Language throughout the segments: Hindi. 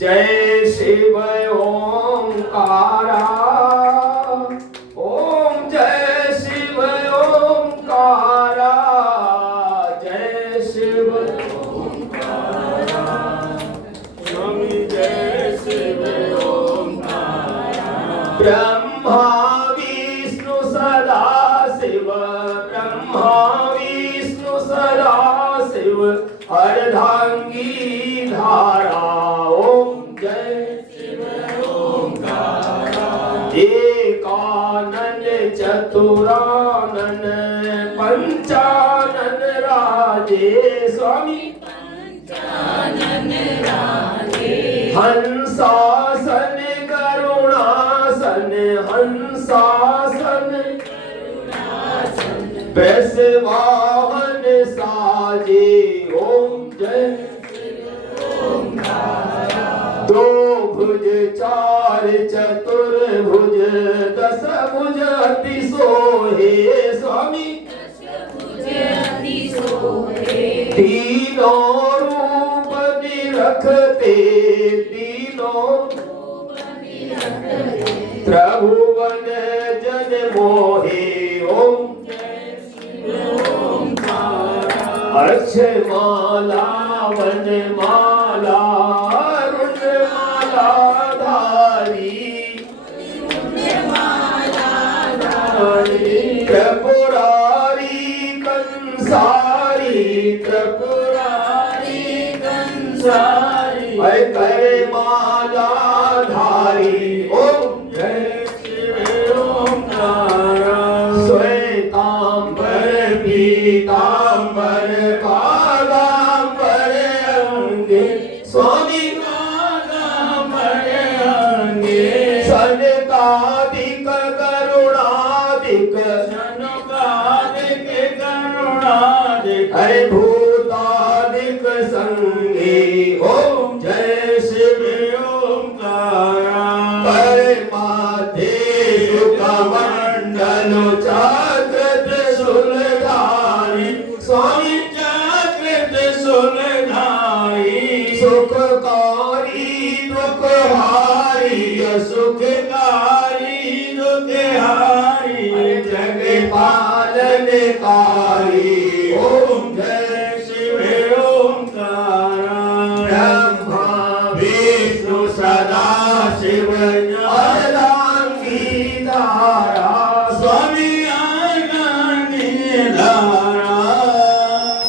जय शिव ओंकारा, ओम जय शिव ओंकारा, जय शिव ओंकारा, स्वामी जय शिव ओंकारा। ब्रह्मा विष्णु सदा शिव, ब्रह्मा विष्णु सदा शिव, अर्धांगी धारा, ओम जय शिव ओंकारा। एकानन चतुरानन पंचानन राजे, स्वामी पंचानन राजे। हंसासन करुणासन, हंसासन करुणासन, वैश्वाहन साजे, ओम जय दो भुज चार चतुर्भुज, दस भुज अति सोहे, स्वामी तीनों रूप निरखते, तीनों त्रिभुवन जन मोहे, ओम अक्षमाला वनमाला रुद्रमाला धारी, त्रिपुरारी कंसारी, त्रिपुरारी कंसारी, करे माला धारी, ओम जय शिव ओंकारा। श्वेतांबर पीतांबर पादांबर अंगे, स्वामी पादांबर अंगे। सनकादिक करुणादिक, सनकादिक करुणादिक, अरे भूतादिक संगे, ओम जय शिव ओंकारा। परमाधे सुखमंडल चक्र त्रिशूलधारी, स्वामी चक्र त्रिशूलधारी। सुखकारी दुखहारी, सुखकारी दुखहारी, जग पालनकारी, ओम जय शिव ओंकारा। ब्रह्मा विष्णु सदा शिव, अर्धांगी धारा, स्वामी अर्धांगी धारा,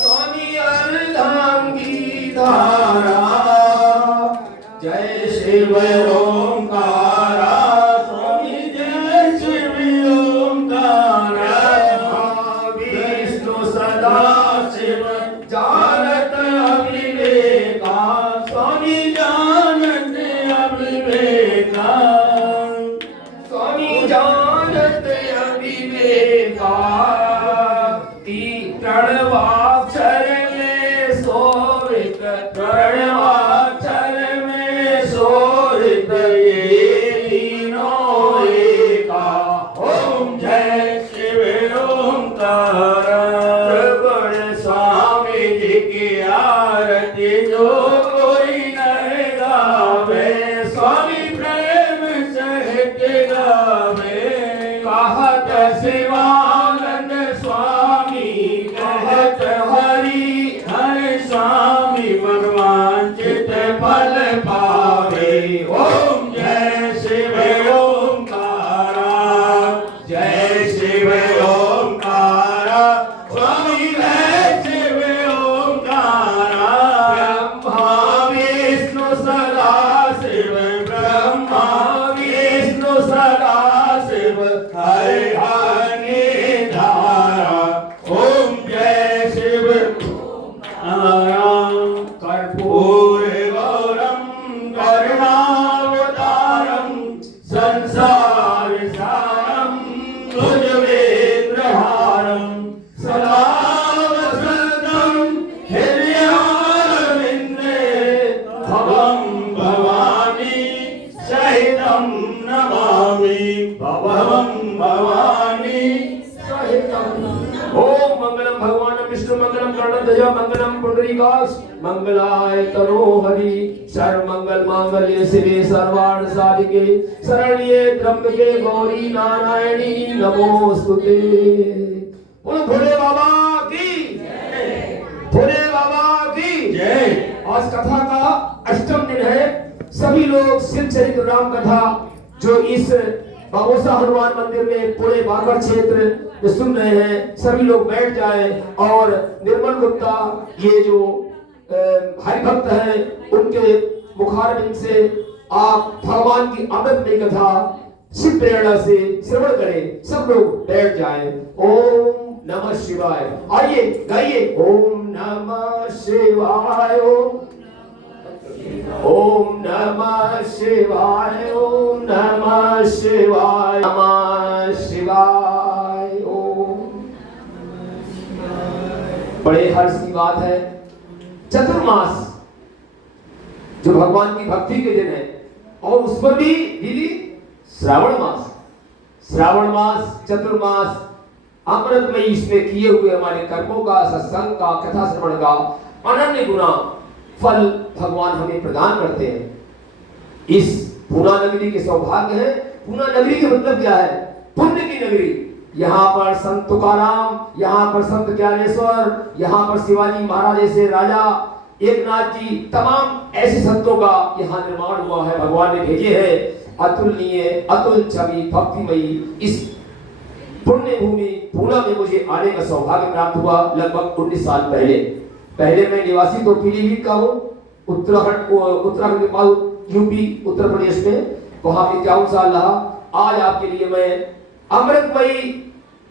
स्वामी अर्धांगी धारा, जय शिव ओंकारा, स्वामी जय शिव ओंकारा। विष्णु सदा शिव जानत अविवेका, स्वामी जानत अविवेका, स्वामी जानत अविवेका। प्रणवाक्षर में सोवित, प्रणवाक्षर में सोवित, ये तीनों एका, ओम जय शिव ओंकारा। त्रिगुण स्वामी जी की आरती जो कोई न गावे, स्वामी प्रेम सहित गावे। कहत शिवानंद स्वामी, कहत हरि हर स्वामी, भगवान चित फल पावे, ओम जय गणध्वज मंगलम पुंडरीकाक्ष मंगलाय तनोहरि सर्वमंगल मांगल्ये शिवे सर्वार्थ साधिके शरण्ये त्र्यंबके गौरी नारायणी नमोस्तुते। बोलो भोले बाबा की जय, भोले बाबा की जय। आज कथा का अष्टम दिन है। सभी लोग शिव चरित्र राम कथा जो इस बाबोसा हनुमान मंदिर में पूरे बागड़ क्षेत्र में सुन रहे हैं, सभी लोग बैठ जाए और निर्मल गुप्ता ये जो हरिभक्त हैं उनके मुखारबिंद से आप भगवान की अमृतमयी कथा शिव प्रेरणा से श्रवण करें। सब लोग बैठ जाए। ओम नमः शिवाय। आइए गाइए ओम नमः शिवाय, ओम नमः शिवाय, ओम नमः शिवाय, नमः शिवाय, ओम। बड़े हर्ष की बात है, चतुर्मास जो भगवान की भक्ति के दिन है और उस पर भी दीदी श्रावण मास, श्रावण मास, चतुर्मास अमृतमयी इसमें किए हुए हमारे कर्मों का, सत्संग का, कथा श्रवण का अनन्य गुना फल भगवान हमें प्रदान करते हैं। इस पूना नगरी के सौभाग्य है। पूना नगरी का मतलब क्या है? पुण्य की नगरी। यहाँ पर संत तुकाराम, यहाँ पर संत ज्ञानेश्वर, यहाँ पर शिवाजी महाराज जैसे राजा एकनाथ जी, तमाम ऐसे संतों का यहाँ निर्माण हुआ है। भगवान ने भेजे हैं। अतुलनीय अतुल छवि भक्तिमयी इस पुण्य भूमि पूना में मुझे आने का सौभाग्य प्राप्त हुआ लगभग 19 साल पहले। पहले मैं निवासी तो पीलीभीत का हूँ, उत्तराखंड के पास यूपी उत्तर प्रदेश में, वहां पे 53 साल रहा। आज आपके लिए मैं अमृतमयी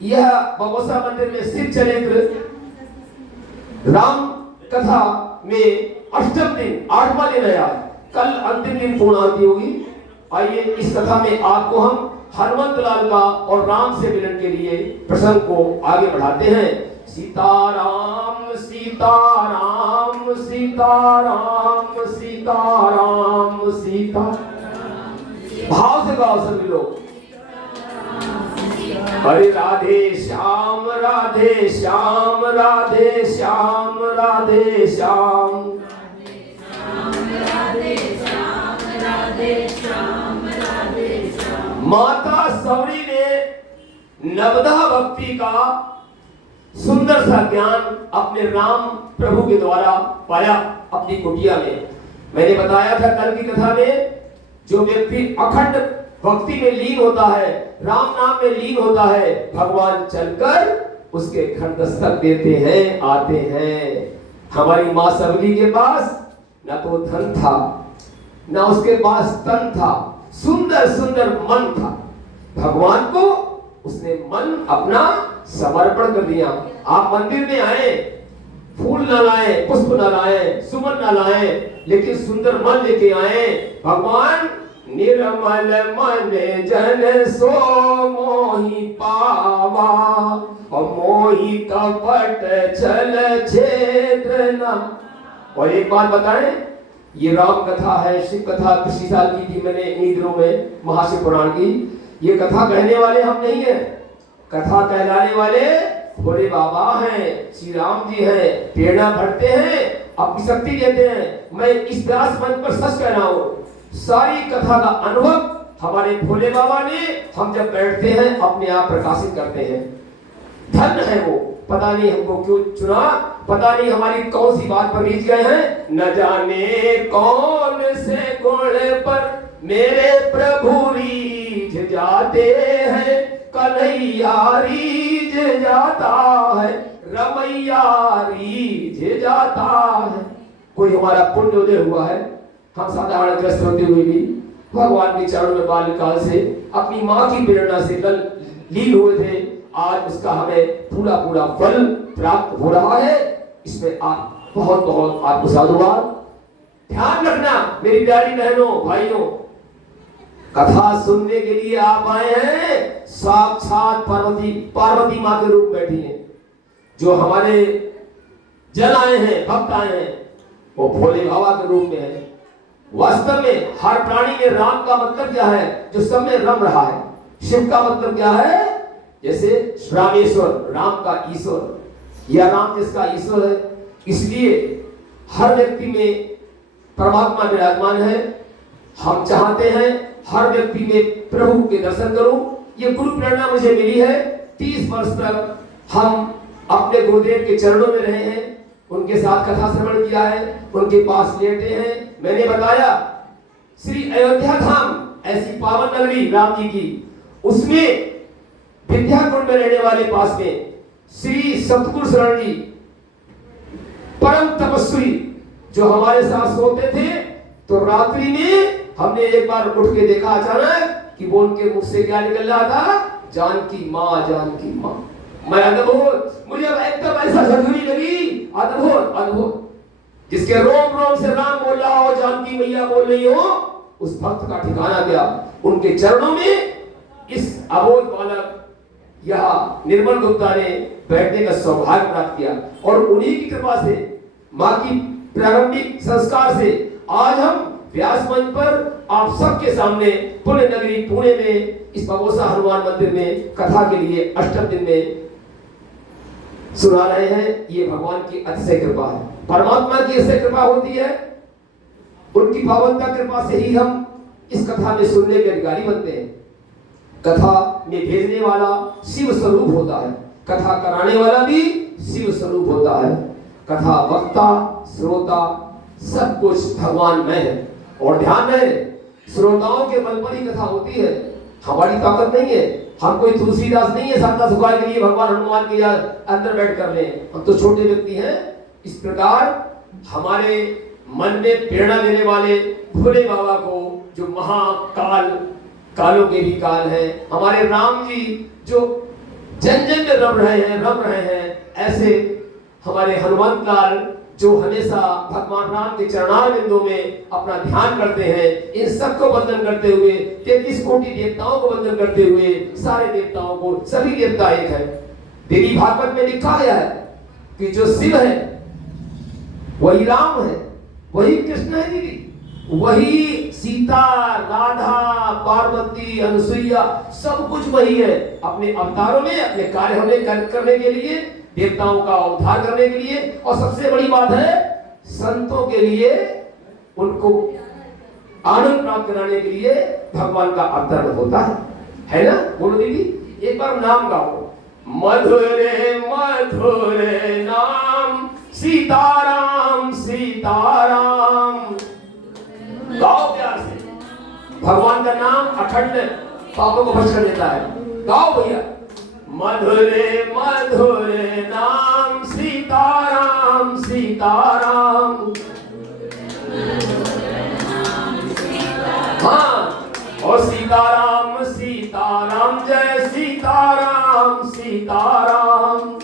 यह बाबोसा मंदिर में शिव चरित्र राम कथा में अष्टम दिन 8वां दिन है। आज कल अंतिम दिन पूर्णाहुति होगी। आइए इस कथा में आपको हम हनुमंत लाल का और राम से मिलन के लिए प्रसंग को आगे बढ़ाते हैं। सीताराम सीताराम सीताराम सीताराम सीता, भाव से गाओ सभी लोग। हरे राधे श्याम राधे श्याम राधे श्याम राधे श्याम, माता सवरी ने नवदा भक्ति का सुंदर सा ज्ञान अपने राम प्रभु के द्वारा पाया अपनी कुटिया में। मैंने बताया था कल की कथा में, जो व्यक्ति अखंड भक्ति में लीन होता है, राम नाम में लीन होता है, भगवान चलकर उसके घर दस्तक देते हैं, आते हैं। हमारी माँ सबरी के पास न तो धन था, न उसके पास तन था, सुंदर सुंदर मन था। भगवान को उसने मन अपना समर्पण कर दिया। आप मंदिर में आए, फूल न लाए, पुष्प न लाए, सुमन न लाए, लेकिन सुंदर मन लेके आए। भगवान निर्मल मन जन सो मोहि पावा, मोहि कपट छल छेद न। और एक बात बताएं, ये राम कथा है, शिव कथा पिछली साल की थी मैंने इन्हीं दिनों में महाशिव पुराण की। ये कथा कहने वाले हम नहीं है, कथा कहलाने वाले भोले बाबा हैं, श्री राम जी हैं, प्रेरणा भरते हैं, अपनी शक्ति देते हैं। मैं इस व्यास मंच पर सच कह रहा हूँ, सारी कथा का अनुभव हमारे भोले बाबा ने हम जब बैठते हैं अपने आप प्रकाशित करते हैं। धन है वो, पता नहीं हमको क्यों चुना, पता नहीं हमारी कौन सी बात पर रीझ गए हैं। न जाने कौन से गुण पर मेरे प्रभु रीझ जाते हैं, कन्हैया रीझ जाता है, रमैया रीझ जाता है। कोई हमारा पुण्य उदय हुआ है, हम साधारण ग्रस्त होते हुए भी भगवान के चरणों में बाल्यकाल से अपनी माँ की प्रेरणा से लीन हुए थे। आज उसका हमें पूरा पूरा फल प्राप्त हो रहा है। इसमें आप बहुत बहुत आपको साधुवाद। ध्यान रखना मेरी प्यारी बहनों भाइयों, कथा सुनने के लिए आप आए हैं, साक्षात पार्वती माँ के रूप बैठी हैं। जो हमारे जन आए हैं, भक्त आए हैं, वो भोले बाबा के रूप में है। वास्तव में हर प्राणी में राम का मतलब क्या है? जो सब में रम रहा है। शिव का मतलब क्या है? जैसे रामेश्वर, राम का ईश्वर, या राम जिसका ईश्वर है, इसलिए हर व्यक्ति में परमात्मा विराजमान है। हम चाहते हैं हर व्यक्ति में प्रभु के दर्शन करूं। ये गुरु प्रेरणा मुझे मिली है। 30 वर्ष तक हम अपने गुरुदेव के चरणों में रहे हैं, उनके साथ कथा श्रवण किया है, उनके पास लेटे हैं। मैंने बताया श्री अयोध्या धाम ऐसी पावन नगरी राम जी की, उसमें विद्याकुंड में रहने वाले पास में श्री सतगुरु शरण जी परम तपस्वी जो हमारे साथ सोते थे, तो रात्रि में हमने एक बार उठ के देखा अचानक कि वो उनके मुख से क्या निकल रहा था, जानकी माँ, जानकी माँ। मैं अद्भुत, मुझे एकदम ऐसा झंझुरी लगी, अद्भुत अद्भुत। जिसके रोम रोम से राम बोल रहा हो, जानकी मैया बोल रही हो, उस भक्त का ठिकाना क्या। उनके चरणों में इस अबोध बालक यह निर्मल गुप्ता ने बैठने का सौभाग्य प्राप्त किया, और उन्हीं की कृपा से, माँ की प्रारंभिक संस्कार से आज हम व्यास मंच पर आप सबके सामने पुण्य नगरी पुणे में इस बबोसा हनुमान मंदिर में कथा के लिए अष्टम दिन में सुना रहे हैं। ये भगवान की अतिशय कृपा है, परमात्मा की ऐसी कृपा होती है। उनकी पावनता कृपा से ही हम इस कथा में सुनने के अधिकारी बनते हैं। कथा में भेजने वाला शिव स्वरूप होता है, कथा कराने वाला भी शिव स्वरूप होता है। कथा वक्ता श्रोता सब कुछ भगवान में है। और ध्यान रहे, श्रोताओं के बल पर ही कथा होती है, हमारी ताकत नहीं है। हम कोई तुलसीदास नहीं है साता सुखाए के लिए भगवान हनुमान के अंदर बैठ कर ले, हम तो छोटे व्यक्ति हैं। इस प्रकार हमारे मन में प्रेरणा देने वाले भोले बाबा को, जो महाकाल कालों के भी काल है, हमारे राम जी जो जन जन में रम रहे हैं, ऐसे हमारे हनुमान लाल जो हमेशा भगवान राम के चरणार बिंदु में अपना ध्यान करते हैं, इन सबको वंदन करते हुए, 33 कोटि देवताओं को वंदन करते हुए, सारे देवताओं को, सभी देवता एक है। देवी भागवत में लिखा गया है कि जो शिव है वही राम है, वही कृष्ण है दीदी, वही सीता, राधा, पार्वती, अनुसुईया, सब कुछ वही है। अपने अवतारों में अपने कार्य हमें करने के लिए, देवताओं का उद्धार करने के लिए, और सबसे बड़ी बात है संतों के लिए, उनको आनंद प्राप्त कराने के लिए भगवान का अवतार होता है ना। बोलो दीदी, एक बार नाम गाओ। मधुरे मधुरे नाम सीताराम सीताराम। गाओ प्यार से, भगवान का नाम अखंड पापों को भस्म कर देता है। गाओ भैया। मधुरे मधुरे नाम सीताराम सीताराम। हाँ, और सीताराम सीताराम, जय सीताराम सीताराम।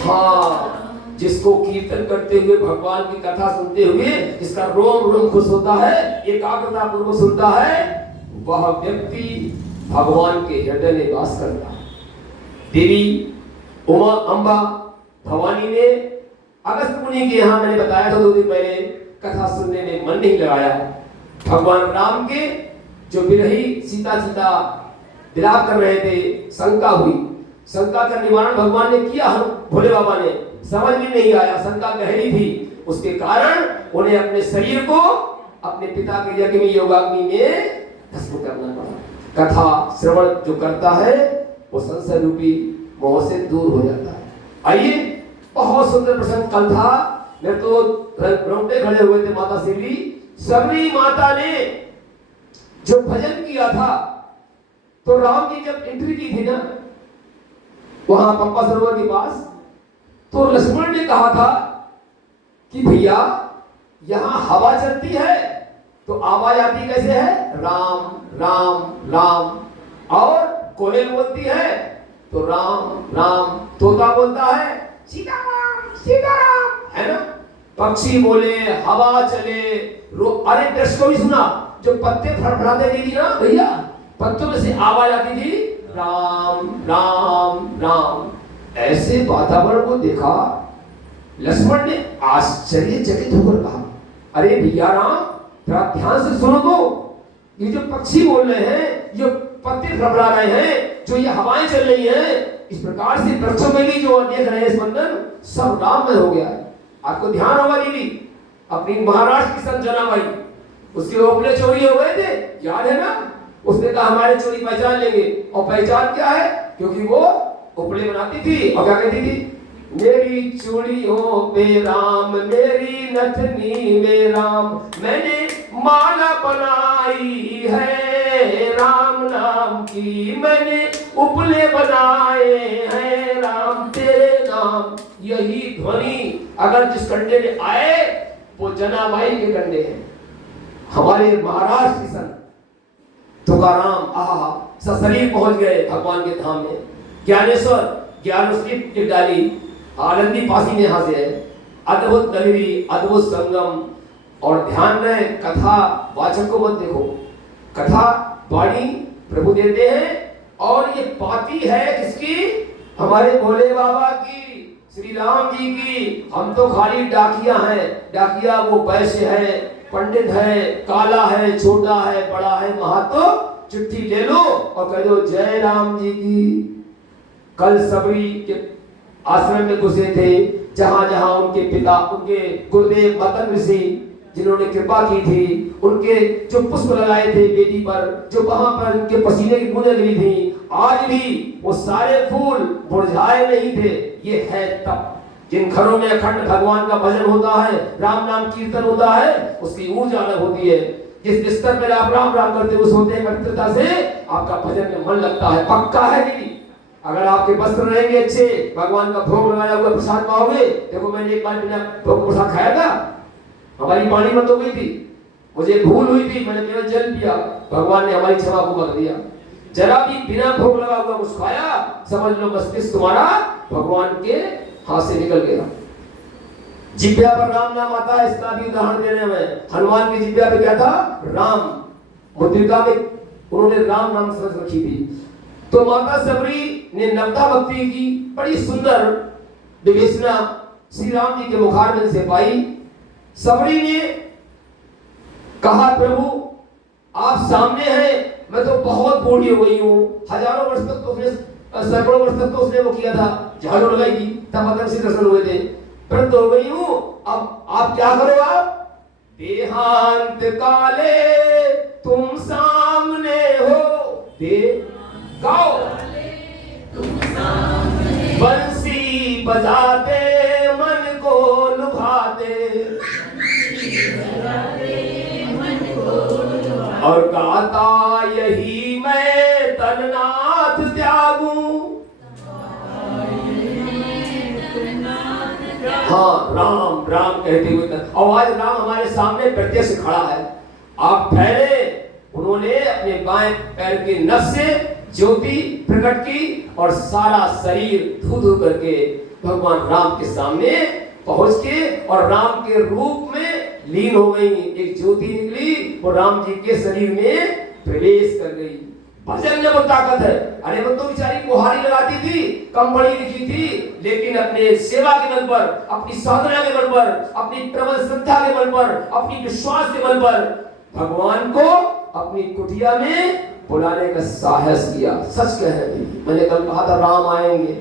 हाँ, जिसको कीर्तन करते हुए, भगवान की कथा सुनते हुए जिसका रोम रोम खुश होता है, एकाग्रता पूर्वक सुनता है, वह व्यक्ति भगवान के हृदय में वास करता है। देवी उमा अंबा भवानी ने अगस्त मुनि के यहाँ, मैंने बताया था 2 दिन पहले, कथा सुनने में मन नहीं लगाया। भगवान राम के जो विरही सीता विलाप कर रहे थे, शंका हुई, शंका का निवारण भगवान ने किया। भोले बाबा ने समझ में नहीं आया, शंका गहरी थी, उसके कारण उन्हें अपने शरीर को अपने पिता के यज्ञ में योगाग्नि में भस्म करना पड़ा। कथा श्रवण जो करता है वो संशय रूपी मोह से दूर हो जाता है। आइए, बहुत सुंदर प्रसंग कल था, मेरे तो रोंगटे खड़े हुए थे। माता सबरी माता ने जो भजन किया था, तो राम जी जब एंट्री की थी ना वहां पंपा सरोवर के पास, तो लक्ष्मण ने कहा था कि भैया यहां हवा चलती है तो आवाज आती कैसे है, राम राम राम, और कोयल बोलती है तो राम राम, तोता बोलता है सीताराम सीताराम, है ना। पक्षी बोले, हवा चले, अरे दृश्य को भी सुना, जो पत्ते फड़फड़ाते थी ना भैया, पत्तों में से आवाज आती थी राम राम राम। ऐसे वातावरण को देखा, लक्ष्मण ने आश्चर्यचकित होकर कहा, अरे भैया राम, थोड़ा ध्यान से सुनो तो, ये जो पक्षी बोल रहे हैं, जो पत्ते फड़फड़ा रहे हैं, जो ये हवाएं चल रही हैं, इस प्रकार से वृक्षों में भी जो देख रहे हैं स्पंदन सब राम में हो गया है। आपको ध्यान होगा दीदी, अपनी महाराष्ट्र की संत जनाबाई, उसके ओपले चोरी हो गए थे, याद है ना? उसने कहा हमारे चोरी पहचान लेंगे, और पहचान क्या है? क्योंकि वो उपले बनाती थी और क्या कहती थी? मेरी चूड़ियों पे राम, मेरी नथनी में राम, मैंने माला बनाई है राम नाम की, मैंने उपले बनाए हैं राम तेरे नाम। यही ध्वनि अगर जिस कंडे में आए वो जनाबाई के कंडे हैं। हमारे महाराष्ट्र की संत तुकाराम आहा ससरीर पहुंच गए भगवान के धाम में। ज्ञानेश्वर ज्ञान उसकी टिप डाली, आनंदी पासी में यहां से है। अद्भुत नगरी, अद्भुत संगम। और ध्यान रहे कथा वाचक को मत देखो, कथा वाणी प्रभु देते हैं और ये पाती है किसकी? हमारे भोले बाबा की, श्री राम जी की। हम तो खाली डाकिया हैं, डाकिया वो वैश्य है, पंडित है, काला है, छोटा है, बड़ा है, महातो चिट्ठी ले लो और कह दो जय राम जी की। कल सबरी के आश्रम में घुसे थे, जहां जहां उनके पिता, उनके गुरुदेव मतन ऋषि जिन्होंने कृपा की थी, उनके जो पुष्प लगाए थे बेदी पर, जो वहां पर उनके पसीने की बूंदें गिरी थी, आज भी वो सारे फूल मुरझाए नहीं थे। ये है तप। जिन घरों में अखंड भगवान का भजन होता है, राम नाम कीर्तन होता है, उसकी ऊर्जा अलग होती है। जिस बिस्तर पर आप राम राम करते हुए सोते हैं पवित्रता से, आपका भजन में मन लगता है। पक्का है दीदी। अगर आपके वस्त्र रहेंगे अच्छे, भगवान का भोग लगाया हुआ प्रसाद पाओगे। देखो मैंने एक बार बिना भोग प्रसाद खाया था, हमारी पानी बंद हो गई थी, मुझे भूल हुई थी, मैंने केवल जल पिया, भगवान ने हमारी क्षमा को कर दिया। जरा भी बिना भोग लगा हुआ कुछ खाया, समझ लो मस्तिष्क तुम्हारा भगवान के हाथ से निकल गया। जिब्या पर राम नाम आता है, इसका भी उदाहरण देने में, हनुमान की जिब्या पे क्या था? राम। मुद्रिका में उन्होंने राम नाम सरस रखी थी। तो माता सबरी ने नवदा भक्ति की बड़ी सुंदर विवेचना श्री राम जी के मुखारबिंद से पाई। सबरी ने कहा प्रभु आप सामने हैं, मैं तो बहुत बूढ़ी हो गई हूँ, हजारों वर्ष तक तो उसने, सैकड़ों वर्ष तक तो उसने वो किया था, झाड़ू लगाई थी, तब मतलब से दर्शन हुए थे, वृद्ध हो गई हूँ, अब आप क्या करो? आप देहांत काले तुम सामने हो, दे गाओ बंसी बजाते मन को लुभाते, और गाता यही मैं तननाथ त्यागूं। हाँ, राम राम कहते हुए और आज राम हमारे सामने प्रत्यक्ष खड़ा है। आप ठहरे, उन्होंने अपने बाएं पैर के नस से ज्योति प्रकट की और सारा शरीर धू धू करके भगवान राम के सामने पहुंच के और राम के रूप में लीन हो गई। एक ज्योति निकली, वो राम जी के शरीर में प्रवेश कर गई। भजन में वो ताकत है। अरे वो तो बेचारी कुहाड़ी लगाती थी, कम पढ़ी लिखी थी, लेकिन अपने सेवा के बल पर, अपनी साधना के बल पर, अपनी प्रबल श्रद्धा के बल पर, अपनी विश्वास के बल पर भगवान को अपनी कुटिया में बुलाने का साहस किया। सच कह रही, मैंने कल कहा था राम आएंगे,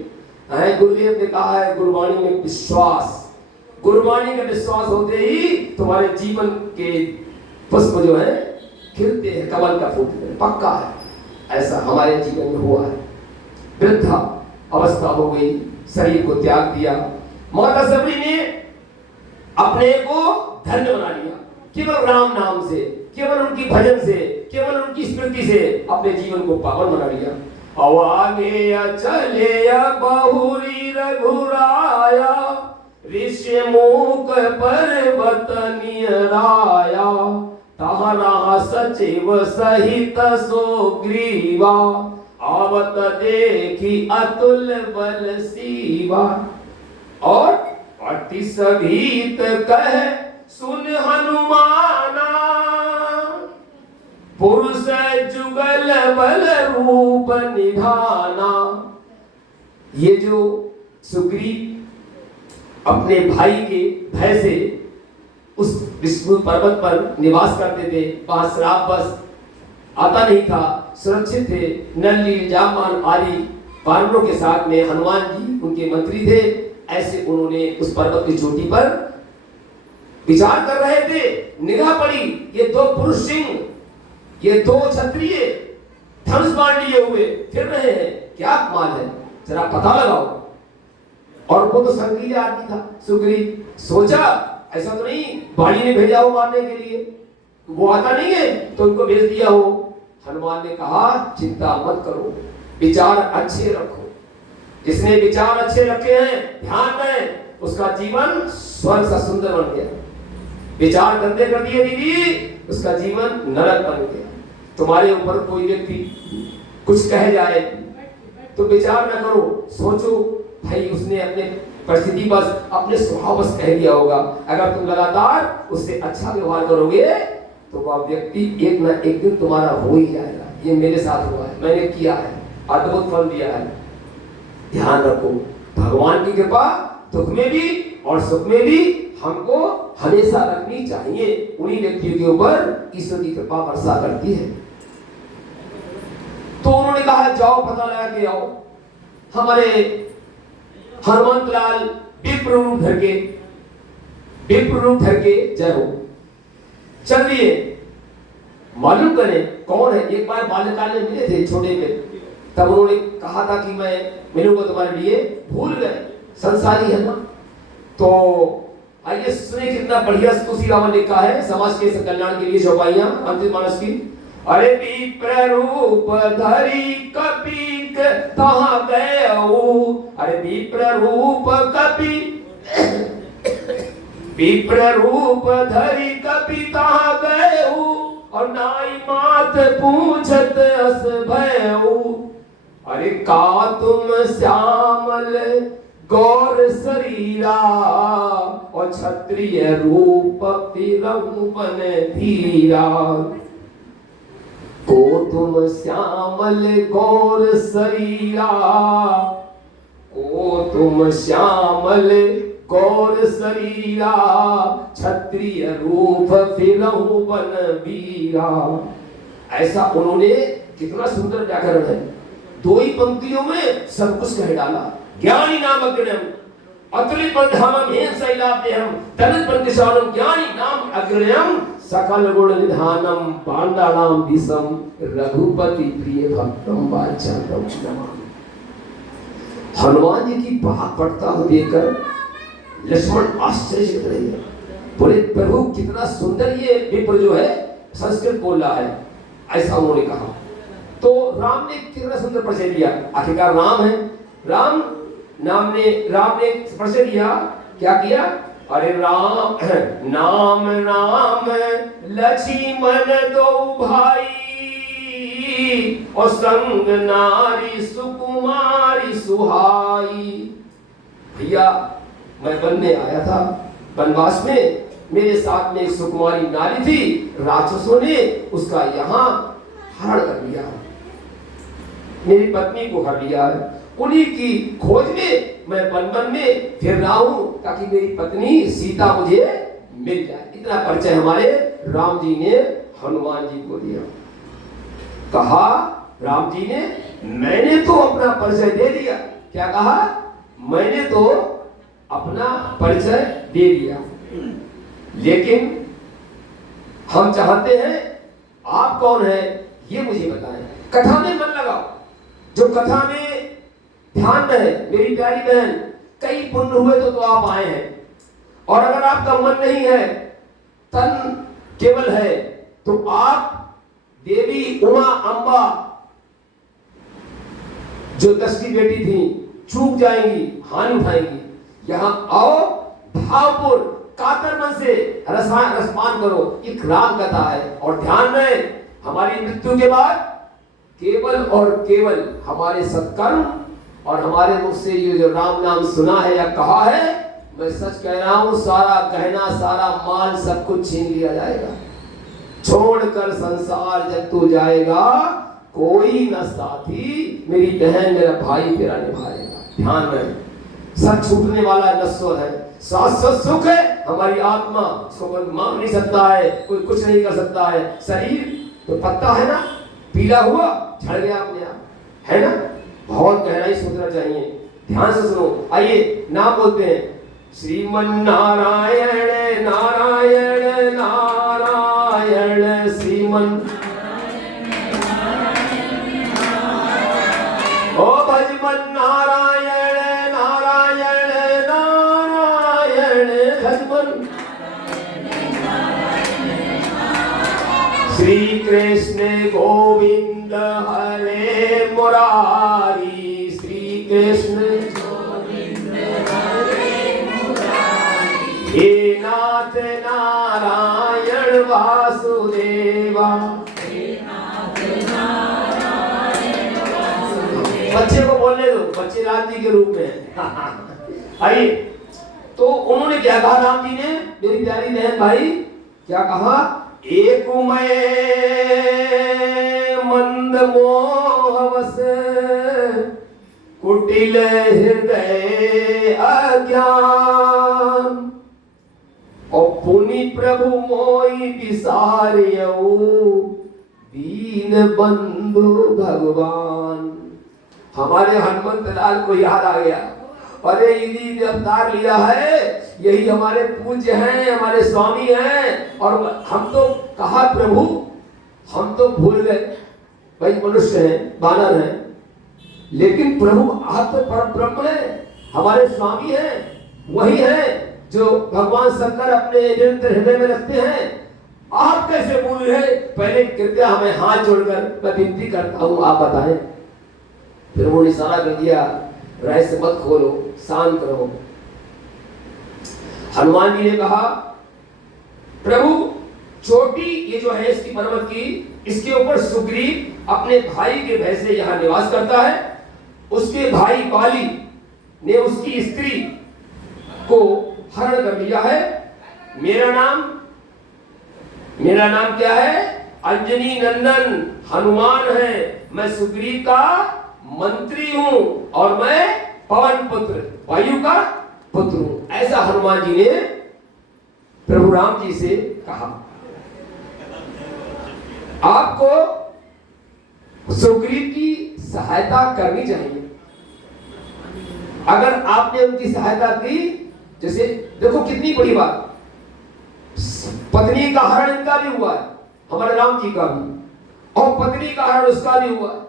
गुरुदेव ने कहा है गुरुवाणी में विश्वास, गुरुवाणी का विश्वास होते ही तुम्हारे जीवन के पुष्प जो है खिलते हैं, कमल का फूल पक्का है। ऐसा हमारे जीवन में हुआ है। वृद्धा अवस्था हो गई, शरीर को त्याग दिया, माता सबरी ने अपने को धन्य बना लिया केवल राम नाम से, केवल उनकी भजन से, केवल उनकी स्मृति से अपने जीवन को पावन बना लिया। अवागे चले बहुरी रघुराया, ऋषिमुख पर्वत नियराया, तारा सचिव सहित सोग्रीवा, आवत देखी अतुल बल सीवा। और अति सभीत कह सुन हनुमाना, पुरुष जुगल बल रूप निधाना। ये जो सुग्रीव अपने भाई के भय से उस विष्णु पर्वत पर निवास करते थे, वहां श्राप बस आता नहीं था, सुरक्षित थे, नल नील जामान आदि वानरों के साथ में हनुमान जी उनके मंत्री थे। ऐसे उन्होंने उस पर्वत की चोटी पर विचार कर रहे थे। निगाह पड़ी, ये दो पुरुष सिंह, ये दो क्षत्रिय धनुष बाण लिए हुए फिर रहे हैं, क्या कमाल है, जरा पता लगाओ। और वो तो संगीले आदमी था सुग्रीव। सोचा ऐसा तो नहीं बाणी ने भेजा हो मारने के लिए, वो आता नहीं है तो उनको भेज दिया हो। हनुमान ने कहा चिंता मत करो, विचार अच्छे रखो। जिसने विचार अच्छे रखे हैं ध्यान में, उसका जीवन स्वर्ग सा सुंदर बन गया। विचार गंदे कर दिए दीदी, उसका जीवन नरक बन गया। तुम्हारे ऊपर कोई व्यक्ति कुछ कह जाए तो विचार न करो, सोचो भाई उसने अपने परिस्थिति बस अपने स्वभाव बस कह दिया होगा। अगर तुम लगातार उससे अच्छा व्यवहार करोगे तो वह व्यक्ति एक ना एक दिन तुम्हारा हो ही जाएगा। ये मेरे साथ हुआ है, मैंने किया है, अद्भुत फल दिया है। ध्यान रखो, भगवान की कृपा दुख में भी और सुख में भी हमको हमेशा रखनी चाहिए। उन्हीं व्यक्तियों के ऊपर ईश्वर की कृपा वर्षा करती है। तो उन्होंने कहा जाओ पता लगा के आओ। हमारे हनुमंत लाल विप्र रूप धर के जय हो चल दिए। मालूम करें कौन है। एक बार बाल्यकाल में मिले थे छोटे में, तब उन्होंने कहा था कि मैं मिलूंगा तुम्हारे लिए, भूल गए, संसारी है ना। तो आइए सुनिए कितना बढ़िया तुलसी राम ने लिखा है समाज के कल्याण के लिए चौपाइयां अंतिम मानस की। अरे विप्र रूप धरी कपि तहाँ गयऊ, अरे विप्र रूप धरी कपि तहाँ गयऊ, और नाई मात पूछत अस भयऊ। अरे का तुम श्यामल गौर शरीरा, और क्षत्रिय रूप फिरहु बन धीरा। को तुम श्यामल गौर शरीरा, को तुम श्यामल गौर शरीरा, क्षत्रिय रूप फिरहु बन वीरा। ऐसा उन्होंने कितना सुंदर व्याकरण है, दो ही पंक्तियों में सब कुछ कह डाला। ज्ञानी नाम अग्रणम अतुलित बंधामम हेम शैलाभ्यम तनत पंकशालम, ज्ञानी नाम अग्रणम सकल गुण निधानम, पांडानाम दिशम रघुपति प्रिय भक्तम वाचालम नमामि। हनुमान जी की बात पढ़ता हुआ देखकर लक्ष्मण आश्चर्यचकित रहे, बोले प्रभु कितना सुंदर ये विप्र जो है संस्कृत बोल रहा है, ऐसा उन्होंने कहा। तो राम ने कितना सुंदर परिचय दिया, आखिरकार राम है। राम ने परिचय दिया, क्या किया? अरे राम नाम राम लक्ष्मण दो भाई, और संग नारी सुकुमारी सुहाई। भैया मैं वन में आया था, वनवास में, मेरे साथ में एक सुकुमारी नारी थी, राक्षसों ने उसका यहाँ हरण कर लिया, मेरी पत्नी को हर लिया है। उन्हीं की खोज में मैं वन में फिर रहा हूं ताकि मेरी पत्नी सीता मुझे मिल जाए। इतना परिचय हमारे राम जी ने हनुमान जी को दिया। कहा राम जी ने मैंने तो अपना परिचय दे दिया। क्या कहा? मैंने तो अपना परिचय दे दिया, लेकिन हम चाहते हैं आप कौन है ये मुझे बताएं। कथा में मन लगाओ, जो कथा में ध्यान रहे। मेरी प्यारी बहन, कई पुण्य हुए तो आप आए हैं, और अगर आपका मन नहीं है, तन केवल है, तो आप देवी उमा अम्बा जो 10 की बेटी थी चूक जाएंगी, हानि उठाएंगी। यहां आओ, भावपुर कातर मन से रसपान करो। एक राम कथा है, और ध्यान रहे हमारी मृत्यु के बाद केवल और केवल हमारे सत्कर्म और हमारे मुख से ये जो राम नाम सुना है या कहा है, मैं सच कह रहा हूं, सारा गहना सारा माल सब कुछ छीन लिया जाएगा। छोड़कर संसार जब तू जाएगा, कोई न साथी मेरी बहन मेरा भाई तेरा निभाएगा। ध्यान रहे, सच छूटने वाला नश्वर है, शाश्वत सुख है हमारी आत्मा, उसको कोई मांग नहीं सकता है, कोई कुछ नहीं कर सकता है। शरीर तो पत्ता है ना, पीला हुआ झड़ गया अपने आप, है ना। बहुत गहराई सोचना चाहिए, ध्यान से सुनो। आइए नाम बोलते हैं। श्रीमन नारायण नारायण नारायण श्रीमन। ओ भजमन नारायण नारायण नारायण भजमन। श्री कृष्ण गोविंद हरे मुरारी, श्री कृष्ण गोविंद हरे मुरारी, हे नाथ नारायण वासुदेवा। बच्चे को बोलने दो, बच्चे राम जी के रूप में। आइए, तो उन्होंने क्या कहा राम जी ने, मेरी प्यारी बहन भाई, क्या कहा? एक मैं मंद मोहवश कुटिल हृदय अज्ञान, और पुनि प्रभु मोहि विसार्यऊ दीन बंधु भगवान। हमारे हनुमंत लाल को याद आ गया, अरे इन्हीं ने अवतार लिया है, यही हमारे पूज्य हैं, हमारे स्वामी हैं। और हम तो कहा प्रभु, हम तो भूल गए, भाई मनुष्य हैं, बानर हैं, लेकिन प्रभु आप तो परम ब्रह्म हैं, हमारे स्वामी हैं, वही हैं जो भगवान शंकर अपने निरंतर हृदय में रखते हैं। आप कैसे भूल गए? पहले कृपया हमें हाथ जोड़कर मैं विनती करता हूँ, आप बताएं। फिर उन्होंने इशारा कर दिया, रहस्य मत खोलो, शांत रहो। हनुमान जी ने कहा, प्रभु चोटी ये जो है इसकी पर्वत की, इसके ऊपर सुग्रीव अपने भाई के भय से यहाँ निवास करता है। उसके भाई बाली ने उसकी स्त्री को हरण कर लिया है। मेरा नाम क्या है? अंजनी नंदन हनुमान है। मैं सुग्रीव का मंत्री हूं और मैं पवन पुत्र, वायु का पुत्र हूं। ऐसा हनुमान जी ने प्रभु राम जी से कहा। आपको सुग्रीव की सहायता करनी चाहिए। अगर आपने उनकी सहायता की, जैसे देखो कितनी बड़ी बात, पत्नी का हरण इनका भी हुआ है, हमारे राम जी का भी, और पत्नी का हरण उसका भी हुआ है।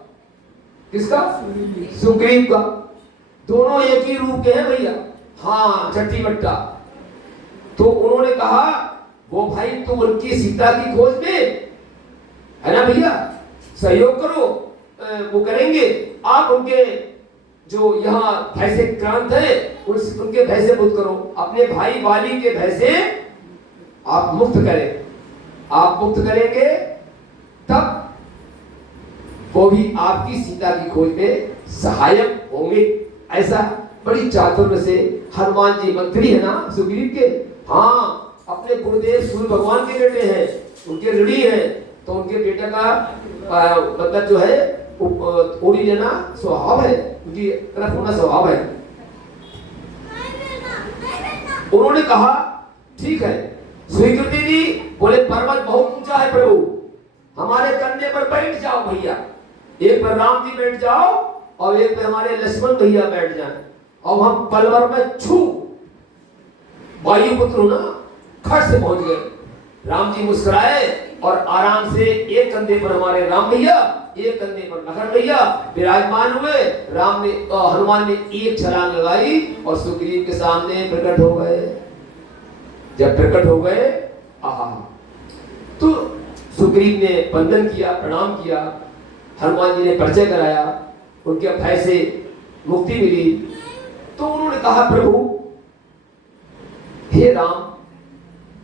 किसका? सुग्रीव का। दोनों एक ही रूप के हैं भैया, हाँ चट्टी बट्टा। तो उन्होंने कहा, वो भाई तुम उनकी सीता की खोज में है ना भैया, सहयोग करो, वो करेंगे। आप उनके जो यहाँ भय से क्रांत है, उनके भय से मुक्त करो, अपने भाई बाली के भय से आप मुक्त करें। आप मुक्त करेंगे तब वो भी आपकी सीता की खोज में सहायक होंगे। ऐसा बड़ी चातुर्य से हनुमान जी मंत्री है ना सुग्रीव के, हाँ अपने गुरुदेव सूर्य भगवान के बेटे हैं, उनके ऋणी हैं, तो उनके बेटे का मतलब जो है ओरी लेना स्वभाव है, उनकी तरफ होना स्वभाव है। उन्होंने कहा ठीक है, स्वीकृति दी। बोले पर्वत बहुत ऊंचा है प्रभु, हमारे कंधे पर बैठ जाओ भैया, एक पर राम जी बैठ जाओ और एक पे हमारे लक्ष्मण भैया बैठ जाएं, और हम पलवर में छू, वायुपुत्र ना, खट से पहुंच गए। राम जी मुस्कुराए और आराम से एक कंधे पर हमारे राम भैया, एक कंधे पर लखन भैया विराजमान हुए। राम ने हनुमान ने एक छलांग लगाई और सुग्रीव के सामने प्रकट हो गए। जब प्रकट हो गए, आहा, तो सुग्रीव ने वंदन किया, प्रणाम किया, हनुमान जी ने परिचय कराया, उनके भय से मुक्ति मिली। तो उन्होंने कहा, प्रभु हे राम,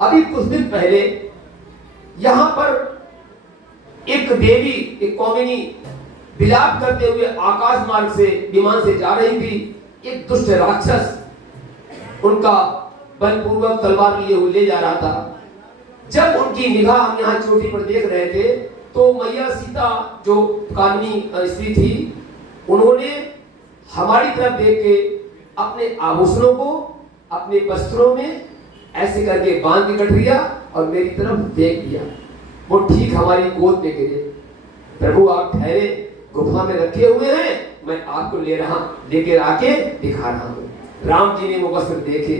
अभी कुछ दिन पहले यहां पर एक देवी, एक कौमिनी विलाप करते हुए आकाश मार्ग से विमान से जा रही थी। एक दुष्ट राक्षस उनका बलपूर्वक तलवार लिए हुए ले जा रहा था। जब उनकी निगाह हम यहाँ चोटी पर देख रहे थे, तो मैया सीता जो कामिनी स्त्री थी, उन्होंने हमारी तरफ देख के अपने आभूषणों को अपने वस्त्रों में ऐसे करके बांध के कट लिया और मेरी तरफ देख लिया। वो ठीक हमारी गोद में गिरे। प्रभु आप ठहरे, गुफा में रखे हुए हैं, मैं आपको लेकर आके दिखा रहा हूँ। राम जी ने वो वस्त्र देखे,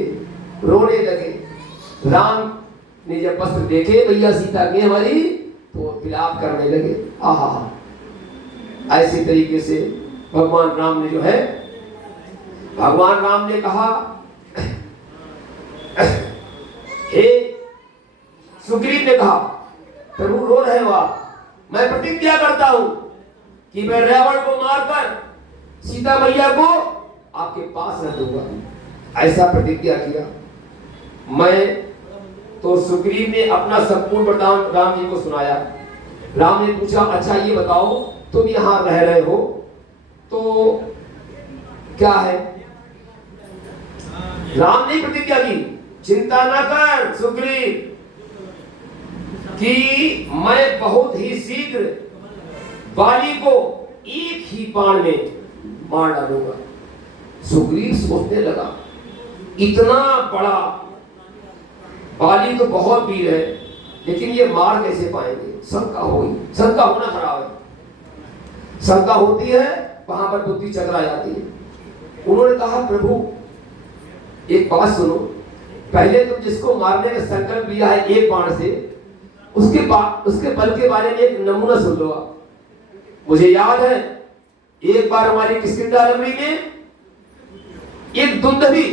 रोने लगे। राम ने जब वस्त्र देखे भैया सीता के हमारी, तो विलाप करने लगे। आहा, ऐसे तरीके से भगवान राम ने जो है, भगवान राम ने कहा, हे सुग्रीव ने कहा, प्रभु रो रहे हो आप, मैं प्रतिज्ञा करता हूं कि मैं रावण को मारकर सीता मैया को आपके पास रख दूंगा। ऐसा प्रतिज्ञा किया। मैं तो सुग्रीव ने अपना संपूर्ण वृत्तांत राम जी को सुनाया। राम ने पूछा, अच्छा ये बताओ, तुम यहां रह रहे हो तो क्या है? राम ने प्रतिज्ञा की, चिंता ना कर सुग्रीव, कि मैं बहुत ही शीघ्र बाली को एक ही बाण में मार डालूंगा। सुग्रीव सोचने लगा, इतना बड़ा बाली तो बहुत वीर है, लेकिन ये मार कैसे पाएंगे? शंका होगी, शंका होना खराब है। शंका होती है वहां पर बुद्धि चकरा जाती है। उन्होंने कहा, प्रभु एक बात सुनो, पहले तुम जिसको मारने का संकल्प लिया है एक बाण से, उसके बल के बारे में एक नमूना सुन लो। मुझे याद है एक बार हमारी किष्किंधा नगरी में एक दुंदभी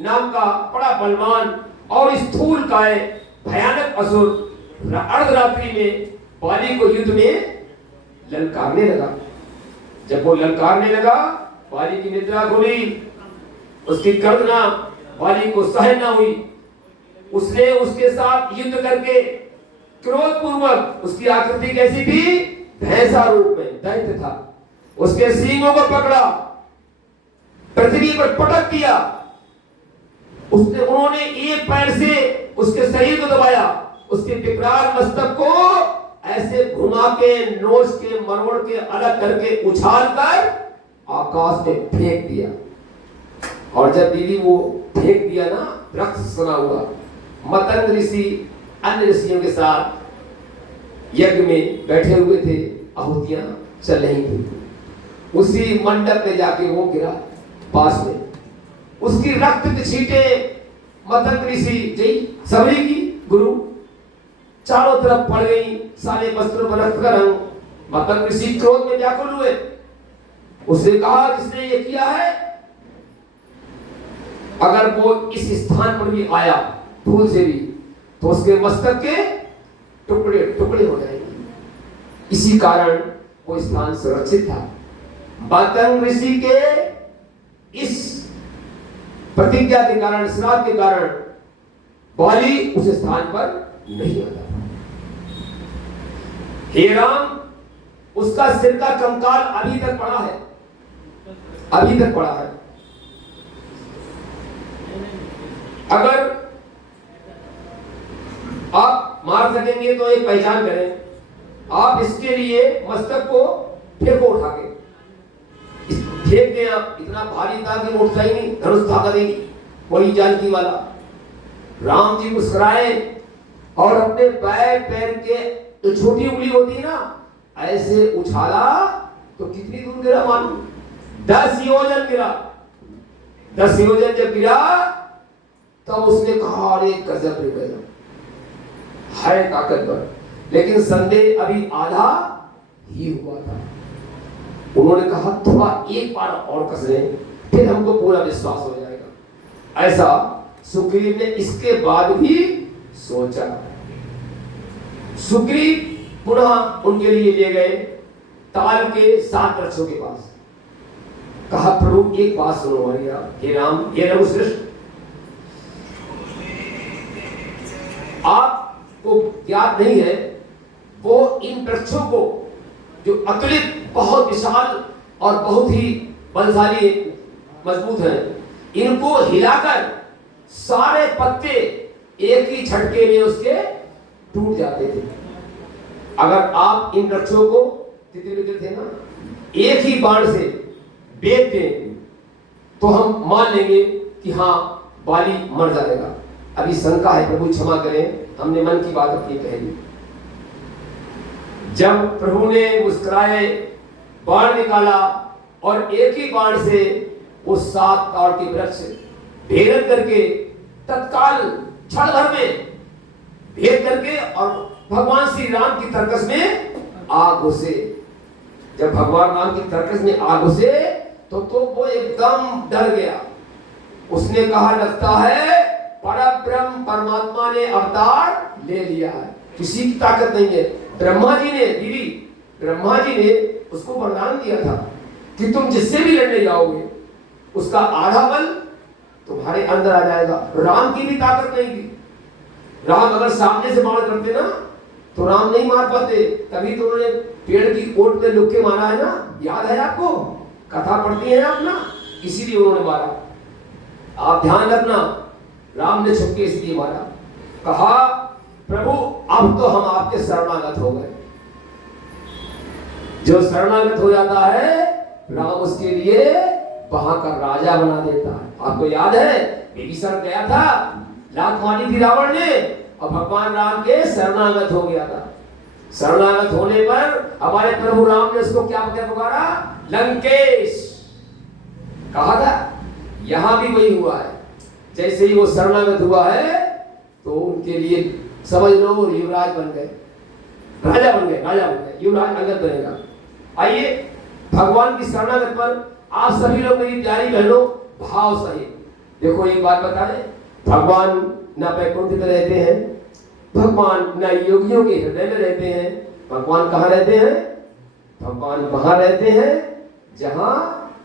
नाम का बड़ा बलवान और स्थूल काय भयानक असुर अर्धरात्रि में बाली को युद्ध में ललकारने लगा। जब वो ललकारने लगा, बाली की निद्रा खुली, उसकी गर्दना बाली को सहन न हुई। उसने उसके साथ युद्ध करके क्रोध पूर्वक, उसकी आकृति कैसी थी? भैंसा रूप में, दैत्य था। उसके सींगों को पकड़ा, पृथ्वी पर पटक दिया। उन्होंने एक पैर से उसके शरीर को दबाया, उसके विकराल मस्तक को ऐसे घुमा के, नोच के, मरोड़ के, अलग करके, उछाल कर आकाश में फेंक दिया। और जब दीदी वो फेंक दिया ना, रक्त सना हुआ। मतंग ऋषि अन्य ऋषियों के साथ यज्ञ में बैठे हुए थे, आहुतियां चल रही थी। उसी मंडप में जाके वो गिरा पास में। उसकी रक्त की छींटे मतंग ऋषि जी सबरी की गुरु चारों तरफ पड़ गई, सारे वस्त्रों पर रक्त का रंग। मतंग ऋषि क्रोध में व्याकुल हुए। उसने कहा, जिसने ये किया है, अगर वो इस स्थान पर भी आया भूल से भी, तो उसके मस्तक के टुकड़े टुकड़े हो जाएंगे। इसी कारण वो स्थान सुरक्षित था। मतंग ऋषि के इस प्रतिज्ञा के कारण, श्राप के कारण बाली उस स्थान पर नहीं आता। हे राम, उसका सिर का कंकाल अभी तक पड़ा है, अभी तक पड़ा है। अगर आप मार सकेंगे तो एक पहचान करें, आप इसके लिए मस्तक को फेंको उठा के, फेंक के आप, इतना भारी था कि उठता ही नहीं, धनुष था नहीं, वही जानकी वाला। राम जी मुस्कुराए और अपने पैर के जो छोटी उंगली होती है ना, ऐसे उछाला तो कितनी दूर गिरा मालूम? 10 योजन गिरा। 10 योजन जब गिरा तब उसने कहा, अरे गजब रे गजब, है ताकतवर। लेकिन संदेह अभी आधा ही हुआ था। उन्होंने कहा, थोड़ा एक बार और कस लें, फिर हमको पूरा विश्वास हो जाएगा। ऐसा सुग्रीव ने इसके बाद भी सोचा। सुग्रीव पुनः उनके लिए ले गए ताल के 7 वृक्षों के पास। कहा, प्रभु एक बात सुनो हमारी, हे राम, हे रघुश्रेष्ठ, आपको ज्ञात नहीं है, वो इन वृक्षों को जो अतुलित, बहुत विशाल और बहुत ही बलशाली, मजबूत हैं, इनको हिलाकर सारे पत्ते एक ही झटके में उसके टूट जाते थे। अगर आप इन वृक्षों को, तितली थे ना, एक ही बाण से बेच दें तो हम मान लेंगे कि हाँ, बाली मर जाएगा। अभी शंका है, प्रभु क्षमा करें, हमने मन की बात अपनी कह दी। जब प्रभु ने मुस्कुराए, बाण निकाला और एक ही बाण से वो 7 ताड़ के वृक्ष भेदन करके तत्काल क्षण भर में भेद करके और भगवान श्री राम की तरकस में आग घुसे। जब भगवान राम की तरकस में आग घुसे तो वो एकदम डर गया। उसने कहा लगता है परब्रह्म परमात्मा ने अवतार ले लिया है, किसी की ताकत नहीं है। ब्रह्मा जी ने उसको वरदान दिया था कि तुम जिससे भी लड़ने जाओगे उसका आधा बल तुम्हारे अंदर आ जाएगा। राम की भी ताकत नहीं थी। राम अगर सामने से बाण करते ना तो राम नहीं मार पाते, तभी तो उन्होंने पेड़ की ओट में लुक के मारा है ना, याद है आपको, कथा पढ़ती है आप ना, इसीलिए उन्होंने मारा। आप ध्यान रखना, राम ने छुपके इसलिए मारा। कहा प्रभु अब तो हम आपके शरणागत हो गए। जो शरणागत हो जाता है राम उसके लिए वहां का राजा बना देता है। आपको याद है विभीषण गया था, लात मारी थी रावण ने और भगवान राम के शरणागत हो गया था। शरणागत होने पर हमारे प्रभु राम ने उसको क्या पुकारा? लंकेश कहा था। यहां भी वही हुआ है। जैसे ही वो शरणागत हुआ है तो उनके लिए समझ लो युवराज बन गए, राजा बन गए, युवराज अंगद बनेगा। आइए भगवान की शरणागत पर आप सभी लोग मेरी प्यारी बहनों भाव सहित देखो एक बात बताएं, भगवान न वैकुंठ में रहते हैं, भगवान न योगियों के हृदय में रहते हैं। भगवान कहाँ रहते हैं? भगवान वहां रहते हैं जहां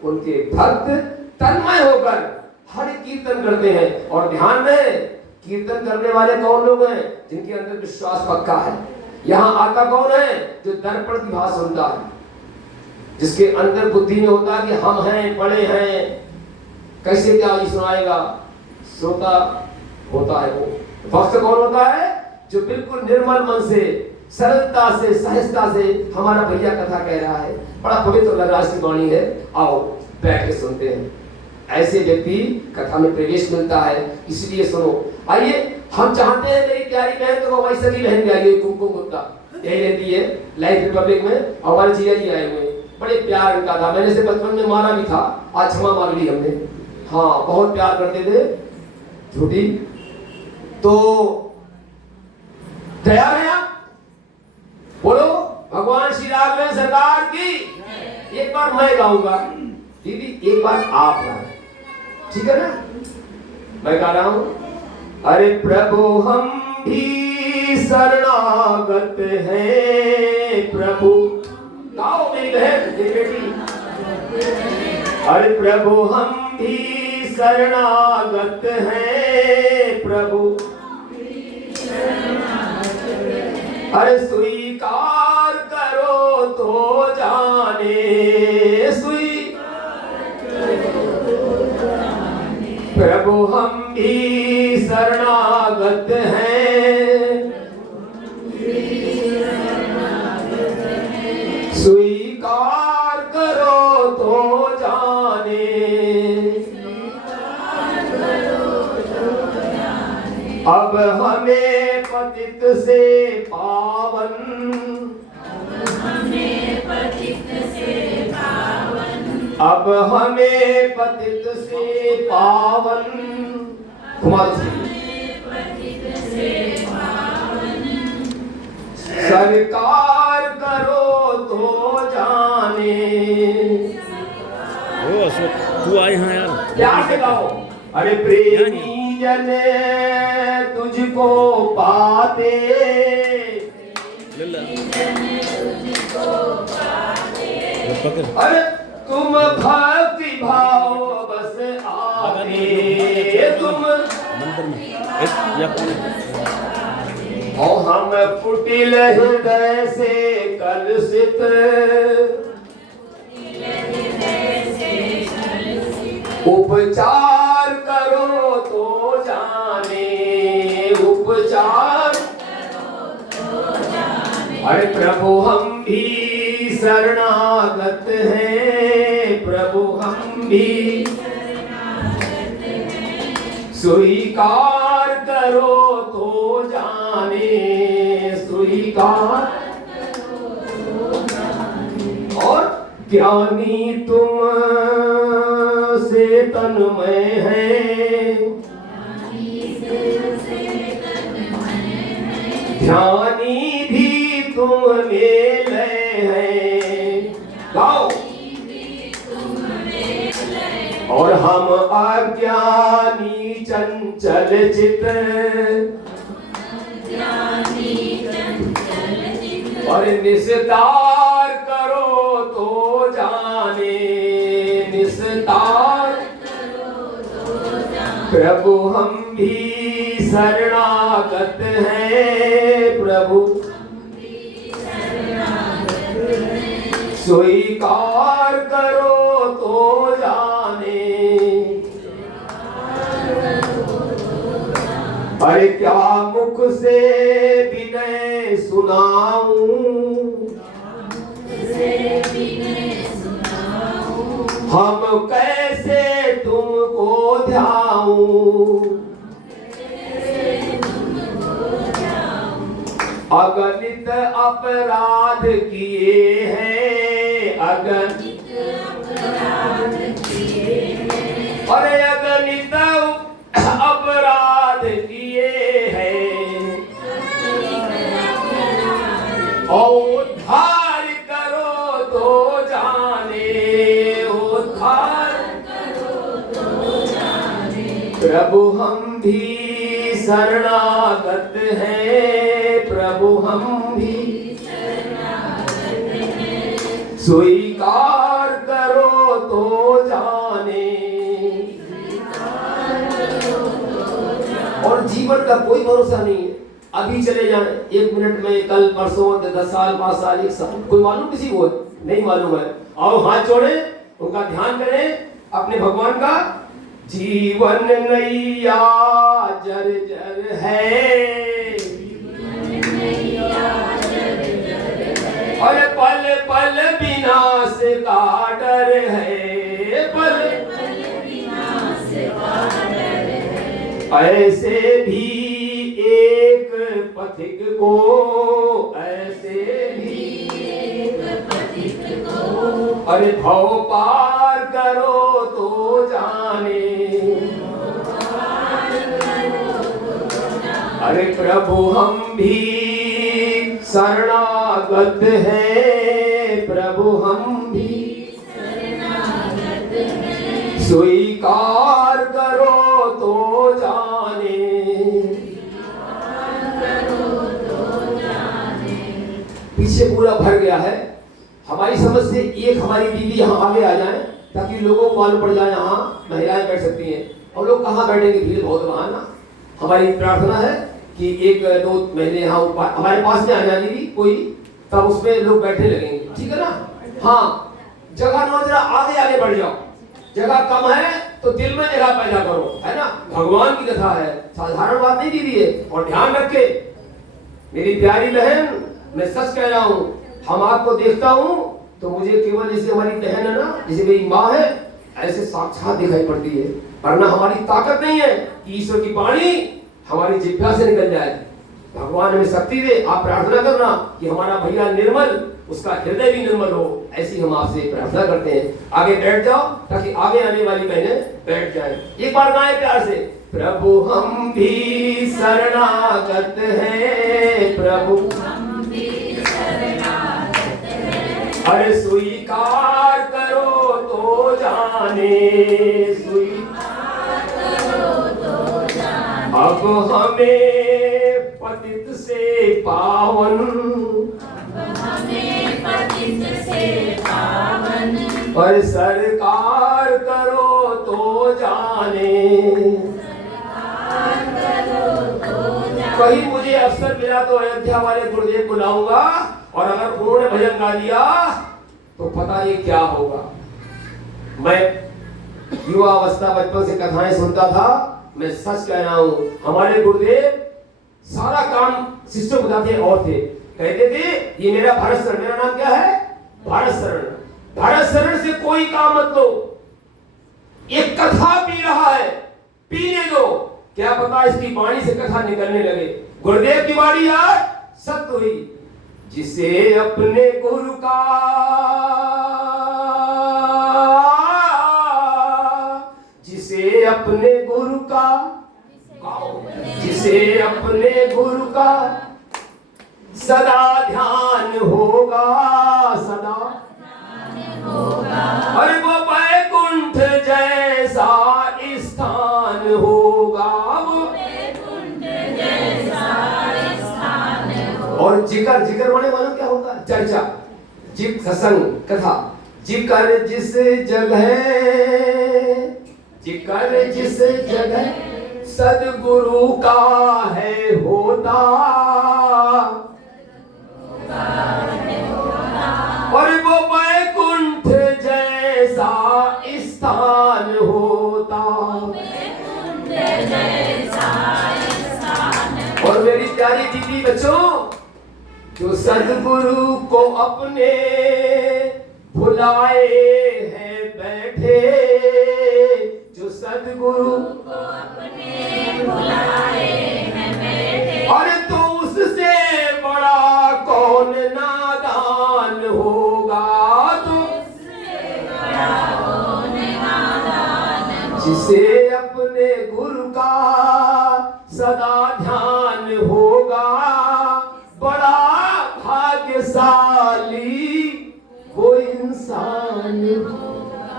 उनके भक्त तन्मय होकर हरि कीर्तन करते हैं। और ध्यान में कीर्तन करने वाले कौन लोग हैं? जिनके अंदर विश्वास पक्का है। यहाँ आता कौन है? जो दर्पण की बात सुनता है, जिसके अंदर बुद्धि में होता है कि हम हैं, बड़े हैं, कैसे क्या सुनाएगा। श्रोता होता है वो। भक्त कौन होता है? जो बिल्कुल निर्मल मन से, सरलता से, सहजता से हमारा भैया कथा कह रहा है, बड़ा पवित्र लग रहा है, इसकी वाणी है, आओ बैठ के सुनते हैं। ऐसे व्यक्ति कथा में प्रवेश मिलता है, इसलिए सुनो। आइए हम चाहते हैं मेरी प्यारी बहन तो हमारी सभी बहन भी आई, कुमकुम गुप्ता यही रहती है लाइफ रिपब्लिक में, हमारे जीजा जी आए हुए, बड़े प्यार इनका था। मैंने से बचपन में मारा भी था, आज क्षमा मांग ली हमने। हाँ बहुत प्यार करते थे, झूठी। तो तैयार हैं आप? बोलो भगवान श्री राघवेंद्र सरकार की। एक बार मैं गाऊंगा दीदी, एक बार आप गाएं, ठीक है ना? मैं गा रहा हूं। अरे प्रभु हम भी शरणागत हैं, प्रभु गाओ मेरी बहन बेटी। अरे प्रभु हम भी शरणागत हैं, प्रभु अरे स्वीकार करो तो जाने, प्रभु हम भी शरणागत हैं, स्वीकार करो तो जाने, अब हमें पतित से पावन, अब हमें पतित से पावन, सरकार करो तो जाने। ओ अशोक तू आए हैं यार, क्या से गाओ? अरे प्रेमी जन तुझको पाते, अरे तुम भक्ति भाव बस आते, तुम मंदिर में और हम कुटिल हृदय से कलुषित, उपचार करो तो जाने, उपचार अरे प्रभु हम भी शरणागत हैं, प्रभु हम भी स्वीकार करो तो जाने, स्वीकार। और ज्ञानी तुम से तन्मय है, ध्यानी भी तुम में लय है। गाओ। और हम अज्ञानी चंचल चित, और निस्तार करो तो जाने, निस्तार प्रभु हम भी शरणागत हैं, प्रभु स्वीकार करो तो जाने। अरे क्या मुख से विनय सुनाऊं, हम कैसे तुमको ध्याऊं, अगणित अपराध किए हैं, अगणित अरे अगणित अपराध किए हैं, और उद्धार करो तो जाने, उद्धार प्रभु हम भी शरणागत हैं, प्रभु हम भी स्वीकार करो तो जाने। और जीवन का कोई भरोसा नहीं है, अभी चले जाए, 1 मिनट में, कल परसों, 10 साल, 5 साल, 1 साल, कोई मालूम किसी को है? नहीं मालूम है। आओ हाथ जोड़े, उनका ध्यान करें, अपने भगवान का। जीवन नैया जर्जर है, और पल पल विनाश का डर है, पल विनाश का डर है। ऐसे भी एक पथिक को, ऐसे भी एक पथिक को, अरे भव पार करो तो जाने, अरे प्रभु हम भी शरणागत हैं, प्रभु हम भी शरणागत हैं, स्वीकार करो तो जाने, पीछे पूरा भर गया है। हमारी समझ से एक हमारी दीदी यहाँ आगे आ जाए, ताकि लोगों को मालूम पड़ जाए यहाँ महिलाएं बैठ सकती हैं, और लोग कहाँ बैठेंगे, भीड़ बहुत वहाँ ना। हमारी प्रार्थना है कि 1-2 महीने यहाँ हमारे पास में आ जाएगी भी कोई, तब उसमें लोग बैठने लगेंगे, ठीक है ना। हाँ, जगह न जरा आगे आगे बढ़ जाओ, जगह कम है तो दिल में जगह पैदा करो, है ना। भगवान की कथा है, साधारण बात नहीं दीदी है। और ध्यान रखे मेरी प्यारी बहन, मैं सच कह रहा हूँ, हम आपको देखता हूँ तो मुझे केवल जैसे हमारी बहन है ना, जैसे मेरी माँ है, ऐसे साक्षात दिखाई पड़ती है। वरना हमारी ताकत नहीं है कि ईश्वर की वाणी हमारी जिह्वा से निकल जाए। भगवान हमें शक्ति दे। आप प्रार्थना करना कि हमारा भैया निर्मल, उसका हृदय भी निर्मल हो, ऐसी हम आपसे प्रार्थना करते हैं। आगे बैठ जाओ ताकि आगे आने वाली बहनें बैठ जाए। एक बार गाएं प्यार से, प्रभु हम भी शरणागत हैं, प्रभु हम भी शरणागत हैं, अरे स्वीकार करो तो जाने, स्वीकार करो तो जाने। अब हमें पतित से पावन, अब हमें पतित से पावन, और सरकार करो तो जाने। कहीं मुझे अवसर मिला तो अयोध्या वाले गुरुदेव को लाऊंगा, और अगर उन्होंने भजन गा दिया तो पता नहीं क्या होगा। मैं युवा अवस्था बचपन से कथाएं सुनता था, मैं सच कह रहा हूं, हमारे गुरुदेव सारा काम सिस्टम बताते और थे। कहते थे ये मेरा भारत शरण, मेरा नाम क्या है? भारत शरण। भारत शरण से कोई काम मत लो, एक कथा पी रहा है, पीने दो, क्या पता इसकी वाणी से कथा निकलने लगे। गुरुदेव की वाणी यार सत्य हुई, जिसे अपने गुरु का अपने गुरु का, जिसे अपने गुरु का सदा ध्यान होगा, सदा अरे वो वैकुंठ जैसा स्थान होगा, वो और जिक्र, जिक्र माने मालूम क्या होता है? चर्चा, सत्संग, कथा। जिक्र जिस जगह, जिक्र जिस जगह सदगुरु का है होता, और वो वैकुंठ जैसा स्थान होता। और मेरी प्यारी दीदी बच्चों, जो सदगुरु को अपने भुलाए हैं बैठे, जो सदगुरु को अपने भुलाए हैं बैठे, और तो उससे बड़ा कौन नादान होगा, तो जिसे अपने गुरु का सदा ध्यान होगा, बड़ा भाग्यशाली वो इंसान।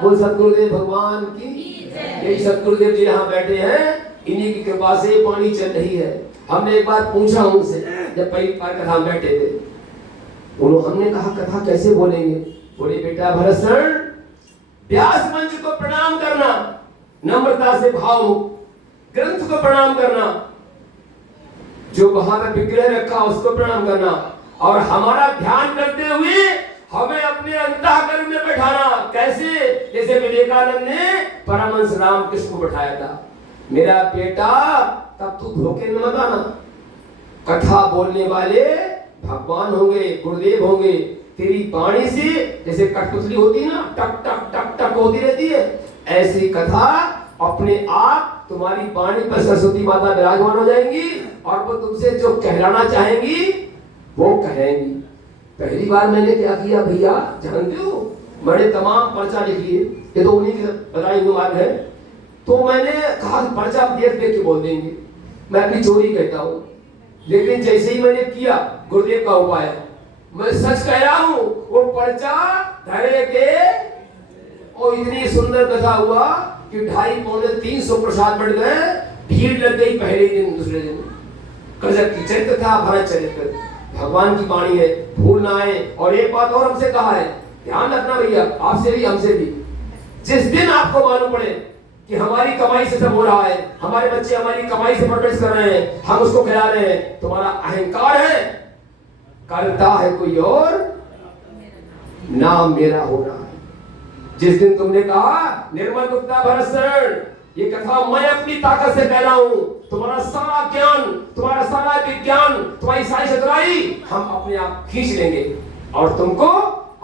बोल सतगुरुदेव भगवान की। यही सतगुरुदेव जी यहाँ बैठे हैं, इन्हीं की कृपा से पानी चल रही है। हमने एक बार पूछा उनसे, जब पहली बार कथा में बैठे थे, उन्होंने हमने कहा कथा कैसे बोलेंगे? बोले बेटा भरतसर, व्यास मंच को प्रणाम करना, नम्रता से भाव, ग्रंथ को प्रणाम करना, जो वहां पर विग्रह रखा उसको प्रणाम करना, और हमारा ध्यान करते हुए हमें अपने अंतःकरण में बैठाना। कैसे? जैसे विवेकानंद ने परमहंस रामकृष्ण को बैठाया था। मेरा बेटा, तब तू धोखे न मत आना, कथा बोलने वाले भगवान होंगे, गुरुदेव होंगे। तेरी वाणी से जैसे कठपुतली होती ना, टक टक टक टक होती रहती है, ऐसी कथा अपने आप तुम्हारी वाणी पर सरस्वती माता विराजमान हो जाएंगी, और वो तुमसे जो कहलाना चाहेंगी वो कहेंगी। पहली बार मैंने क्या किया भैया जानते हो? मैंने तमाम पर्चा लिख लिए, ये तो उन्हीं के बताई हुई बात है। तो मैंने कहा पर्चा देख देख के बोल देंगे, मैं अपनी चोरी कहता हूँ। लेकिन जैसे ही मैंने किया गुरुदेव का उपाय, मैं सच कह रहा हूँ, वो पर्चा धरे के और इतनी सुंदर कथा हुआ कि 250-300 प्रसाद बढ़ गए, भीड़ लग गई पहले दिन दूसरे दिन। गजब की चरित्र था, भरत चरित्र, भगवान की वाणी है, भूल ना आए। और एक बात और हमसे कहा है, ध्यान रखना भैया, आपसे भी हमसे भी, जिस दिन आपको मालूम पड़े कि हमारी कमाई से सब हो रहा है, हमारे बच्चे हमारी कमाई से परवरिश कर रहे हैं, हम उसको खिला रहे हैं, तुम्हारा अहंकार है, करता है कोई और, नाम मेरा हो रहा है। जिस दिन तुमने कहा निर्मल गुप्ता भरतसर, ये कथा मैं अपनी ताकत से कह रहा हूं, तुम्हारा सारा ज्ञान, तुम्हारा सारा विज्ञान, तुम्हारी सारी चतुराई हम अपने आप खींच लेंगे और तुमको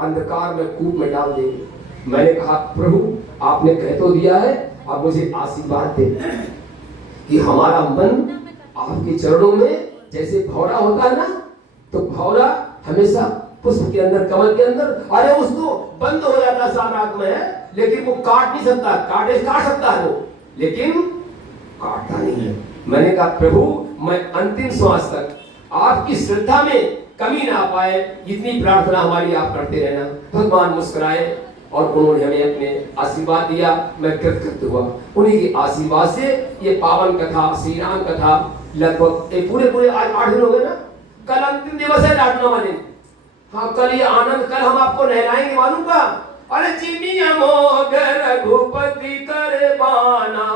अंधकार में कूप में डाल देंगे। मैंने कहा प्रभु आपने कह तो दिया है, अब मुझे आशीर्वाद दे कि हमारा मन आपके चरणों में जैसे भौरा होता है ना, तो भौरा हमेशा पुष्प के अंदर, कमल के अंदर, अरे उसको बंद हो जाता सामराज्य में है, लेकिन वो काट नहीं सकता, काट सकता है वो, लेकिन काटता नहीं है। मैंने कहा प्रभु मैं अंतिम श्वास तक आपकी श्रद्धा में कमी ना पाए, इतनी प्रार्थना हमारी आप करते रहना। भगवान मुस्कुराए और उन्होंने हमें अपने आशीर्वाद दिया। मैं कृतकृत हुआ उन्हीं के आशीर्वाद से। ये पावन कथा, श्री राम कथा लगभग पूरे आज 8 दिन हो गए ना, कल अंतिम दिवस है, 8वां दिन। हाँ कल ये आनंद, कल हम आपको नहलाएंगे, मालूम का? अरे चिनिया मोग रघुपति करे बाना,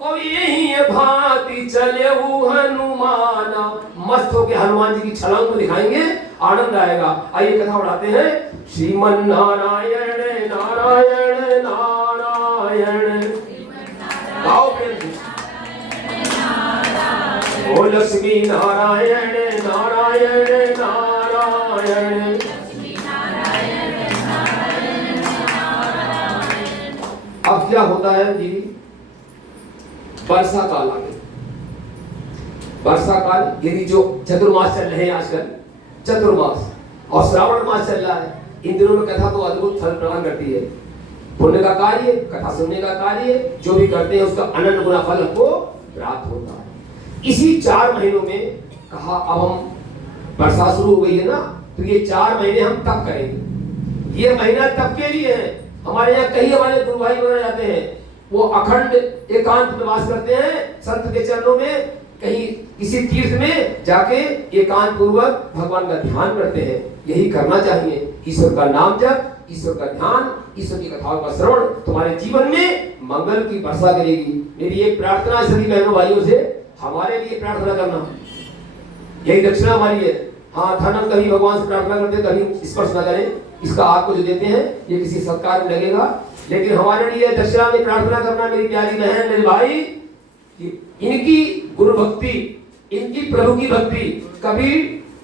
और यही भांति चले वो हनुमाना। मस्त होके हनुमान जी की छलांग को दिखाएंगे, आनंद आएगा। आइए कथा बढ़ाते हैं। श्रीमन नारायण नारायण नारायण, आओ ओ लक्ष्मी नारायण नारायण नारायण। अब क्या होता है जी, वर्षा काल आ गया। वर्षा काल यदि जो चतुर्मास चल रहे हैं आजकल, चतुर्मास और श्रावण मास चल रहा है, इन दिनों में कथा तो अद्भुत फल प्रदान करती है। पुण्य का कार्य, कथा सुनने का कार्य, जो भी करते हैं उसका अनंत गुना फल हमको प्राप्त होता है। इसी 4 महीनों में कहा अब हम वर्षा शुरू हो गई है ना, तो ये 4 महीने हम तप करेंगे। ये महीना तप के लिए है। हमारे यहाँ कई हमारे गुरु भाई बना जाते हैं, वो अखंड एकांत में वास करते हैं संत के चरणों में, कहीं किसी तीर्थ में जाके एकांत पूर्वक भगवान का ध्यान करते हैं। यही करना चाहिए। ईश्वर का नाम जप, ईश्वर का ध्यान, ईश्वर की कथाओं का श्रवण तुम्हारे जीवन में मंगल की वर्षा करेगी। मेरी एक प्रार्थना है सभी बहनों भाइयों से, हमारे लिए प्रार्थना करना, यही दक्षिणा हमारी है। हाँ, धर्म कभी भगवान से प्रार्थना करते कभी स्पर्श न करें, इसका आपको जो देते हैं ये किसी सत्कार में लगेगा, लेकिन हमारे लिए दक्षिणा में प्रार्थना करना मेरी प्यारी बहन मेरे भाई कि इनकी गुरु भक्ति, इनकी प्रभु की भक्ति कभी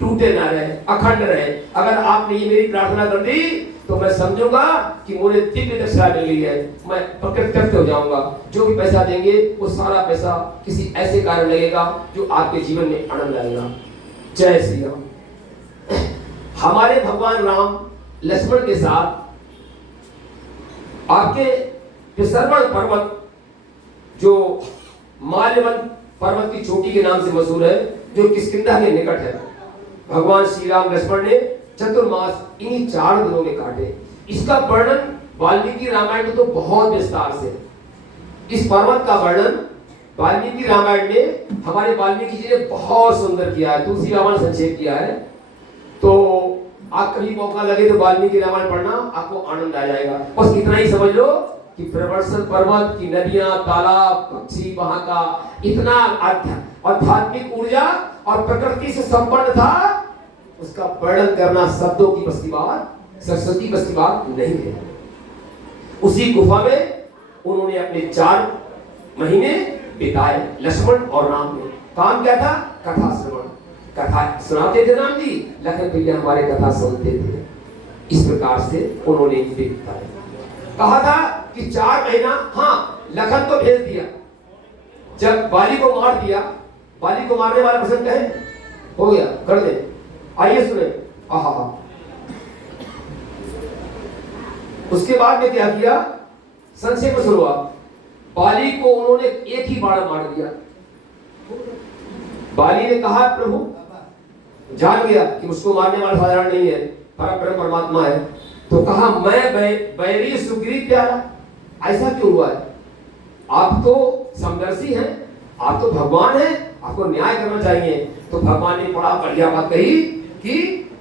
टूटे ना रहे, अखंड रहे। अगर आपने ये मेरी प्रार्थना कर दी तो मैं समझूंगा कि मुझे दिव्य दशा मिली है, मैं प्रकृत हो जाऊंगा। जो भी पैसा देंगे वो सारा पैसा किसी ऐसे कार्य लगेगा जो आपके जीवन में आनंद लाएगा। जय श्री राम। हमारे भगवान राम लक्ष्मण के साथ आपके विसर्वण पर्वत, जो माल्यवन पर्वत की चोटी के नाम से मशहूर है, जो किष्किंधा के निकट है, भगवान श्री राम लक्ष्मण ने चतुर्मास इन्हीं 4 दिनों में काटे। इसका वर्णन वाल्मीकि रामायण में तो बहुत विस्तार से, इस पर्वत का वर्णन वाल्मीकि रामायण में हमारे वाल्मीकि जी ने बहुत सुंदर किया है, तुलसी रामायण संक्षेप किया है। तो आप कभी मौका लगे तो वाल्मीकि रामायण पढ़ना, आपको आनंद आ जाएगा। बस इतना ही समझ लो कि प्रवर्षण पर्वत की नदियां, तालाब, पक्षी, वहां का इतना आध्यात्मिक ऊर्जा और प्रकृति से संपन्न था, उसका वर्णन करना शब्दों की बस की बात, सरस्वती बस की बात नहीं है। उसी गुफा में उन्होंने अपने 4 महीने बिताए लक्ष्मण और राम ने। काम क्या था? कथा श्रवण, कथा सुनाते थे राम जी, लखन भैया हमारे कथा सुनते थे। इस प्रकार से उन्होंने बिताए। कहा था कि 4 महीना, हाँ लखन तो भेज दिया, जब बाली को मार दिया, बाली को मारने वाला प्रसंग है, हो गया, कर दे। आइए सुने। आहा, उसके बाद में क्या किया? संक्षेप में शुरुआत। बाली को उन्होंने एक ही बाण मार दिया। बाली ने कहा प्रभु जान गया कि उसको मारने वाला साधारण नहीं है, परम परमात्मा है, तो कहा मैं बैरी सुग्रीव प्यारा। ऐसा क्यों हुआ है? आप तो समदर्शी हैं, आप तो भगवान हैं, आपको न्याय करना चाहिए। तो भगवान ने बड़ा बढ़िया बात कही कि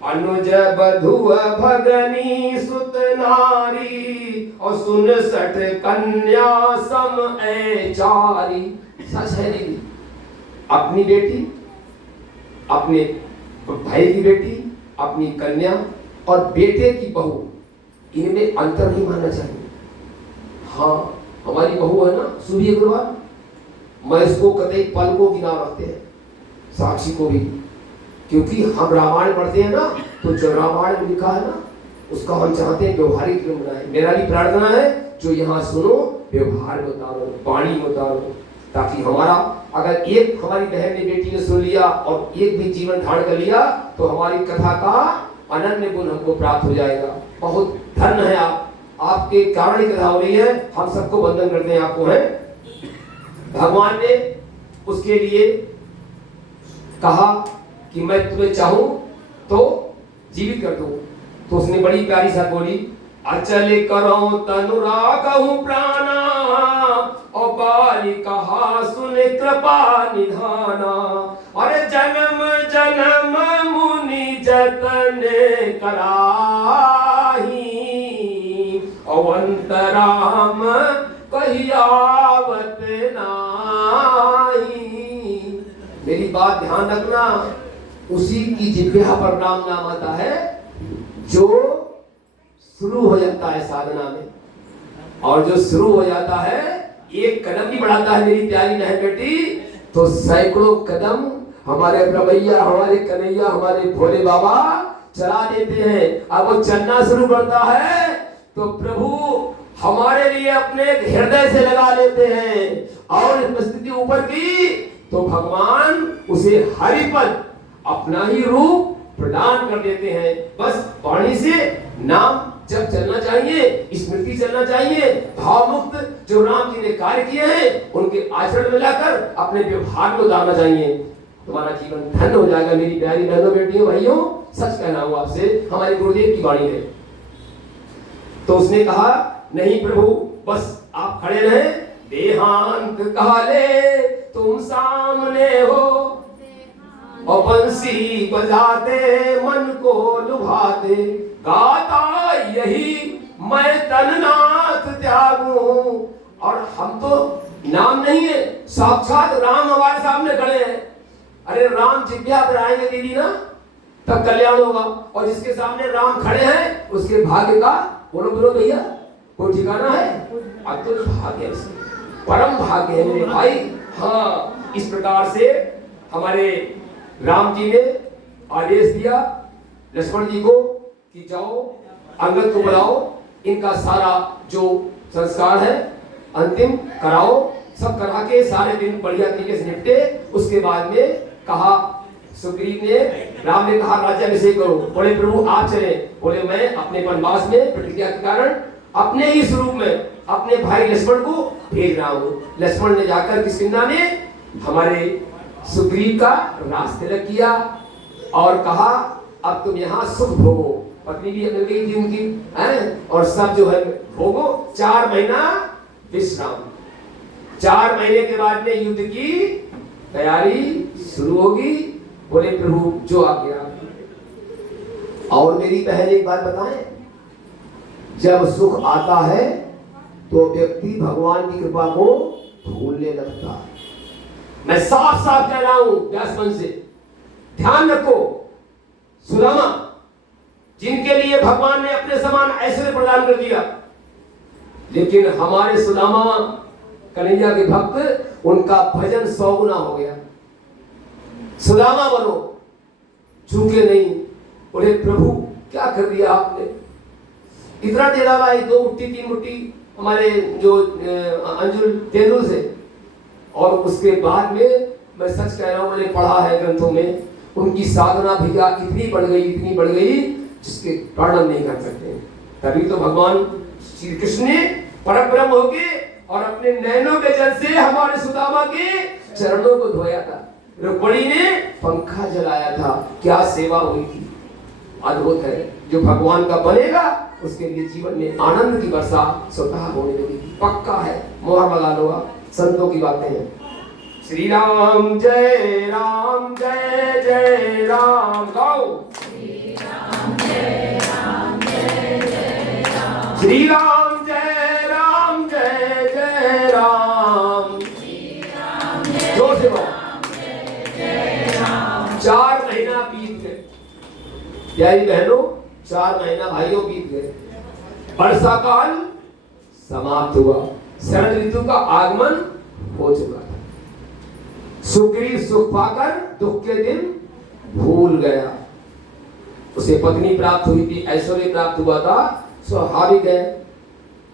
अनुज बधु भगनी सुत नारी और 69 कन्या सम चारी। सच है नहीं? अपनी बेटी, अपने भाई की बेटी, अपनी कन्या और बेटे की बहू, इनमें अंतर नहीं मानना चाहिए। हाँ, हमारी बहू है ना सूर्य अग्रवाल, मैं इसको कतई पल को गिना रखते हैं, साक्षी को भी, क्योंकि हम रामायण पढ़ते हैं ना, तो जो रामायण में लिखा है ना उसका हम चाहते हैं व्यवहारिक में बनाए। मेरा भी प्रार्थना है जो यहाँ सुनो व्यवहार में उतारो, वाणी में उतारो, ताकि हमारा अगर एक हमारी बहन ने बेटी ने सुन लिया और एक भी जीवन धारण कर लिया तो हमारी कथा का अनन्य गुण हमको प्राप्त हो जाएगा। बहुत धन्य है आप, आपके कारण ही कथा हो रही है। हम सबको वंदन करते हैं आपको है। भगवान ने उसके लिए कहा कि मैं तुम्हें चाहूं तो जीवित कर दूं, तो उसने बड़ी प्यारी सा बोली, अचल करो तनु रागहु प्राणा और बाली कहा सुन कृपा निधाना। अरे जन्म जन्म मुनि जतन कराही और अंतराम कहियावत नाही। मेरी बात ध्यान रखना, उसी की जिह्वा पर नाम आता है जो शुरू हो जाता है साधना में, और जो शुरू हो जाता है एक कदम भी बढ़ाता है मेरी प्यारी बहन बेटी, तो सैकड़ों कदम हमारे प्रभैया, हमारे कन्हैया, हमारे भोले बाबा चला देते हैं। अब वो चलना शुरू करता है तो प्रभु हमारे लिए अपने हृदय से लगा लेते हैं, और स्थिति ऊपर की तो भगवान उसे हरिपद अपना ही रूप प्रदान कर देते हैं। बस वाणी से नाम जब चलना चाहिए, स्मृति चलना चाहिए, भाव मुक्त जो राम जी ने कार्य किए हैं उनके आचरण में लाकर अपने व्यवहार को उतारना चाहिए। तुम्हारा जीवन धन्य हो जाएगा। मेरी प्यारी बहनों बेटियों भाइयों, सच कहना हूं आपसे, हमारे गुरुदेव की वाणी है। तो उसने कहा नहीं प्रभु, बस आप खड़े रहे, देहांत काले तुम सामने हो और बंसी बजाते मन को लुभाते, गाता यही मैं तननाथ त्यागूं। और हम तो नाम नहीं है, साक्षात राम हमारे सामने खड़े हैं। अरे राम जिज्ञा पर आएंगे दीदी ना, तब कल्याण होगा। और जिसके सामने राम खड़े हैं उसके भाग्य का बोलो बोलो भैया कोई ठिकाना है? अतुल भाग्य है, परम भाग्य है मेरे भाई। हाँ, इस प्रकार से हमारे राम जी ने आदेश दिया लक्ष्मण जी को कि जाओ अंगद को बुलाओ, इनका सारा जो संस्कार है अंतिम कराओ। सब करा के सारे दिन बढ़िया तरीके से निपटे। उसके बाद में कहा सुग्रीव ने, राम ने कहा राज्याभिषेक करो। बोले प्रभु आप चले। बोले मैं अपने वनवास में प्रतिज्ञा के कारण अपने ही स्वरूप में अपने भाई लक्ष्मण को भेज रहा हूँ। लक्ष्मण ने जाकर किष्किंधा में हमारे सुग्रीव का रास तिलक किया और कहा अब तुम यहाँ सुख भोगो। पत्नी भी मिल गई थी उनकी हैं, और सब जो है भोगो। 4 महीना विश्राम। 4 महीने के बाद में युद्ध की तैयारी शुरू होगी। बोले प्रभु जो आ गया। और मेरी बहन एक बात बताएं, जब सुख आता है तो व्यक्ति भगवान की कृपा को भूलने लगता है। मैं साफ साफ कह रहा हूं व्यासमंच से, ध्यान रखो। सुदामा जिनके लिए भगवान ने अपने समान ऐश्वर्य प्रदान कर दिया, लेकिन हमारे सुदामा कन्हैया के भक्त, उनका भजन 100 गुना हो गया। सुदामा बनो, झुके नहीं। बोले प्रभु क्या कर दिया आपने, इतना दे रहा है, 2 मुट्ठी 3 मुट्ठी हमारे जो अंजुल तेंदुल से। और उसके बाद में मैं सच कह रहा हूं, मैंने पढ़ा है ग्रंथों में, उनकी साधना भैया इतनी बढ़ गई जिसके वर्णन नहीं कर सकते। तभी तो भगवान श्री कृष्ण ने परब्रह्म होके और अपने नैनों के जल से हमारे सुदामा के चरणों को धोया था। रुक्मिणी ने पंखा जलाया था। क्या सेवा हुई थी, अद्भुत है। जो भगवान का बनेगा उसके लिए जीवन में आनंद की वर्षा स्वतः होने लगेगी, पक्का है। मोहर लगा लो आप, संतों की बातें हैं। श्री राम जय राम जय जय राम, गाओ श्री राम जय राम जय जय राम, श्री राम जय राम जय जय राम, श्री राम जोर से बोलो 4 महीना बीत गए प्यारी बहनों, 4 महीना भाइयों बीत गए। वर्षा काल समाप्त हुआ, शरद ऋतु का आगमन हो चुका था। सुग्रीव सुख पाकर दुख के दिन भूल गया। उसे पत्नी प्राप्त हुई थी, ऐश्वर्य प्राप्त हुआ था, स्वाभाविक है।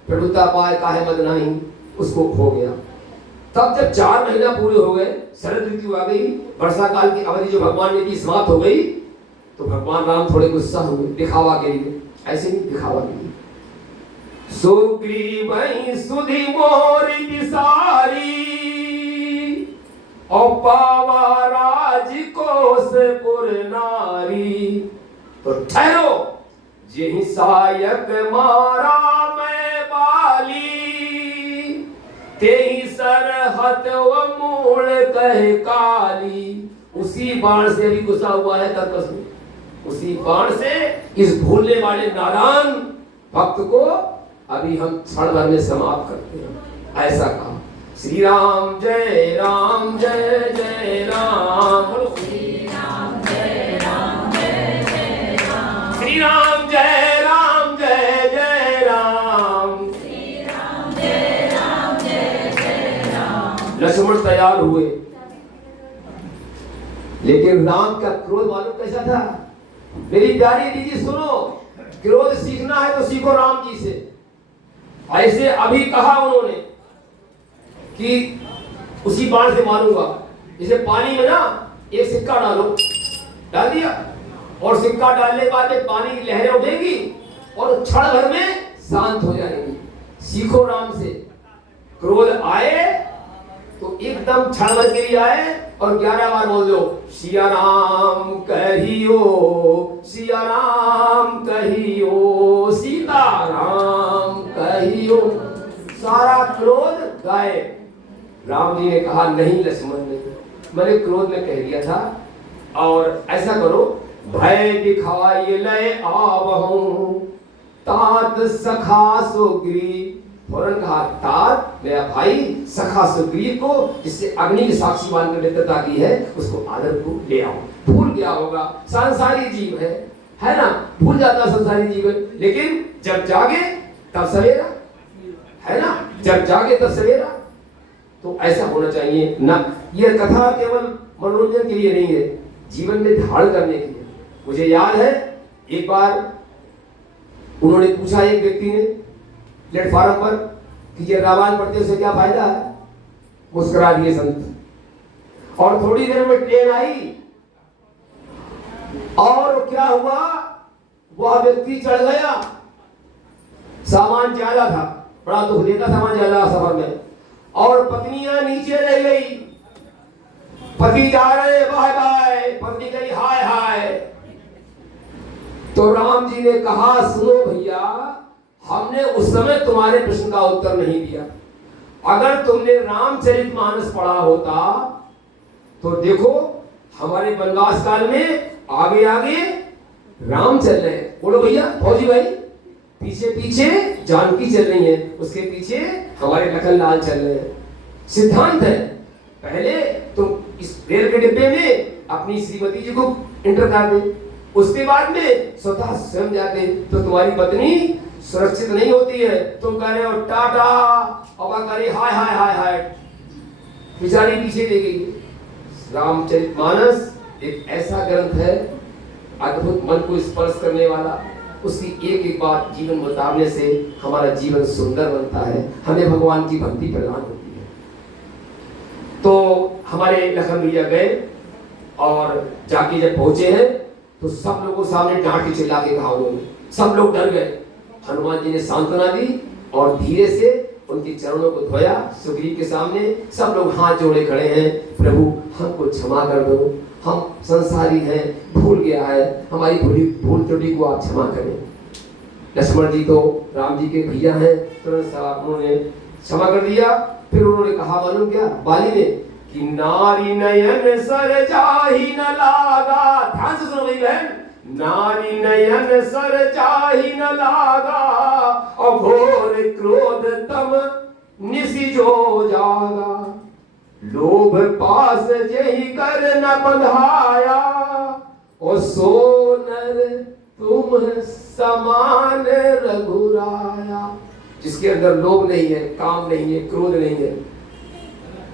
प्रभुता पाए काहे मद नहीं, उसको खो गया। तब जब 4 महीना पूरे हो गए, शरद ऋतु आ गई, वर्षा काल की अवधि जो भगवान ने दी समाप्त हो गई, तो भगवान राम थोड़े गुस्सा हुए दिखावा के लिए। ऐसे नहीं, दिखावा के लिए। सुग्रीव सुधि मोरी बिसारी और पावा राज कोसपुर नारी, तो ठहरो जेहि सायक मारा मैं बाली, तेहि सरहत व मूल कह काली। उसी बाण से अभी गुस्सा हुआ है तरकस में, उसी बाण से इस भूलने वाले नारायण भक्त को अभी हम क्षण भर में समाप्त करते हैं। ऐसा कहा श्री राम जय राम जय जय राम, श्री राम जय राम जय जय राम, श्री राम जय राम जय जय राम, श्री राम जय राम जय जय राम। लक्ष्मण तैयार हुए, लेकिन राम का क्रोध मालूम कैसा था? मेरी प्यारी दीदी सुनो, क्रोध सीखना है तो सीखो राम जी से। ऐसे अभी कहा उन्होंने कि उसी बाण से मारूंगा। जैसे पानी में ना एक सिक्का डालो, डाल दिया, और सिक्का डालने के बाद पानी की लहरें उठेगी और क्षण भर में शांत हो जाएंगी। सीखो राम से, क्रोध आए तो एकदम क्षण भर के लिए आए और 11 बार बोल दो सिया राम कहियो, सिया राम कहियो, सीता राम कहियो, सारा क्रोध गायब। राम जी ने कहा नहीं लक्ष्मण ने, मैंने क्रोध में कह दिया था, और ऐसा करो भय दिखाई लय आवहूं तात सखा सुग्रीव। फौरन कहा तात मेरा भाई, सखा सुग्रीव को जिससे अग्नि की साक्षी मानकर मित्रता की है उसको आदर को ले आओ। भूल गया होगा, संसारी जीव है ना, भूल जाता संसारी जीव है, लेकिन जब जागे तब सवेरा, है ना, जब जागे तब सवेरा। तो ऐसा होना चाहिए ना। यह कथा केवल मनोरंजन के लिए नहीं है, जीवन में धारण करने के लिए। मुझे याद है एक बार उन्होंने पूछा एक व्यक्ति ने प्लेटफॉर्म पर कि ये रामायण पढ़ते से क्या फायदा है, मुस्कुरा दिए संत। और थोड़ी देर में ट्रेन आई और क्या हुआ, वह व्यक्ति चढ़ गया, सामान ज्यादा था, बड़ा दुख देता सामान ज्यादा सफर में, और पत्नियां नीचे रह गई। पति जा रहे बाय बाय, पत्नी कही हाय हाय। तो राम जी ने कहा सुनो भैया, हमने उस समय तुम्हारे प्रश्न का उत्तर नहीं दिया। अगर तुमने रामचरितमानस पढ़ा होता तो देखो हमारे वनवास काल में आगे आगे राम चल रहे हैं, बोलो भैया फौजी भाई, पीछे पीछे जानकी चल रही है, उसके पीछे हमारे लखनलाल चल रहे हैं। सिद्धांत है, पहले तुम इस रेल के डिब्बे में अपनी श्रीमती जी को इंटर कर दे, उसके बाद में स्वतः स्वयं जाते, तो तुम्हारी पत्नी सुरक्षित नहीं होती है। तुम कह रहे हो टाटा और कह रहे हाय हाय हाय हाय, बेचारी पीछे दे गई। रामचरितमानस एक ऐसा ग्रंथ है, अद्भुत, मन को स्पर्श करने वाला। उसकी एक एक बात जीवन बताने से हमारा जीवन सुंदर बनता है, हमें भगवान की भक्ति प्रदान होती है। तो हमारे लखन भैया गए और जाके जब पहुंचे हैं तो सब लोगों सामने डांट के चिल्ला के कहा उन्होंने, सब लोग डर गए। हनुमान जी ने सांत्वना दी और धीरे से उनके चरणों को धोया सुग्रीव के सामने। सब लोग हाथ जोड़े खड़े हैं, प्रभु हमको क्षमा कर दो, हम संसारी हैं, भूल गया है, हमारी भूल त्रुटि को आप क्षमा करें। लक्ष्मण जी तो राम जी के भैया हैं, तुरंत उन्होंने क्षमा कर दिया। फिर उन्होंने कहा मालूम क्या बाली ने कि नारी नयन सर जाहि न लागा। ध्यान से सुनो मेरी बहन, नारी नयन सर जाहि न लागा और घोर क्रोध तम निसि जो जागा। लोभ पास जहि कर न बंधाया और सोनर तुम समान रघुराया। जिसके अंदर लोभ नहीं है, काम नहीं है, क्रोध नहीं है,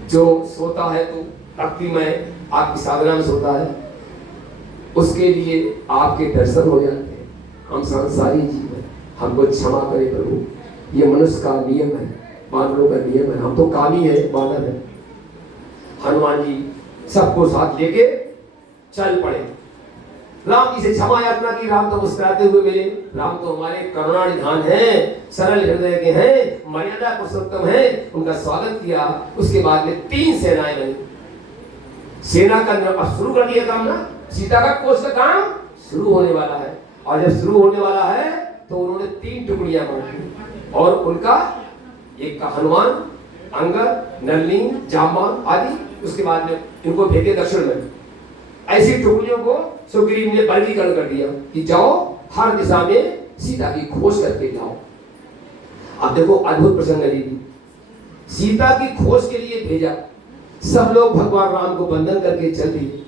जो सोता है तो भक्ति में आपकी साधना में सोता है, उसके लिए आपके दर्शन हो जाते हैं। हम संसारी जीव हैं, हमको क्षमा करें प्रभु, ये मनुष्य का नियम है, मानवों का नियम है, हम तो कामी है, बानर है। हनुमान जी सबको साथ लेके चल पड़े। राम जी से क्षमा याचना की, राम तो मुस्कुराते हुए मिले। राम तो हमारे करुणा निधान हैं, सरल हृदय के हैं, मर्यादा पुरुषोत्तम हैं, उनका स्वागत किया। उसके बाद में 3 सेनाएं बनी। सेना का अब शुरू कर दिया काम ना, सीता का कोष का काम शुरू होने वाला है। और जब शुरू होने वाला है तो उन्होंने 3 टुकड़ियां बांटी और उनका एक का हनुमान, अंगद, नलिनी, जामवान आदि, उसके बाद में इनको भेजे दक्षिण में। ऐसी टुकड़ियों को सुग्रीव ने वर्गीकरण कर दिया कि जाओ हर दिशा में सीता की खोज करके लाओ। अब देखो अद्भुत प्रसंग है दीदी, सीता की खोज के लिए भेजा। सब लोग भगवान राम को वंदन करके चल दिए,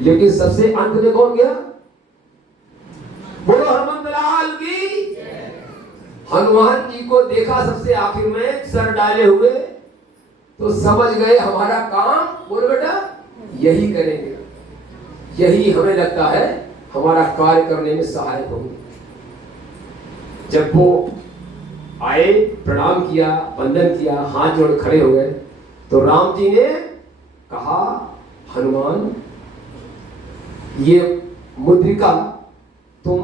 लेकिन सबसे अंत में कौन गया? बोलो हनुमान लाल की। हनुमान जी को देखा सबसे आखिर में, सर डाले हुए, तो समझ गए हमारा काम, बोलो बेटा यही करेंगे, यही हमें लगता है हमारा कार्य करने में सहायक होगी। जब वो आए, प्रणाम किया, वंदन किया, हाथ जोड़ खड़े हो गए, तो राम जी ने कहा हनुमान ये मुद्रिका तुम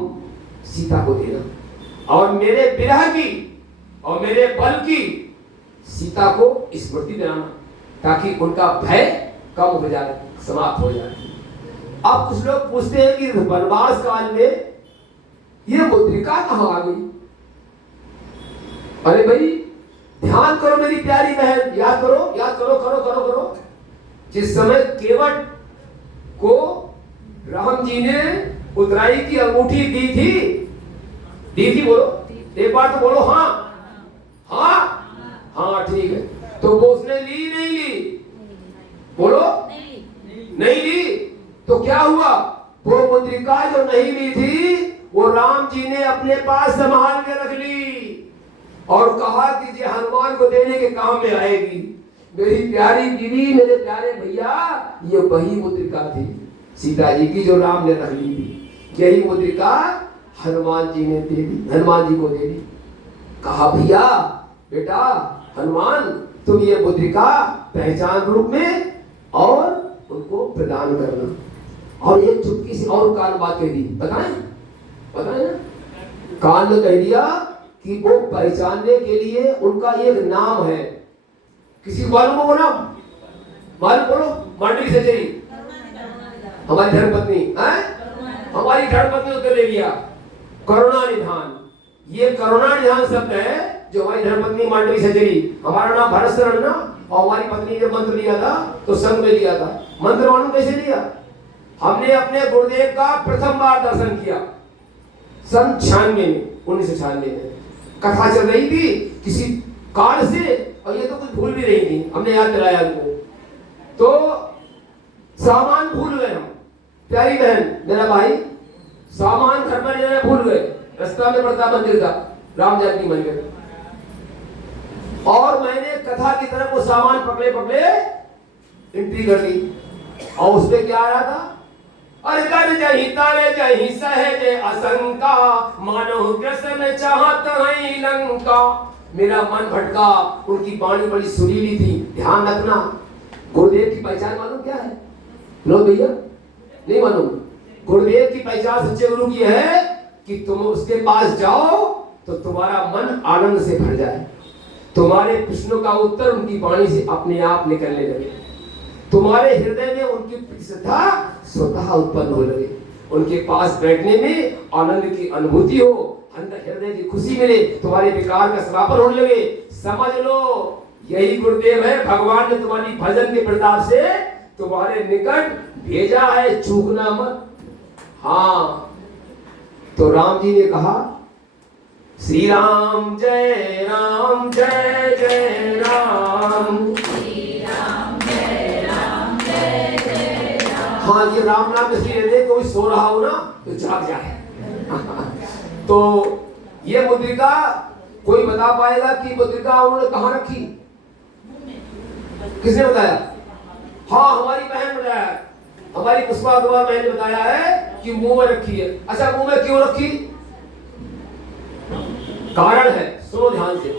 सीता को देना, और मेरे विरह की और मेरे बल की सीता को स्मृति दिलाना, ताकि उनका भय कम हो जाए, समाप्त हो जाए। अब कुछ लोग पूछते हैं कि वनवास काल में ये मुद्रिका कहां आ गई? अरे भाई ध्यान करो मेरी प्यारी बहन, याद करो, याद करो, करो करो करो। जिस समय केवट को राम जी ने उतराई की अंगूठी दी थी, बोलो एक बार तो बोलो, हाँ हाँ हाँ ठीक है। तो वो उसने ली नहीं ली? बोलो नहीं ली। तो क्या हुआ? वो मुद्रिका जो नहीं ली थी वो राम जी ने अपने पास संभाल के रख ली और कहा कि ये हनुमान को देने के काम में आएगी। मेरी प्यारी बीवी, मेरे प्यारे भैया, ये वही मुद्रिका थी सीता जी की जो राम ने रख ली थी। यही मुद्रिका हनुमान जी ने दे दी, हनुमान जी को दे दी। कहा भैया बेटा हनुमान, तुम ये मुद्रिका पहचान रूप में और उनको प्रदान करना। और एक चुटकी से और कान बात कह दी, बताएं ना, कान ने कह दिया कि वो पहचानने के लिए उनका एक नाम है। किसी को मालूम हो नाम? मालूम? बोलो। मंडली से चली हमारी धर्मपत्नी है, हमारी धर्मपत्नी उत्तर ले लिया करुणा निधान। ये करुणा निधान शब्द है जो हमारी धर्मपत्नी मांडवी से चली। हमारा नाम भरत शरण ना, और हमारी पत्नी ने मंत्र लिया था तो संग में लिया था। मंत्र मालूम कैसे लिया? हमने अपने गुरुदेव का प्रथम बार दर्शन किया सन 96 में, 1996 में। कथा चल रही थी किसी काल से, और ये तो कुछ भूल भी रही थी, हमने याद दिलाया उनको। तो सामान भूल गए हम, प्यारी बहन मेरा भाई, सामान घर पर लेना भूल गए। रास्ता में पड़ता मंदिर था, राम जानकी मंदिर, और मैंने कथा की तरफ वो सामान पकड़े पकड़े एंट्री कर दी। और उसमें क्या आ रहा था? अरे कर जही तारे जही सहज असंका, मानो कृष्ण चाहत है लंका। मेरा मन भटका, उनकी वाणी बड़ी सुरीली थी। ध्यान रखना, गुरुदेव की पहचान मालूम क्या है? लो भैया, नहीं मालूम? गुरुदेव की पहचान सच्चे गुरु की है कि तुम उसके पास जाओ तो तुम्हारा मन आनंद से भर जाए, तुम्हारे प्रश्नों का उत्तर उनकी वाणी से अपने आप निकलने लगे, तुम्हारे हृदय में उनकी श्रद्धा स्वतः उत्पन्न हो लगे, उनके पास बैठने में आनंद की अनुभूति हो, अंदर हृदय की खुशी मिले, तुम्हारे विकार का समापन होने लगे। समझ लो यही गुरुदेव है, भगवान ने तुम्हारी भजन के प्रताप से तुम्हारे निकट भेजा है, चूकना मत। हाँ, तो राम जी ने कहा श्री राम जय राम, जय जय राम, श्री राम जय राम, जय जय राम। हाँ, ये राम नाम इसलिए लेते, कोई सो रहा हो ना तो जाग जाए। तो ये मुद्रिका कोई बता पाएगा कि मुद्रिका उन्होंने कहाँ रखी? किसने बताया? हाँ, हमारी बहन बताया, हमारी पुष्पा कुमार बहन ने बताया है कि मुंह में रखी है। अच्छा, मुंह में क्यों रखी? कारण है, सुनो ध्यान से।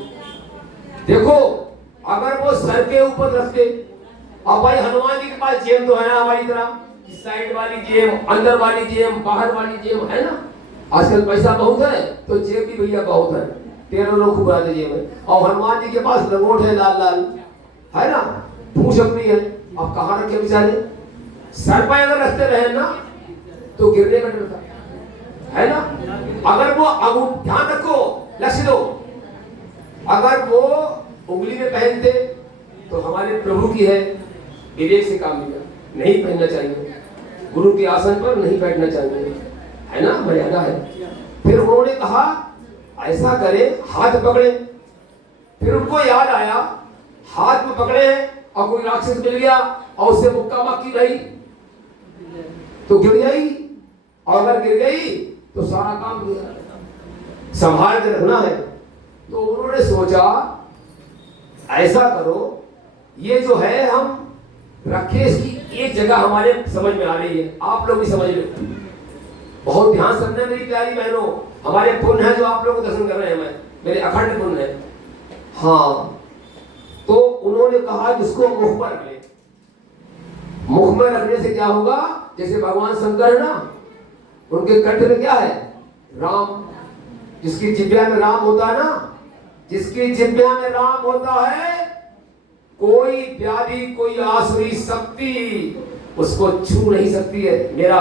देखो, अगर वो सर के ऊपर रखते, अब भाई हनुमान जी के पास जेब तो है ना हमारी तरह, साइड वाली जेब, अंदर वाली जेब, बाहर वाली जेब है ना। आजकल पैसा बहुत है तो जेब भी भैया बहुत है, 13 लोग खूब आते जेब में। और हनुमान जी के पास लंगोट है लाल लाल, है ना, पूंछ अपनी है। अब कहाँ रखे बेचारे? सर पर अगर रखते रहे ना तो गिरने का डर था, है ना। अगर वो ध्यान रखो, लक्ष्य दो, अगर वो उंगली में पहनते तो हमारे प्रभु की है, विवेक से काम लिया, नहीं पहनना चाहिए, गुरु के आसन पर नहीं बैठना चाहिए, है ना, मर्यादा है। फिर उन्होंने कहा ऐसा करे, हाथ पकड़े। फिर उनको याद आया हाथ में पकड़े और कोई राक्षस मिल गया और उससे मुक्का माकी रही तो गिर गई, और अगर गिर गई तो सारा काम गिर, संभाल के रखना है। तो उन्होंने सोचा ऐसा करो, ये जो है हम रखे, इसकी एक जगह हमारे समझ में आ रही है, आप लोग भी समझ लो, बहुत ध्यान से समझना मेरी प्यारी बहनों। हमारे पुण्य है जो आप लोग दर्शन कर रहे हैं, मेरे अखंड पुण्य है। हाँ, तो उन्होंने कहा जिसको मुख पर रख ले। मुख में रखने से क्या होगा? जैसे भगवान शंकर है ना, उनके कंठ में क्या है? राम, जिसकी जिब्या में राम होता है ना, जिसकी जिब्या में राम होता है, कोई व्याधि कोई आसुरी शक्ति उसको छू नहीं सकती है। मेरा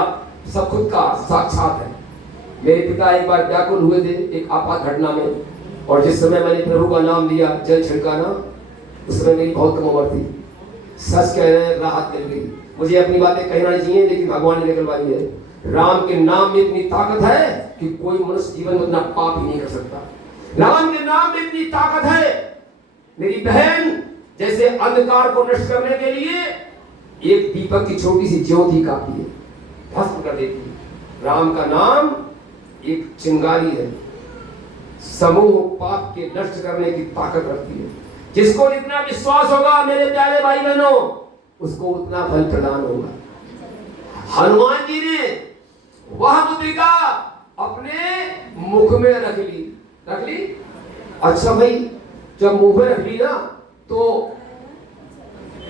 सब खुद का साक्षात है। मेरे पिता एक बार व्याकुल हुए थे एक आपात घटना में, और जिस समय मैंने प्रभु का नाम लिया, जल छिड़काना, उस समय मेरी बहुत कम उम्र थी। सच कह रहे हैं, राहत मिल गई। मुझे अपनी बातें कहना नहीं चाहिए, लेकिन भगवान ने निकलवाई है। राम के नाम में इतनी ताकत है कि कोई मनुष्य जीवन में उतना पाप ही नहीं कर सकता। राम के नाम में इतनी ताकत है। मेरी बहन जैसे अंधकार को नष्ट करने के लिए एक दीपक की छोटी सी ज्योति काफी है, भस्म कर देती है। राम का नाम एक चिंगारी है, समूह पाप के नष्ट करने की ताकत रखती है। जिसको जितना विश्वास होगा मेरे प्यारे भाई बहनों, उसको उतना फल प्रदान होगा। हनुमान जी ने वह मुद्रिका अपने मुख में रख ली। अच्छा भाई, जब मुंह में रख ली ना, तो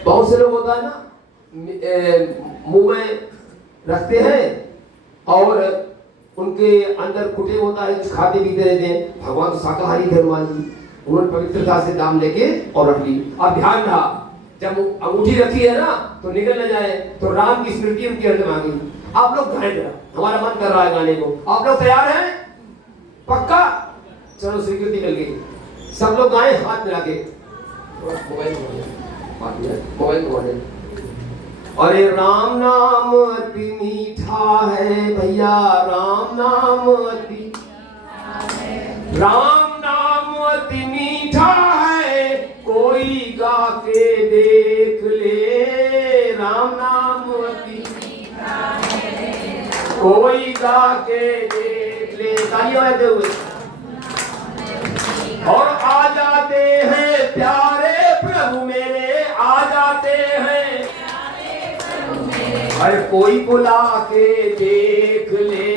बहुत से लोग होता है ना, मुंह में रखते हैं और उनके अंदर कुटे होता है, कुछ खाते पीते रहते हैं। भगवान तो शाकाहारी थे हनुमान जी, उन्होंने पवित्रता से दाम लेके और रख ली। अब ध्यान रहा, जब अंगूठी रखी है ना तो निकल न जाए, तो राम की स्मृति उनके हृदय में आ गई। आप लोग गाएं जरा, हमारा मन कर रहा है गाने को। आप लोग तैयार हैं? पक्का? चलो स्वीकृति मिल गई। सब लोग गाएं हाथ मिला के। मोबाइल। अरे राम नाम अति मीठा है भैया, राम नाम अति मीठा है, कोई गा के देख ले। राम नाम अति मीठा है, कोई गा के देख ले। तालियां बजाते हुए। और आ जाते हैं प्यारे प्रभु मेरे, आ जाते हैं। अरे कोई बुला के देख ले,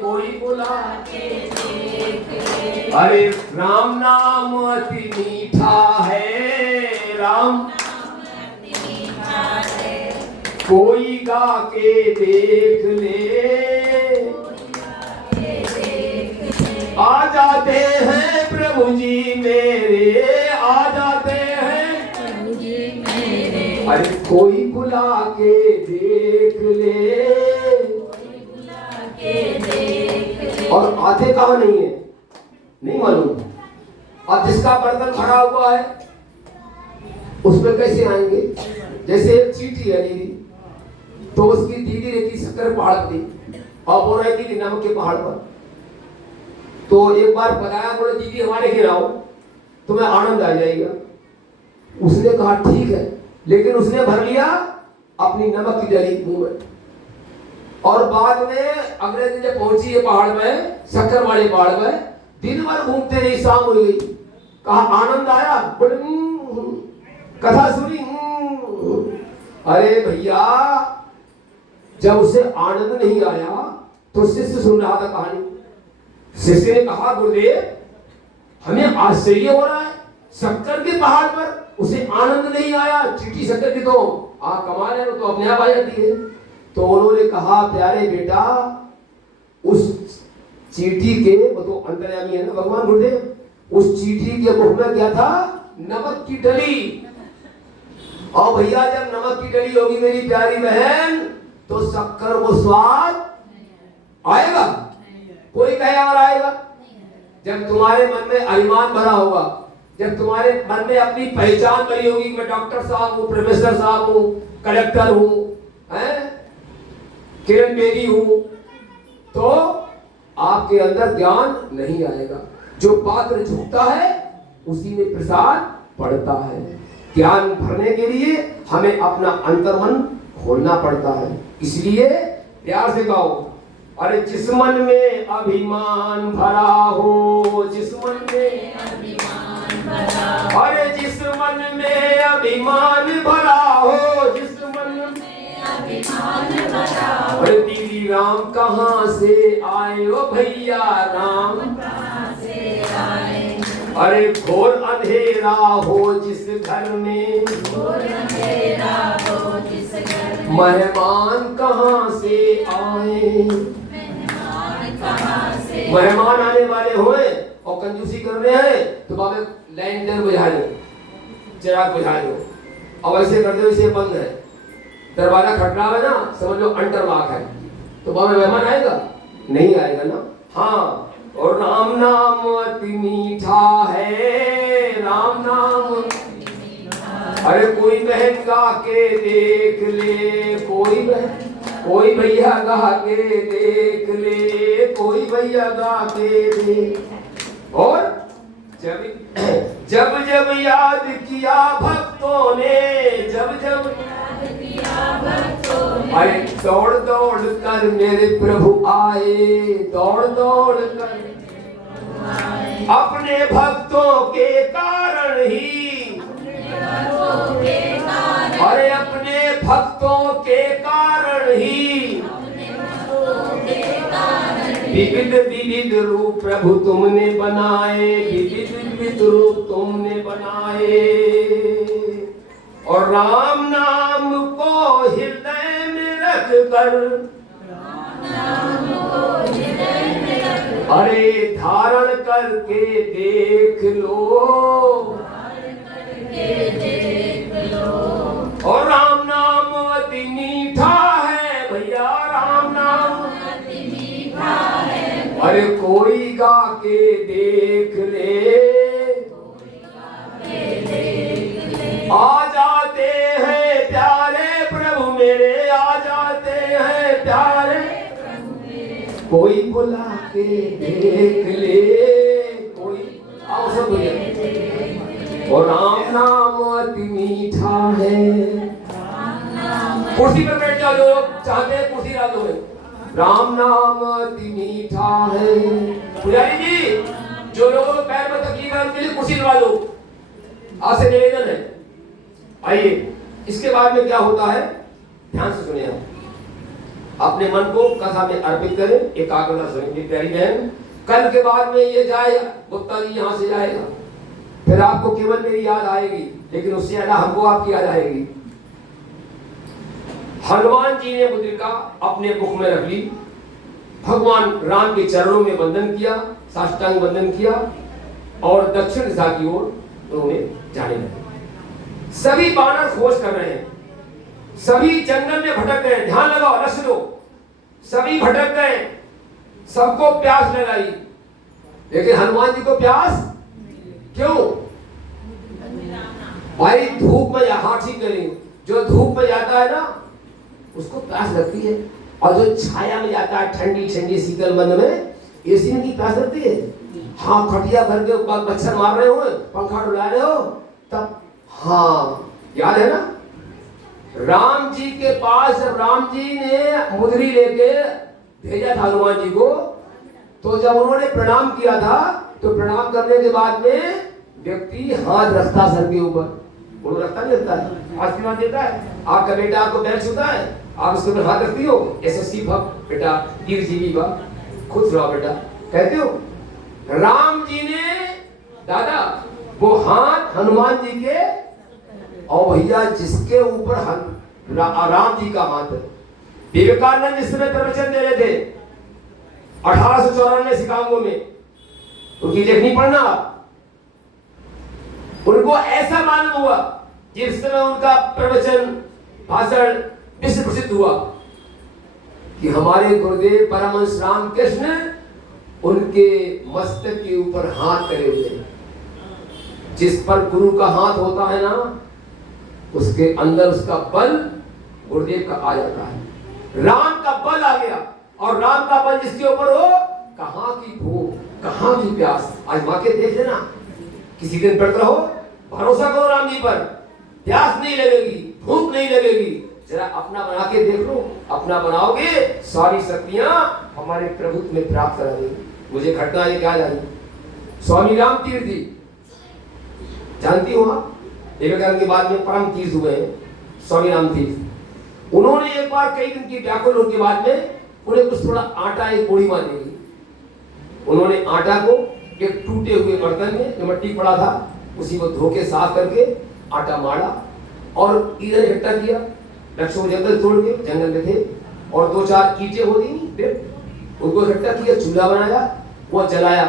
कोई बुला के देख ले। अरे राम नाम अति मीठा है, राम नाम अति मीठा है, कोई गा के देख ले। आ जाते हैं प्रभु जी मेरे, आ जाते हैं प्रभु जी मेरे। अरे कोई बुला के देख ले, और आते कहाँ नहीं है नहीं मालूम। अब जिसका बर्तन भरा हुआ है उस पर कैसे आएंगे? जैसे एक चीटी है दीदी, तो उसकी दीदी रहती शक्कर पहाड़ पर और वो रहती थी नमक के पहाड़ पर। तो एक बार बताया, बोले दीदी हमारे घर आओ, तुम्हें आनंद आ जाएगा। उसने कहा ठीक है, लेकिन उसने भर लिया अपनी नमक की डली मुंह में। और बाद में अगले दिन जब पहुंची है पहाड़ में, शक्कर वाले पहाड़ में, दिन भर घूमते रही, शाम हो गई। कहा आनंद आया? बोले कथा सुनी। अरे भैया, जब उसे आनंद नहीं आया तो शिष्य सुन रहा था कहानी। शिष्य ने कहा गुरुदेव, हमें आश्चर्य हो रहा है, शक्कर के पहाड़ पर उसे आनंद नहीं आया। चीटी शक्कर की तो कमाल है, वो तो अपने आप आ जाती है। तो उन्होंने कहा प्यारे बेटा, उस चीटी के, वो तो अंतर्यामी है ना भगवान गुरुदेव, उस चीटी के मुख में क्या था? नमक की डली। और भैया जब नमक की डली होगी मेरी प्यारी बहन, तो शक्कर को स्वाद आएगा? कोई कहे और आएगा? जब तुम्हारे मन में अभिमान भरा होगा, जब तुम्हारे मन में अपनी पहचान भरी होगी, मैं डॉक्टर साहब हूँ, प्रोफेसर साहब हूँ, कलेक्टर हूँ, किरण बेदी हूँ, तो आपके अंदर ज्ञान नहीं आएगा। जो पात्र झुकता है उसी में प्रसाद पड़ता है। ज्ञान भरने के लिए हमें अपना अंतर्मन खोलना पड़ता है। इसलिए प्यार से गाओ, अरे जिस मन में अभिमान भरा हो, जिस मन में अभिमान भरा हो, अरे जिस मन में अभिमान भरा हो, जिस मन में अभिमान भरा हो। अरे दीदी राम कहाँ से आए ओ भैया, राम कहाँ से आए। अरे घोर अंधेरा हो जिस घर में, घोर अंधेरा हो जिस घर में, मेहमान कहाँ से आए, मेहमान कहाँ मेहमान आने वाले होए और कंजूसी कर रहे हैं तो बाबा लाइन बुझा लो, चिराग बुझा लो, और ऐसे करते हो इसे बंद है, दरवाजा खटरा है ना, समझ लो अंडर लॉक है, तो बाबा मेहमान आएगा नहीं आएगा ना। हाँ, और राम नाम अति मीठा है, राम नाम। अरे कोई बहन गा के देख ले, कोई भैया गा के देख ले, कोई भैया गा के देख। और जब जब याद किया भक्तों ने, जब जब अरे दौड़ दौड़ कर मेरे प्रभु आए, दौड़ दौड़ कर अपने भक्तों के कारण ही, अरे अपने भक्तों के कारण ही विविध विविध रूप प्रभु तुमने बनाए, विविध विविध रूप तुमने बनाए, और राम नाम को हृदय में रख कर, अरे धारण करके देख लो, और राम नाम अति मीठा है भैया, राम नाम अति मीठा है। अरे कोई गा के देख ले, आ जाते हैं प्यारे प्रभु मेरे, आ जाते हैं प्यारे, कोई बुला के देख ले, कोई आओ सब बोलिए, और राम नाम अति मीठा है। कुर्सी पर बैठ जाओ, जो लोग चाहते हैं कुर्सी डाल दो, राम नाम अति मीठा है। पुजारी जी, जो लोगों को पैर में तकलीफ है उनके लिए कुर्सी डलवा दो, आज से निवेदन है। आइए, इसके बाद में क्या होता है ध्यान से सुनिए, अपने मन को कथा में अर्पित करें, एकाग्रता सुनेंगे प्यारी बहन। कल के बाद में ये जाए गुप्ता जी यहाँ से जाएगा, फिर आपको केवल मेरी याद आएगी, लेकिन उससे ज्यादा हमको आपकी याद आएगी। हनुमान जी ने मुद्रिका अपने मुख में रख ली, भगवान राम के चरणों में वंदन किया, साष्टांग वंदन किया, और दक्षिण दिशा की ओर उन्होंने जाने लगे। सभी बानर खोज कर रहे हैं, सभी जंगल में भटक गए, ध्यान लगाओ, लक्ष्य दो, सभी भटक गए, सबको प्यास लगाई, लेकिन हनुमान जी को प्यास क्यों? भाई धूप में, हाँ ठीक करें, जो धूप में जाता है ना उसको प्यास लगती है, और जो छाया में जाता है ठंडी ठंडी शीतल मंद में, एसी में की प्यास लगती है। हाँ, खटिया भर के मच्छर मार रहे हो, पंखा डुला रहे हो, तब हाँ याद है ना, राम जी के पास जब राम जी ने मुद्री लेके भेजा था हनुमान जी को, तो जब उन्होंने प्रणाम किया था, तो प्रणाम करने के बाद में व्यक्ति हाथ रखता सर के ऊपर, वो रखता नहीं रखता है, आशीर्वाद देता है। आपका बेटा आपको पैर छूता है, आप उसके ऊपर हाथ रखती हो, एसएससी भक्त बेटा, तीर जीवी भक्त, खुश रहो बेटा, कहते हो। राम जी ने दादा वो हाथ हनुमान जी के, और भैया जिसके ऊपर राम जी का हाथ है, विवेकानंद जिस समय प्रवचन दे रहे थे 1894 शिकागो में, उनकी लेखनी पढ़ना, उनको ऐसा मालूम हुआ जिस समय उनका प्रवचन भाषण विश्व प्रसिद्ध हुआ कि हमारे गुरुदेव परमहंस रामकृष्ण उनके मस्तक के ऊपर हाथ करे हुए हैं। जिस पर गुरु का हाथ होता है ना, उसके अंदर उसका बल गुरुदेव का आ जाता है। राम का बल आ गया, और राम का बल जिसके ऊपर हो, कहाँ की भूख, कहाँ की प्यास। आजमा के देख लेना, किसी दिन व्रत रहो, भरोसा करो राम जी पर, प्यास नहीं लगेगी, भूख नहीं लगेगी। जरा अपना बना के देख लो, अपना बनाओगे सारी शक्तियां हमारे प्रभु में प्राप्त करा देगी। मुझे घटना ये क्या जानी, स्वामी राम तीर्थ जी जानती हो आप, विवेकानंद के बाद में परम तीर्थ हुए हैं स्वामी राम तीर्थ। उन्होंने एक बार कई दिन की व्याकुल होने के बाद में उन्हें कुछ थोड़ा आटा एक बूढ़ी माँ देगी। उन्होंने आटा को एक टूटे हुए बर्तन में जो मिट्टी पड़ा था उसी को धो के साफ करके आटा मारा और इधर इकट्ठा किया। लक्ष्मण जंगल तोड़ के जंगल में थे और 2-4 ईंटें होती नहीं, फिर उनको इकट्ठा किया, चूल्हा बनाया वो जलाया,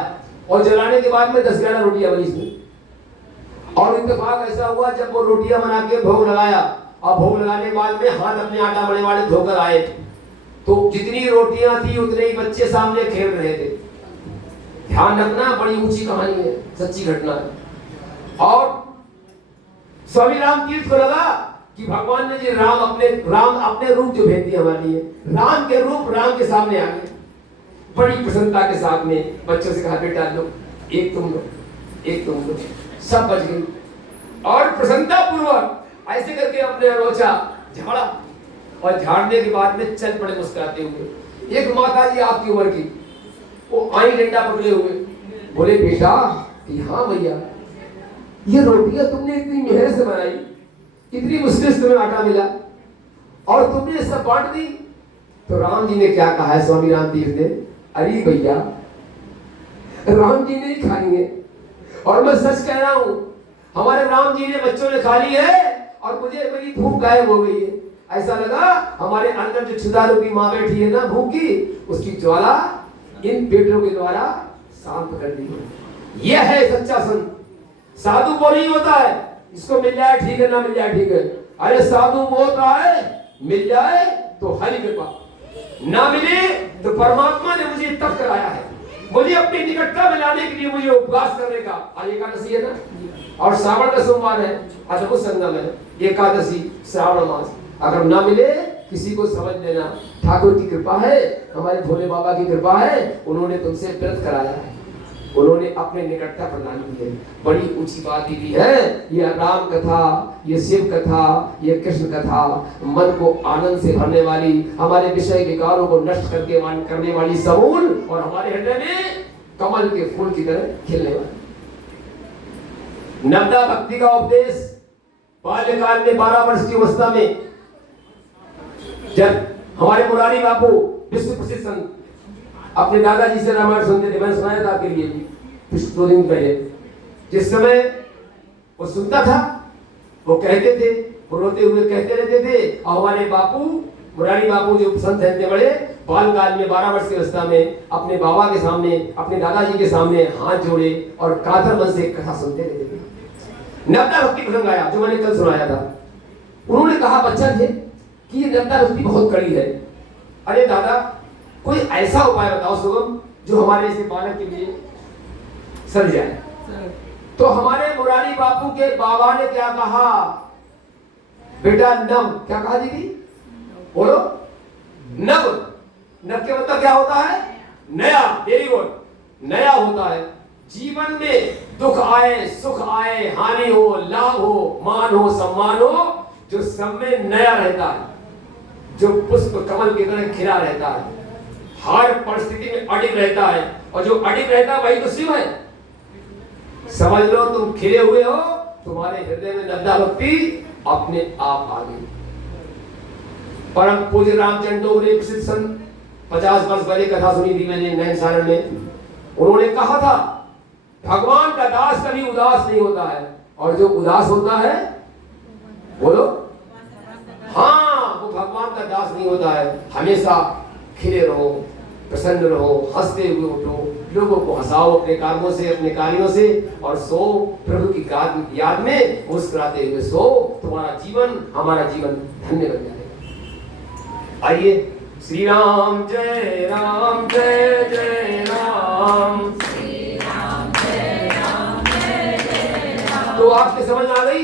और जलाने के बाद में 10-11 रोटियां बनी इसमें। और इत्तेफाक ऐसा हुआ, जब वो रोटियां बना के भोग लगाया, और भोग लगाने के बाद में हाथ अपने आटा बने वाले धोकर आए, तो जितनी रोटियां थी उतने ही बच्चे सामने खेल रहे थे। ध्यान रखना, बड़ी ऊंची कहानी है, सच्ची घटना है। और स्वामी राम तीर्थ को लगा कि भगवान ने जी राम अपने रूप जो भेज दिए हमारे लिए, राम के रूप राम के सामने आ गए। बड़ी प्रसन्नता के साथ में बच्चों से कहा, बेटा लो, एक तुम लो, एक तुम लो, सब बच गई। और प्रसन्नता पूर्वक ऐसे करके अपने रोचा झाड़ा, और झाड़ने के बाद में चल पड़े मुस्कुराते हुए। एक माता जी आपकी उम्र की, वो आई डंडा पकड़े हुए, बोले बेटा कि हाँ भैया, ये रोटियां तुमने इतनी मेहनत से बनाई, इतनी मुश्किल से तुम्हें आटा मिला, और तुमने सब बांट दी। तो राम जी ने क्या कहा है, स्वामी राम तीर्थ ने, अरे भैया राम जी नहीं खाएंगे, और मैं सच कह रहा हूं, हमारे राम जी ने, बच्चों ने खा ली है, और मुझे मेरी भूख गायब हो गई है। ऐसा लगा हमारे अंदर जो क्षुधा रूपी माँ बैठी है ना भूख की, उसकी ज्वाला इन पेटों के द्वारा शांत कर दी है। यह है सच्चा संत। साधु वो नहीं होता है इसको मिल जाए ठीक है, ना मिल जाए ठीक है। अरे साधु वो होता है, मिल जाए तो हरि कृपा, ना मिले तो परमात्मा ने मुझे तप कराया है, मुझे अपनी निकटता में लाने के लिए मुझे उपवास करने का। आज एकादशी है ना, और श्रावण का सोमवार है, अद्भुत संगम है, एकादशी श्रावण मास। अगर ना मिले किसी को समझ लेना, ठाकुर की कृपा है, हमारे भोले बाबा की कृपा है, उन्होंने तुमसे व्रत कराया है, उन्होंने अपने निकटता प्रदान की है। बड़ी ऊंची बात भी है, यह राम कथा, ये शिव कथा, ये कृष्ण कथा, मन को आनंद से भरने वाली, हमारे विषय विकारों को नष्ट करने वाली समूल, और हमारे हृदय में कमल के फूल की तरह खिलने वाली। नवदा भक्ति का उपदेश बाल्यकाल में 12 वर्ष की अवस्था में, जब हमारे मुरारी बापू विश्व प्रसिद्ध संत अपने दादाजी से रामायण सुनते थे, मैंने सुनाया था आपके लिए पिछले 2 दिन पहले। जिस समय वो सुनता था, वो कहते थे, वो रोते हुए कहते रहते थे, और हमारे बापू मुरारी बापू जो संत थे बड़े, बाल काल में 12 वर्ष की अवस्था में अपने बाबा के सामने, अपने दादाजी के सामने हाथ जोड़े और कातर मन से कथा सुनते रहते थे। नवदा भक्ति प्रसंग आया जो मैंने कल सुनाया था। उन्होंने कहा, बच्चा थे कि ये नवदा भक्ति बहुत कड़ी है। अरे दादा, कोई ऐसा उपाय बताओ सुगम जो हमारे इस बालक के लिए सर जाए। तो हमारे मुरारी बापू के बाबा ने क्या कहा, बेटा नव, क्या कहा दीदी, बोलो, नव। नव के मतलब क्या होता है, नया, वेरी गुड, नया होता है। जीवन में दुख आए, सुख आए, हानि हो, लाभ हो, मान हो, सम्मान हो, जो सब में नया रहता है, जो पुष्प कमल की तरह खिला रहता है, हर परिस्थिति में अडिग रहता है, और जो अडिग रहता है वही तो शिव है। समझ लो तुम खिले हुए हो, तुम्हारे हृदय में नवदा भक्ति अपने आप आ गई। परम पूज्य रामचंद्र प्रसिद्ध संत, 50 वर्ष पहले कथा सुनी थी मैंने नैन सारण में। उन्होंने कहा था, भगवान का दास कभी उदास नहीं होता है, और जो उदास होता है, बोलो, हाँ, वो भगवान का दास नहीं होता है। हमेशा खिले रहो, प्रसन्न रहो, हंसते हुए उठो, लोगों को हंसाओ अपने कर्मों से, अपने कार्यों से, और सो प्रभु की याद में मुस्कुराते हुए सो, तुम्हारा जीवन, हमारा जीवन धन्य बन जाएगा। आइए, श्री राम जय राम, जय जय राम, श्री राम जय राम, जय जय राम। तो आपके समझ आ गई,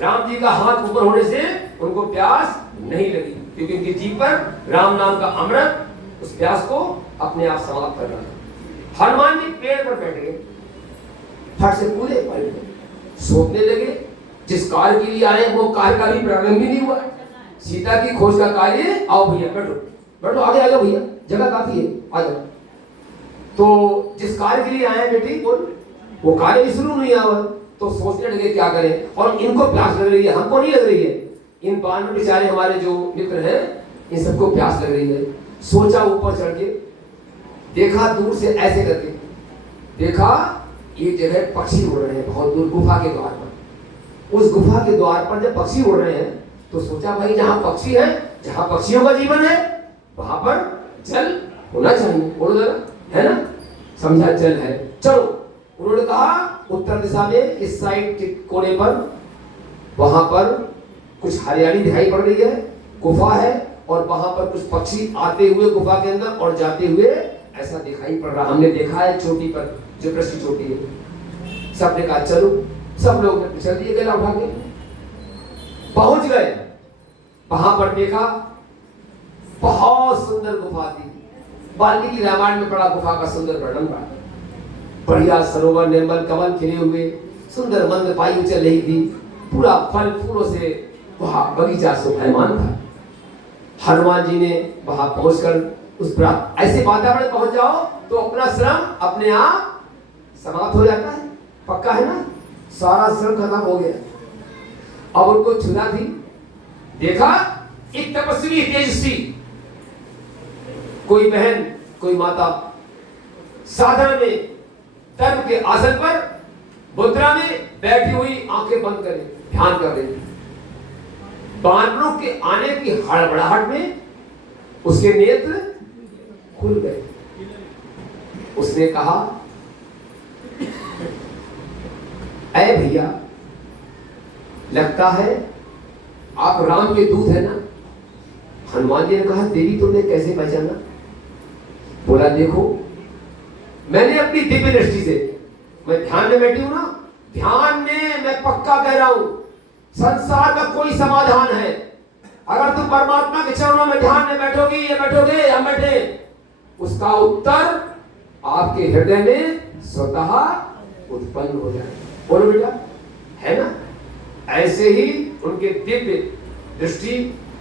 राम जी का हाथ ऊपर होने से उनको प्यास नहीं लगी, क्योंकि उनकी जीभ पर राम नाम का अमृत उस प्यास को अपने आप समाप्त कर रहा था। हनुमान जी पेड़ पर बैठ गए, फट से कूदे, सोचने लगे, जिस कार्य के लिए आए वो कार्य का भी प्रारंभ ही नहीं हुआ। सीता की खोज का कार्य, आओ भैया बैठो, बैठो, आगे आ जाओ भैया, जगह काफी है, आ जाओ। तो जिस कार्य के लिए आए बेटी बोल, वो कार्य भी शुरू नहीं हुआ, तो सोचने लगे क्या करें। और इनको प्यास लग रही है, हमको नहीं लग रही है, इन बानर बेचारे हमारे जो मित्र हैं, इन सबको प्यास लग रही है। सोचा ऊपर चढ़ के, देखा दूर से ऐसे करके, देखा एक जगह पक्षी उड़ रहे हैं बहुत दूर गुफा के द्वार पर। उस गुफा के द्वार पर जब पक्षी उड़ रहे हैं, तो सोचा भाई जहां पक्षी है, जहां पक्षियों का जीवन है, वहां पर जल होना चाहिए, बोलो जरा, है ना। समझा जल है, चलो। उन्होंने कहा उत्तर दिशा में इस साइड के कोने पर वहां पर कुछ हरियाली दिखाई पड़ रही है, गुफा है, और वहां पर कुछ पक्षी आते हुए गुफा के अंदर और जाते हुए ऐसा दिखाई पड़ रहा, हमने देखा है चोटी पर, जो कृष्ण चोटी है। सबने कहा चलो, सब लोग चल दिए गला उठा के पहुंच गए। वहां पर देखा बहुत सुंदर गुफा थी, वाल्मीकि रामायण में पड़ा गुफा का सुंदर वर्णन पड़ा। बढ़िया सरोवर, निर्मल कमल खिले हुए, सुंदर मंद पायु चल रही थी, पूरा फल फूलों से वहां बगीचा शोभायमान था। हनुमान जी ने वहां पहुंचकर उस ऐसे वातावरण पहुंच जाओ तो अपना श्रम अपने आप समाप्त हो जाता है, पक्का है ना, सारा श्रम खत्म हो गया। अब उनको छुना थी, देखा एक तपस्वी तेजस्वी, कोई बहन कोई माता साधना में धर्म के आसन पर मुद्रा में बैठी हुई आंखें बंद करे ध्यान कर रही थी। बानरों के आने की हड़बड़ाहट में उसके नेत्र खुल गए। उसने कहा, ऐ भैया, लगता है आप राम के दूत है ना? हनुमान जी ने कहा, देवी तुमने कैसे पहचाना? बोला, देखो मैंने अपनी दिव्य दृष्टि से, मैं ध्यान में बैठी हूं ना, ध्यान में मैं पक्का कह रहा हूं संसार का कोई समाधान है, अगर तुम परमात्मा के चरणों में ध्यान में बैठोगी या बैठोगे, हम बैठे, उसका उत्तर आपके हृदय में स्वतः उत्पन्न हो जाए। बोलो बेटा, है ना? ऐसे ही उनके दिव्य दृष्टि,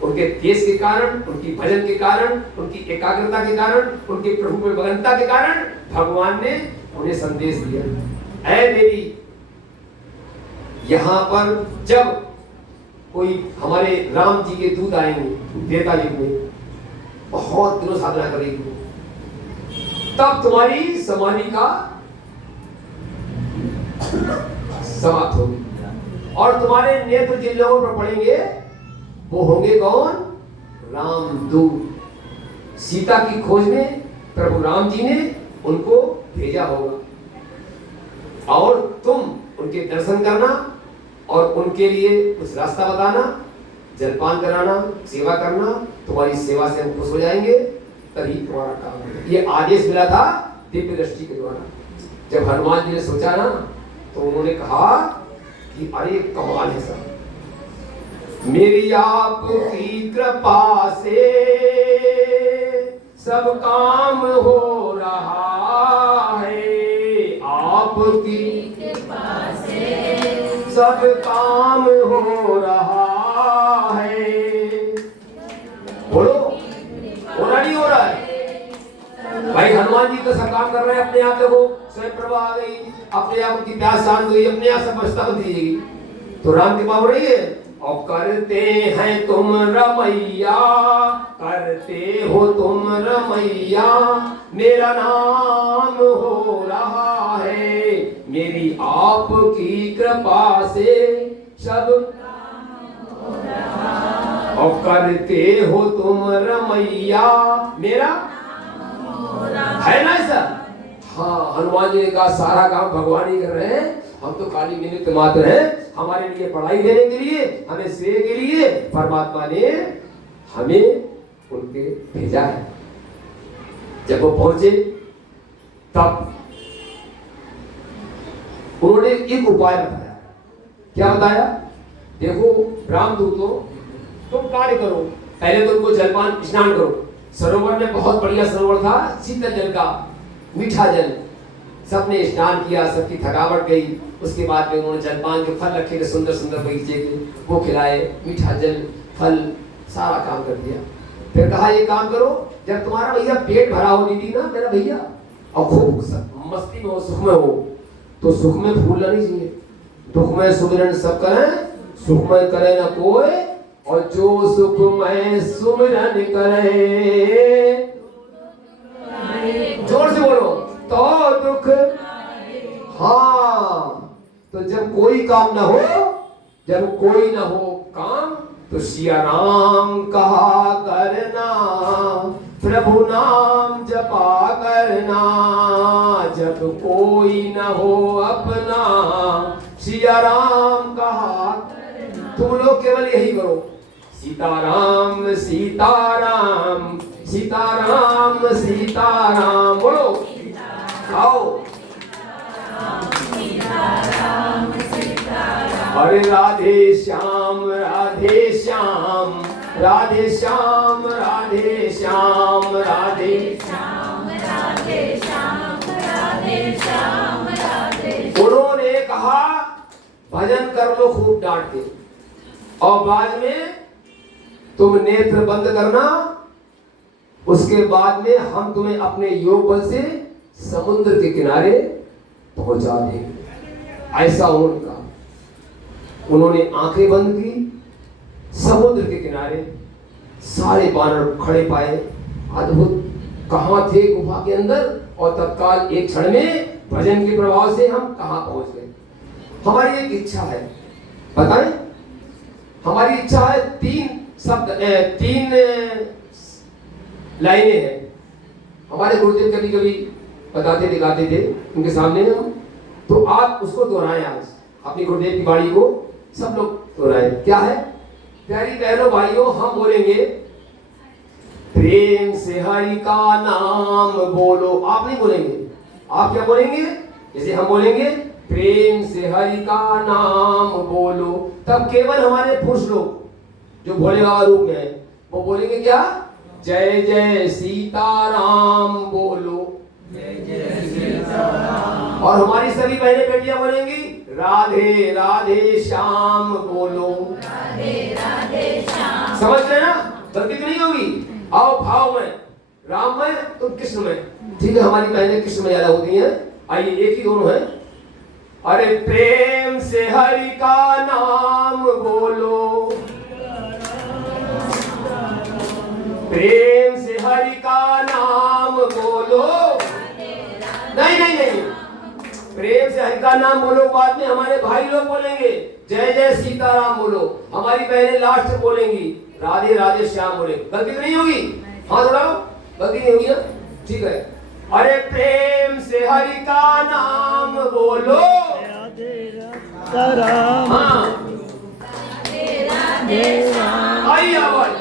उनके तेज के कारण, उनकी भजन के कारण, उनकी एकाग्रता के कारण, उनके प्रभु में मगनता के कारण भगवान ने उन्हें संदेश दिया, ऐ देवी, यहां पर जब कोई हमारे राम जी के दूत आएंगे, देवता युग में बहुत दिनों साधना करेगी, तब तुम्हारी समाधि का समाप्त होगी और तुम्हारे नेत्र जिन लोगों पर पड़ेंगे वो होंगे कौन? रामदूत। सीता की खोज में प्रभु राम जी ने उनको भेजा होगा और तुम उनके दर्शन करना और उनके लिए कुछ रास्ता बताना, जलपान कराना, सेवा करना, तुम्हारी सेवा से हम खुश हो जाएंगे, तभी तुम्हारा काम है। ये आदेश मिला था दिव्य दृष्टि के द्वारा। जब हनुमान जी ने सोचा ना, तो उन्होंने कहा कि अरे कमाल है सर, मेरी आपकी कृपा से सब काम हो रहा है, आपकी कृपा से सब काम हो रहा है। बोलो, हो रहा नहीं हो रहा है? भाई हनुमान जी तो सब काम कर रहे हैं अपने आप, देखो स्वयं प्रभा आ गई, अपने आप उनकी प्यास शांत हुई, अपने आप सब व्यवस्था बदल जाएगी, तो राम कृपा हो रही है। और करते हैं तुम रमैया, करते हो तुम रमैया, मेरा नाम हो रहा है, मेरी आपकी कृपा से सब हो रहा, और करते हो तुम रमैया, मेरा है ना ऐसा? हाँ, हनुमान जी ने कहा सारा काम भगवान ही कर रहे हैं, हम तो खाली निमित्त मात्र हैं, हमारे लिए पढ़ाई देने के लिए, हमें सेवा के लिए परमात्मा ने हमें उनके भेजा है। जब वो पहुंचे तब उन्होंने एक उपाय बताया। क्या बताया? देखो रामदूतो, तुम कार्य करो, पहले तो उनको जलपान स्नान करो, सरोवर में बहुत बढ़िया सरोवर था, शीतल जल का, मीठा जल, सबने स्नान किया, सबकी थकावट गई। उसके बाद में उन्होंने जलपान के फल रखे थे सुंदर सुंदर बगीचे के, वो खिलाए, मीठा जल, फल, सारा काम कर दिया। फिर कहा ये काम करो, जब तुम्हारा भैया पेट भरा हो दीदी ना मेरा भैया, और खूब मस्ती में हो, सुख में हो, तो सुख में भूलना नहीं चाहिए, दुख में सुमिरन सब करें, सुख में करे ना कोई, और जो सुख में सुमिरन करे, जोर से बोलो, तो दुख, हाँ, तो जब कोई काम ना हो, जब कोई ना हो काम, तो सिया राम कहा करना, प्रभु नाम जपा करना, जब कोई न हो अपना, सिया राम का हाथ। तुम लोग केवल यही करो, सीताराम सीताराम सीताराम सीताराम बोलो। आओ अरे राधे श्याम राधे श्याम राधे श्याम राधे श्याम राधे श्याम राधे श्याम राधे श्याम राधे। उन्होंने कहा भजन कर लो खूब डांट के, और बाद में तुम नेत्र बंद करना, उसके बाद में हम तुम्हें अपने योग बल से समुद्र के किनारे पहुंचा देंगे। ऐसा उनका, उन्होंने आंखें बंद की, समुद्र के किनारे सारे बानर खड़े पाए। अद्भुत, कहां थे गुफा के अंदर, और तत्काल एक क्षण में भजन के प्रभाव से हम कहां पहुंच गए। हमारी एक इच्छा है, बताएं, हमारी इच्छा है, तीन शब्द, तीन लाइनें हैं। हमारे गुरुदेव कभी कभी बताते दिखाते थे उनके सामने हम, तो आप उसको दोहराएं आज, अपनी गुरुदेव की वाणी को सब लोग दोहराएं। क्या है? प्यारी बहनों भाइयों, हम बोलेंगे प्रेम से हरि का नाम बोलो। आप नहीं बोलेंगे, आप क्या बोलेंगे? जैसे हम बोलेंगे प्रेम से हरि का नाम बोलो, तब केवल हमारे पुरुष लोग जो भोले बाबा रूप में है वो बोलेंगे क्या? जय जय सीताराम बोलो। जय जय सीताराम। और हमारी सभी बहनें बेटियां बोलेंगी राधे राधे श्याम बोलो। राधे राधे श्याम। समझ रहे ना? गलती तो नहीं होगी। आओ भाव में, राम में तुम कृष्ण में, ठीक है? हमारी बहनें कृष्ण में ज्यादा होती हैं। आइए, एक ही दोनों है। अरे प्रेम से हरि का नाम बोलो, प्रेम से हरि का नाम बोलो। नहीं नहीं नहीं, प्रेम से हरि का नाम बोलो, बाद में हमारे भाई लोग बोलेंगे जय जय सीताराम बोलो, हमारी बहनें लास्ट में बोलेंगी राधे राधे श्याम बोले। गलती तो नहीं होगी? हाँ उड़ाओ, गलती नहीं होगी ना? ठीक है। अरे प्रेम से हरि का नाम बोलो, हाँ आई आवाज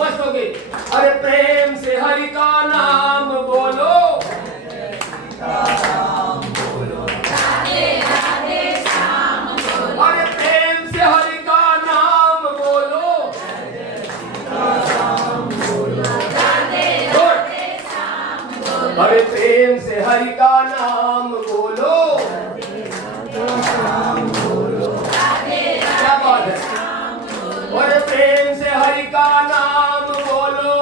मस्त हो गई। अरे प्रेम से हरि का नाम बोलो, अरे प्रेम से हरि का नाम बोलो, अरे प्रेम से हरि का नाम बोलो। क्या बात है? अरे प्रेम से हरि का नाम बोलो,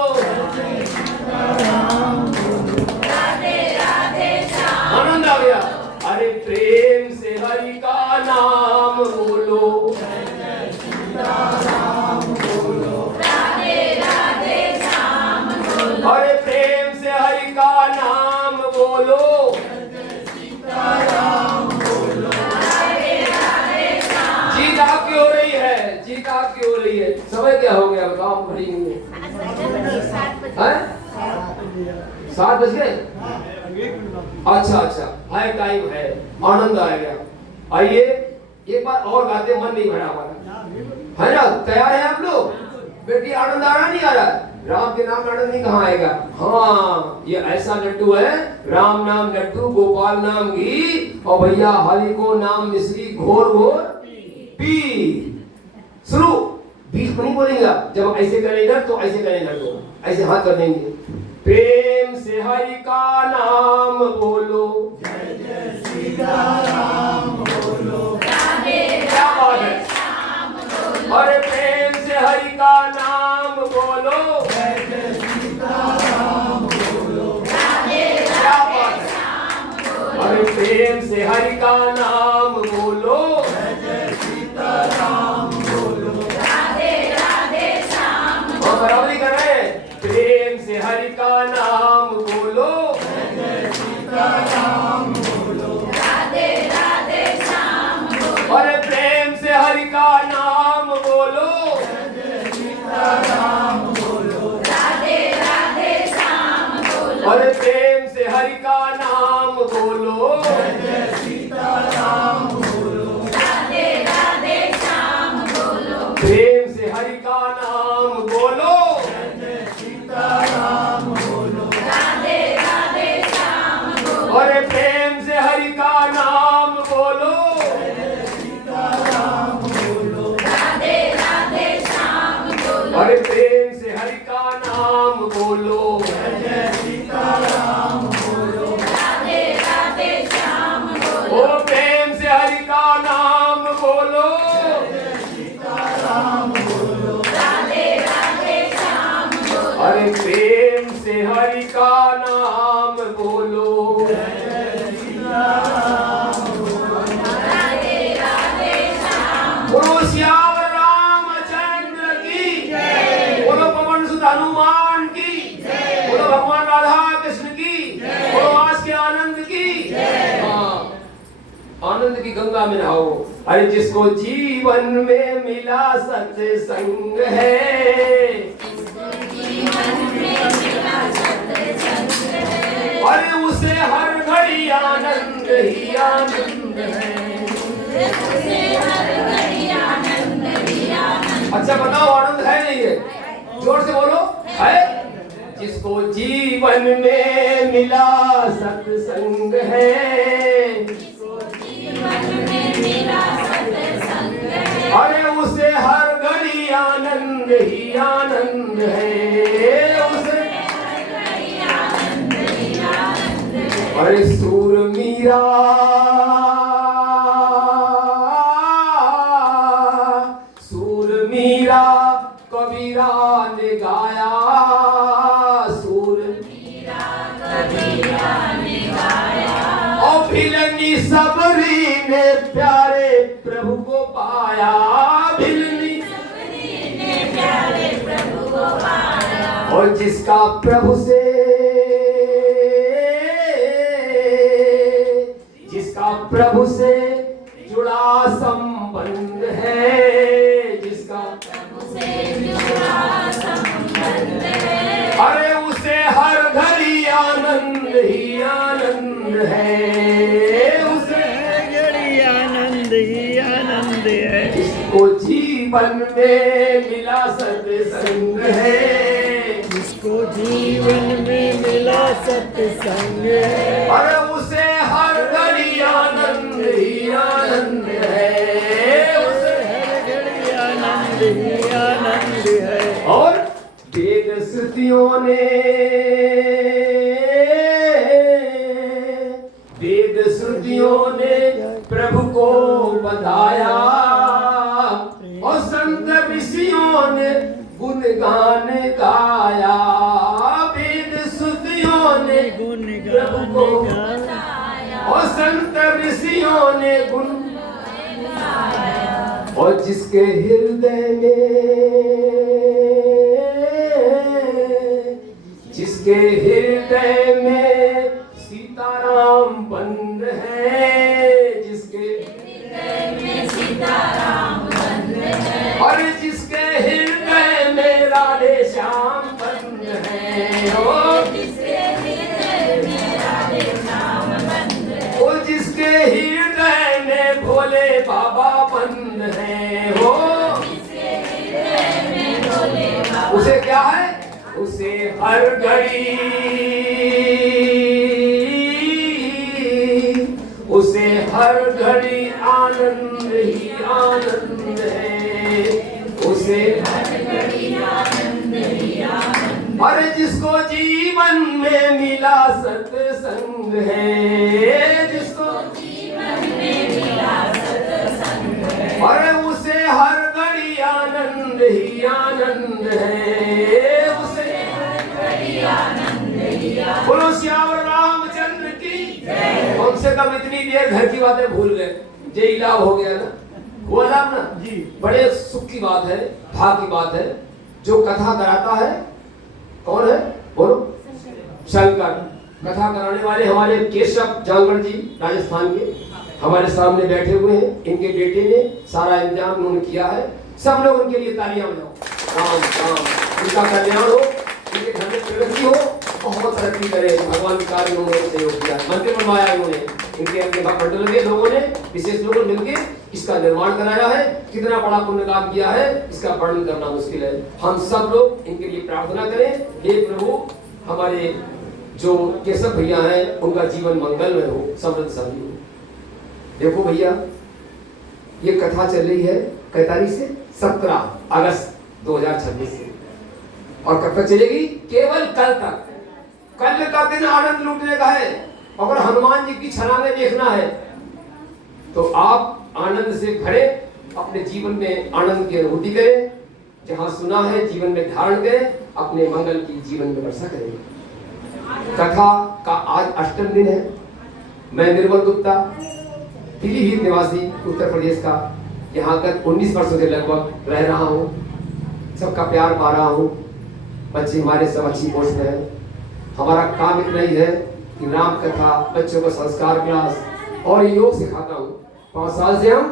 आनंद आ गया। अरे प्रेम से हरि का नाम बोलो, अरे प्रेम से हरि का नाम बोलो। जीत आपकी हो रही है, जीत आपकी हो रही है। समय क्या हो गया बताओ? खड़ी नहीं है, 7 बज गए? अच्छा अच्छा, हाई टाइम है, आनंद आ गया। आइए एक बार और गाते, मन नहीं भरा हमारा, है ना? तैयार है आप लोग? बेटी आनंद आ रहा नहीं आ रहा? राम के नाम आनंद नहीं कहाँ आएगा? हाँ, ये ऐसा लड्डू है, राम नाम लड्डू, गोपाल नाम घी, और भैया हरि को नाम मिश्री, घोर घोर पी। शुरू बीच में नहीं बोलेंगे, जब ऐसे करेंगे तो ऐसे करेंगे, तो ऐसे हाथ कर देंगे। प्रेम से हरि का नाम बोलो, जय जय सीताराम बोलो। क्या बात है? अरे प्रेम से हरि का नाम बोलो, जय जय सीताराम बोलो। क्या बात है? अरे प्रेम से हरि का नाम बोलो, जय जय सीताराम बोलो। हम बराबरी कर रहे हैं। प्रेम से हरि का नाम बोलो, जय जय सीताराम बोलो। अरे प्रेम से हरि का नाम बोलो, जय जय सीताराम बोलो। हरि का नाम बोलो, राधे राधे श्याम बोलो, प्रेम से हरि का नाम बोलो, राधे राधे श्याम बोलो, और प्रेम से हरि का नाम बोलो, राधे राधे श्याम बोलो, और प्रेम से हरि का नाम बोलो, राधे राधे श्याम बोलो, ओ प्रेम से हरि का नाम बोलो, राधे राधे श्याम बोलो, अरे प्रेम से हरि का नाम बोलो। राधे राधे श्याम बोलो श्यावर रामचंद्र की, बोलो पवन सुत हनुमान की, बोलो भगवान राधा कृष्ण की, बोलो आज के आनंद की। हाँ, आनंद की गंगा में नहाओ। अरे जिसको जीवन में मिला सत्संग है, जीवन में मिला सत्संग है, अरे उसे हर घड़ी आनंद ही आनंद है। उसे हर घड़ी आनंद ही आनंद, अच्छा बताओ, आनंद है नहीं है? जोर से बोलो, है। जिसको जीवन में मिला सत्संग है, जीवन में मिला सत्संग है, अरे उसे हर घड़ी आनंद ही आनंद है। उसे आनंद ही आनंद है, अरे सूर मीरा, सूर मीरा कबीरा ने गाया, सूर कबीरा ने गाया, और भिलनी सबरी ने प्यारे प्रभु को पाया, भिलनी ने प्यारे प्रभु को पाया, और जिसका प्रभु से, जिसका प्रभु से जुड़ा संबंध है, जिसका उसे जुड़ा संबंध है, अरे उसे हर घड़ी आनंद ही आनंद है। उसे आनंद ही आनंद है। जिसको जीवन में मिला सत्संग है, जिसको जीवन में मिला सत्संग है, अरे उसे हर घड़ी आनंद ही आनंद है। उसे आनंद ही आनंद है। और वेद श्रुतियों ने, वेद श्रुतियों ने प्रभु को बताया, और संत ऋषियों ने गुणगान गाया। वेद श्रुतियों ने प्रभु को, और संत ऋषियों ने गुण, और जिसके हृदय में, जिसके हृदय में सीताराम बंद है, जिसके हृदय में सीताराम बंद है, और जिसके हृदय में राधे श्याम बंद है, ओ जिसके हृदय में राधे श्याम बंद है, वो जिसके हृदय में भोले बाबा बंद है, वो जिसके हृदय में भोले बाबा, उसे क्या है? उसे हर घड़ी, उसे हर घड़ी आनंद ही आनंद है। उसे हर घड़ी आनंद ही आनंद, अरे जिसको जीवन में मिला सत्संग है, जिसको जीवन में मिला सत्संग है, अरे उसे हर घड़ी आनंद ही आनंद है। उसे घड़ी आनंद ही आनंद, बोलो श्यावर रामचंद्र की। कम से कम इतनी देर घर की बातें भूल गए, ये लाभ हो गया ना, हुआ लाभ ना जी। बड़े सुख की बात है, भाग की बात है। जो कथा कराता है कौन है? बोलो, शंकर। कथा कराने वाले हमारे केशव जांगड़ जी राजस्थान के हमारे सामने बैठे हुए हैं। इनके बेटे ने सारा इंतजाम उन्होंने किया है। सब लोग उनके लिए तालियां बजाओ। राम राम, उनका कल्याण हो, उनके घर में प्रगति हो। बहुत तरक्की करे, भगवान के कार्य में उन्होंने सहयोग किया, मंदिर बनवाया उन्होंने, इनके अपने मंडल के लोगों ने, विशेष लोगों ने मिलकर इसका निर्माण कराया है। कितना बड़ा पुण्य काम किया है इसका वर्णन करना मुश्किल है। हम सब लोग इनके लिए प्रार्थना करें, हे प्रभु हमारे जो केशव भैया हैं उनका जीवन मंगलमय हो, समृद्धशाली हो। देखो भैया ये कथा चल रही है कै तारीख से? 17 अगस्त 2026 से, और कब तक चलेगी? केवल कल तक। कल का दिन आनंद लूटने का है। अगर हनुमान जी की छलांगे देखना है तो आप आनंद से भरे अपने जीवन में आनंद की अनुभूति करें, जहां सुना है जीवन में धारण करें, अपने मंगल की जीवन में वर्षा करें। कथा का आज अष्टम दिन है। मैं निर्मल गुप्ता, पीलीभीत निवासी, उत्तर प्रदेश का, यहाँ तक 19 वर्षों के लगभग रह रहा हूँ। सबका प्यार पा रहा हूँ। बच्चे हमारे सब अच्छी पोस्ट में है। हमारा काम इतना ही है कि राम कथा, बच्चों को संस्कार क्लास और योग सिखाता हूँ। 5 साल से हम,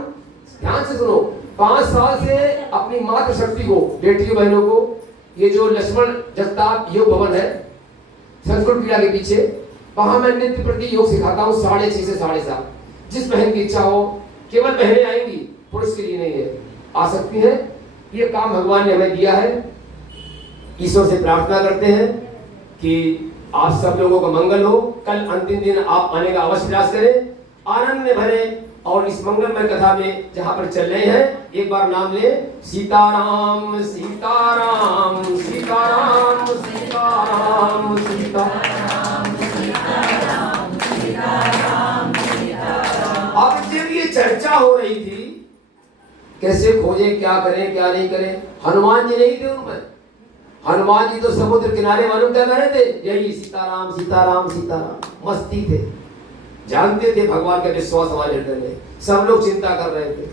ध्यान से सुनो, 5 साल से अपनी मातृशक्ति को, बेटियों बहनों को, ये जो लक्ष्मण जगताप योग भवन है संस्कृत क्रिया के पीछे, वहां मैं नित्य प्रति योग सिखाता हूँ 6:30 से 7:30। जिस बहन की इच्छा हो, केवल बहनें आएंगी, पुरुष के लिए नहीं है, आ सकती हैं। ये काम भगवान ने हमें दिया है। ईश्वर से प्रार्थना करते हैं कि आप सब लोगों का मंगल हो। कल अंतिम दिन आप आने का अवश्य प्रयास करें, आनंद में भरे। और इस मंगलमय कथा में जहां पर चल रहे हैं, एक बार नाम ले, सीताराम सीताराम सीताराम सीताराम सीताराम सीताराम सीताराम सीताराम। अब जब ये चर्चा हो रही थी कैसे खोजे, क्या करें क्या नहीं करें, हनुमान जी नहीं थे उनमें। हनुमान जी तो समुद्र किनारे मालूम क्या कर रहे थे, यही सीताराम सीताराम सीताराम, मस्ती थे, जानते थे भगवान का विश्वास हमारे हृदय में। सब लोग चिंता कर रहे थे।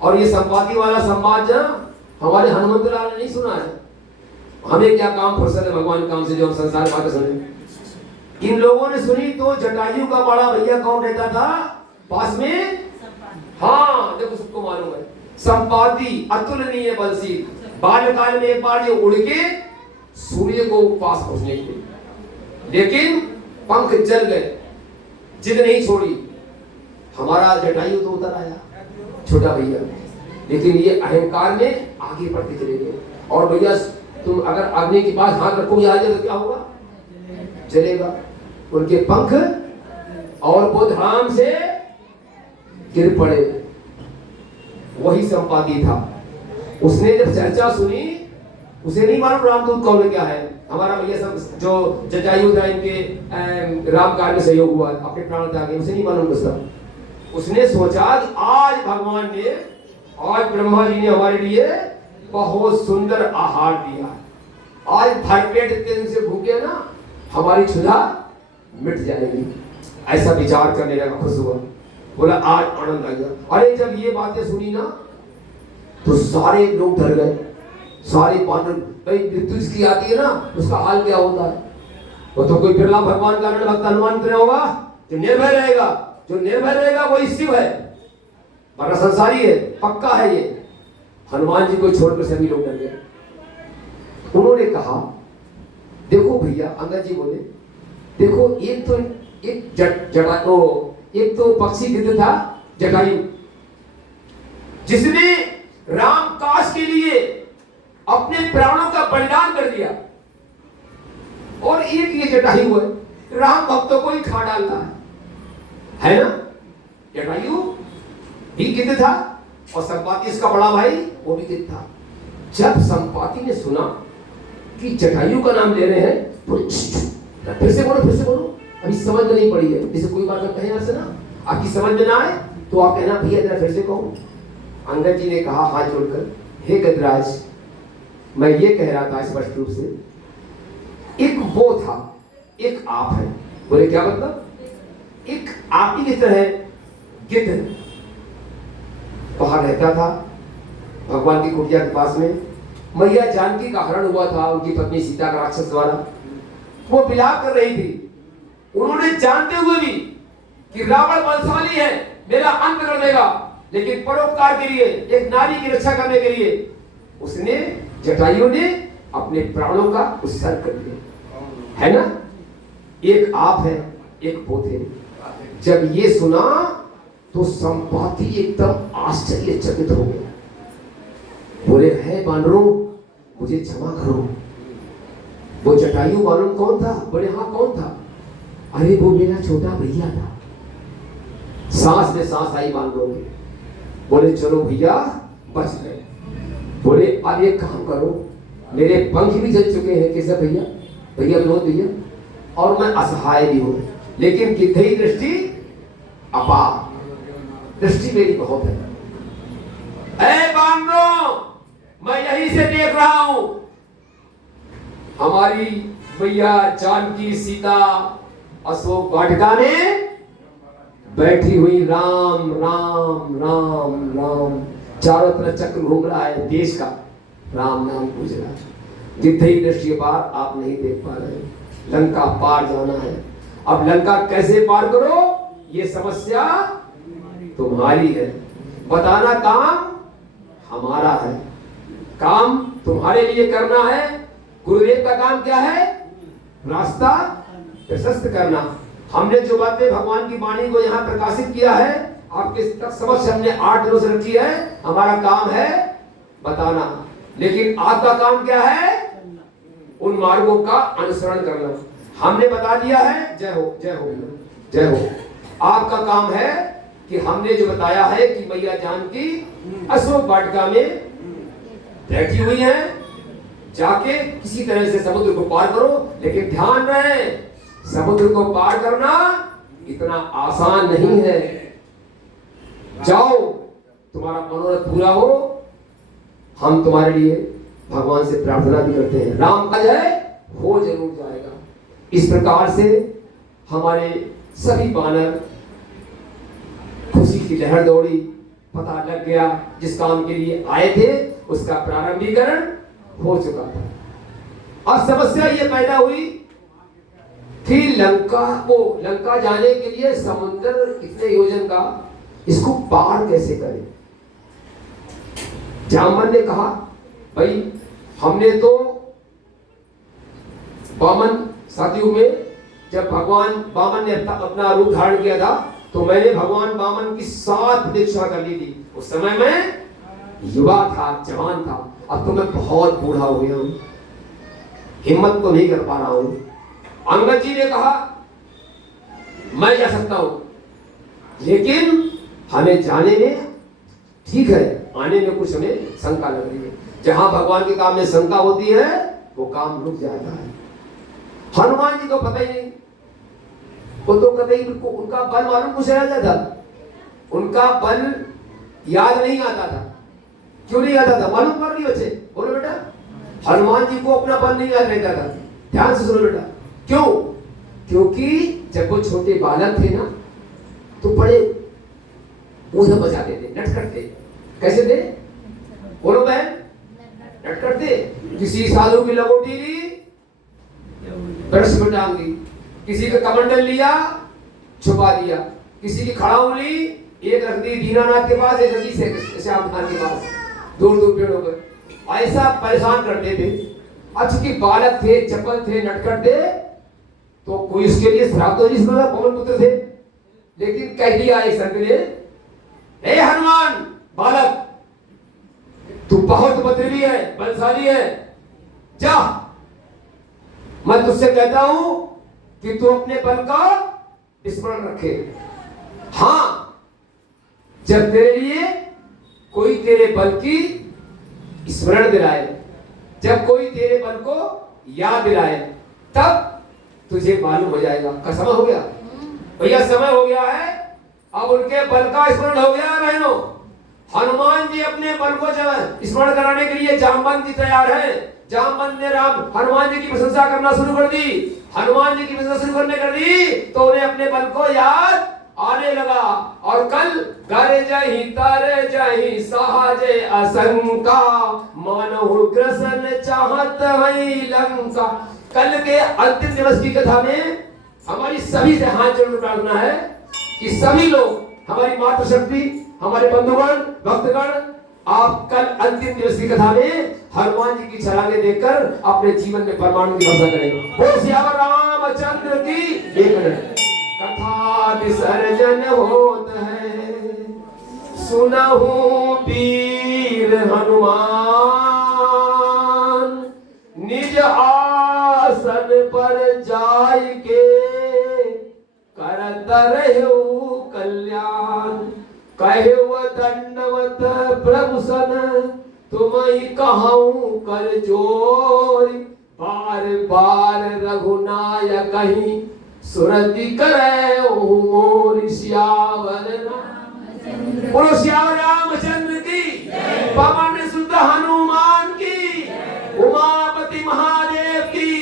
और ये संपाति वाला संवाद ना हमारे हनुमंत लाल ने नहीं सुना है। हमें क्या काम फुर्सत है भगवान काम से जो हम संसार बातें सुने। इन लोगों ने सुनी तो जटायु का बड़ा भैया कौन रहता था पास में? हाँ देखो सबको मालूम है, संपाति अतुलनीय बलशील। बाल्यकाल में एक बार ये उड़ के सूर्य को पास पहुंचने के, लेकिन पंख जल गए, जिद नहीं छोड़ी। हमारा जटायु तो उतर आया छोटा भैया, लेकिन ये अहंकार में आगे बढ़ते चले गए। और भैया तुम अगर अग्नि के पास हाथ रखोगे आगे तो क्या होगा? जलेगा। उनके पंख और वो धाम से गिर पड़े। वही संपाति था। उसने जब चर्चा सुनी, उसे नहीं मालूम रामदूत कौन है क्या है। हमारा भैया सब जो जटायु था इनके राम कार्य में सहयोग हुआ, अपने प्राण त्यागे, उसे नहीं मालूम उसका। उसने सोचा आज भगवान ने, आज ब्रह्मा जी ने हमारे लिए बहुत सुंदर आहार दिया। आज भरपेट इतने दिन से भूखे ना, हमारी क्षुधा मिट जाएगी। ऐसा विचार करने लगा, खुश हुआ, बोला आज आनंद आ गया। अरे जब ये बातें सुनी ना तो सारे लोग डर गए। सारे बानर, भाई मृत्यु जिसकी आती है ना उसका हाल क्या होता है? वो तो कोई बिरला भगवान का भक्त हनुमान तो होगा जो निर्भय रहेगा। जो निर्भय रहेगा वही शिव है, वरना संसारी है, पक्का है ये। हनुमान जी को छोड़कर सभी लोग डर गए। उन्होंने कहा देखो भैया, अंगद जी बोले देखो एक तो एक तो पक्षी गिद्ध था जटायु, जिसने राम काज के लिए अपने प्राणों का बलिदान कर दिया। और एक ये जटायु है, राम भक्तों को ही खा डालता है ना। जटायु भी गिद्ध था और संपाति इसका बड़ा भाई वो भी गिद्ध था। जब संपाति ने सुना कि जटायु का नाम ले रहे हैं तो फिर से बोलो, अभी समझ में नहीं पड़ी है। जैसे कोई बात कहे ना से ना आपकी समझ में ना आए तो आप कहना भैया जरा फिर से कहो। अंगद जी ने कहा हाथ जोड़कर, हे गजराज, मैं ये कह रहा था स्पष्ट रूप से, एक वो था, एक आप है। बोले क्या मतलब? एक आप ही की तरह गिद्ध वहां रहता था भगवान की कुटिया के पास में। मैया जानकी का हरण हुआ था उनकी पत्नी सीता का राक्षस द्वारा। वो विलाप कर रही थी। उन्होंने जानते हुए भी कि रावण बलशाली है, मेरा अंत कर देगा, लेकिन परोपकार के लिए, एक नारी की रक्षा करने के लिए उसने, जटायु ने अपने प्राणों का उत्सर्ग कर दिया, है ना। एक आप है, एक वो थे। जब ये सुना तो संपाति एकदम आश्चर्यचकित हो गया। बोले, है बानरों, मुझे क्षमा करो। वो जटायु मालूम कौन था? बोले, हाँ कौन था? अरे वो मेरा छोटा भैया था। सांस में सांस आई बानरों की। बोले, चलो भैया बच गए। बोले, अब एक काम करो, मेरे पंख भी जल चुके हैं। कैसे भैया? भैया विनोद भैया, और मैं असहाय भी हूं, लेकिन गिद्धई दृष्टि अपार, दृष्टि मेरी बहुत है। ऐ बानरों, मैं यहीं से देख रहा हूं हमारी भैया जानकी सीता अशोक वाटिका में बैठी हुई राम राम राम राम, चारों तरफ चक्र घूम रहा है देश का, राम नाम पूज रहा है। गिद्धई दृष्टि पार आप नहीं देख पा रहे, लंका पार जाना है। अब लंका कैसे पार करो, ये समस्या तुम्हारी है। बताना काम हमारा है, काम तुम्हारे लिए करना है। गुरुदेव का काम क्या है? रास्ता प्रशस्त करना। हमने जो बातें भगवान की वाणी को यहाँ प्रकाशित किया है, आपके तक समक्ष हमने 8 दिनों से रखी है। हमारा काम है बताना, लेकिन आपका काम क्या है? उन मार्गों का अनुसरण करना। हमने बता दिया है। जय हो, जय हो, जय हो। आपका काम है कि हमने जो बताया है कि मैया जानकी अशोक वाटिका में बैठी हुई है, जाके किसी तरह से समुद्र को पार करो। लेकिन ध्यान रहे, समुद्र को पार करना इतना आसान नहीं है। जाओ, तुम्हारा मनोरथ पूरा हो, हम तुम्हारे लिए भगवान से प्रार्थना भी करते हैं। राम का जय हो जरूर जाएगा। इस प्रकार से हमारे सभी बानर खुशी की लहर दौड़ी, पता लग गया जिस काम के लिए आए थे उसका प्रारंभीकरण हो चुका था। अब समस्या ये पैदा हुई कि लंका जाने के लिए समुद्र इतने योजन का, इसको पार कैसे करें? जामवन ने कहा, भाई हमने तो वामन सतयुग में जब भगवान वामन ने अपना रूप धारण किया था, तो मैंने भगवान वामन की 7 प्रतीक्षा कर ली थी। उस समय मैं युवा था, जवान था। अब तो मैं बहुत बूढ़ा हो गया हूं, हिम्मत तो नहीं कर पा रहा हूं। अंगद जी ने कहा, मैं जा सकता हूं, लेकिन हमें जाने में ठीक है, आने में कुछ हमें शंका लग रही है। जहां भगवान के काम में शंका होती है वो काम रुक जाता है। हनुमान जी को पता ही नहीं, वो तो कभी उनका बल मालूम कुछ रह जाता, उनका बल याद नहीं आता था। क्यों नहीं आता था मालूम कर रही बच्चे? बोलो बेटा। हनुमान जी को अपना बल नहीं याद रहता था। ध्यान से सुनो बेटा। क्यों? क्योंकि जब वो छोटे बालक थे ना, तो बड़े ऊधम बजाते थे, नटखट थे। कैसे थे? बोलो बहन। नटखट थे। किसी साधु की लंगोटी ली, ब्रश में टांग दी, किसी का कमंडल लिया, छुपा दिया, किसी की खड़ाऊ ली, एक रख दी दीनानाथ के पास, एक रख दी श्याम खान के पास, दूर दूर पेड़ों पर। ऐसा परेशान करते थे। अब चूंकि बालक थे, चपल थे, नटखट थे, तो कोई उसके लिए श्राप तो नहीं सुना, पवन पुत्र थे। लेकिन कह दिया एक संत ने, हे हनुमान बालक, तू बहुत उपद्रवी है, बलशाली है, जा, मैं तुझसे कहता हूं कि तू अपने बल का स्मरण रखे। हां, जब तेरे लिए कोई तेरे बल की स्मरण दिलाए, जब कोई तेरे बल को याद दिलाए, तब तुझे मालूम हो जाएगा। का समय हो गया भैया, समय हो गया है। अब उनके बल का स्मरण हो गया है बहनों। हनुमान जी अपने बल को स्मरण कराने के लिए जामवंत जी तैयार है। जामवंत ने हनुमान जी की प्रशंसा करना शुरू कर दी। हनुमान जी की प्रशंसा शुरू करने कर दी तो उन्हें अपने बल को याद आने लगा। और कल गर जही तर जही सहजे असंका, मानहु कृष्ण चाहत वही लंका। कल के अंतिम दिवस की कथा में हमारी सभी से हाथ जोड़कर प्रार्थना है कि सभी लोग, हमारी मातृशक्ति, हमारे बंधुगण, भक्तगण, आप कल अंतिम दिवस की कथा में हनुमान जी की छलांगे देखकर अपने जीवन में परमाणु की वर्षा करें। बोल सियावर राम रामचंद्र की। एक मिनट। कथा विसर्जन होत है, सुनहु वीर हनुमान, निज आसन पर जाय के करत रहु कल्याण। कहु दंडवत प्रभु सन, तुम ही कहूँ कर जोरी। बार बार रघुनायक कहीं सुरति करे मोर सियावर राम। बोलो सियावर रामचंद्र की, पवन सुत हनुमान की, उमापति महादेव की,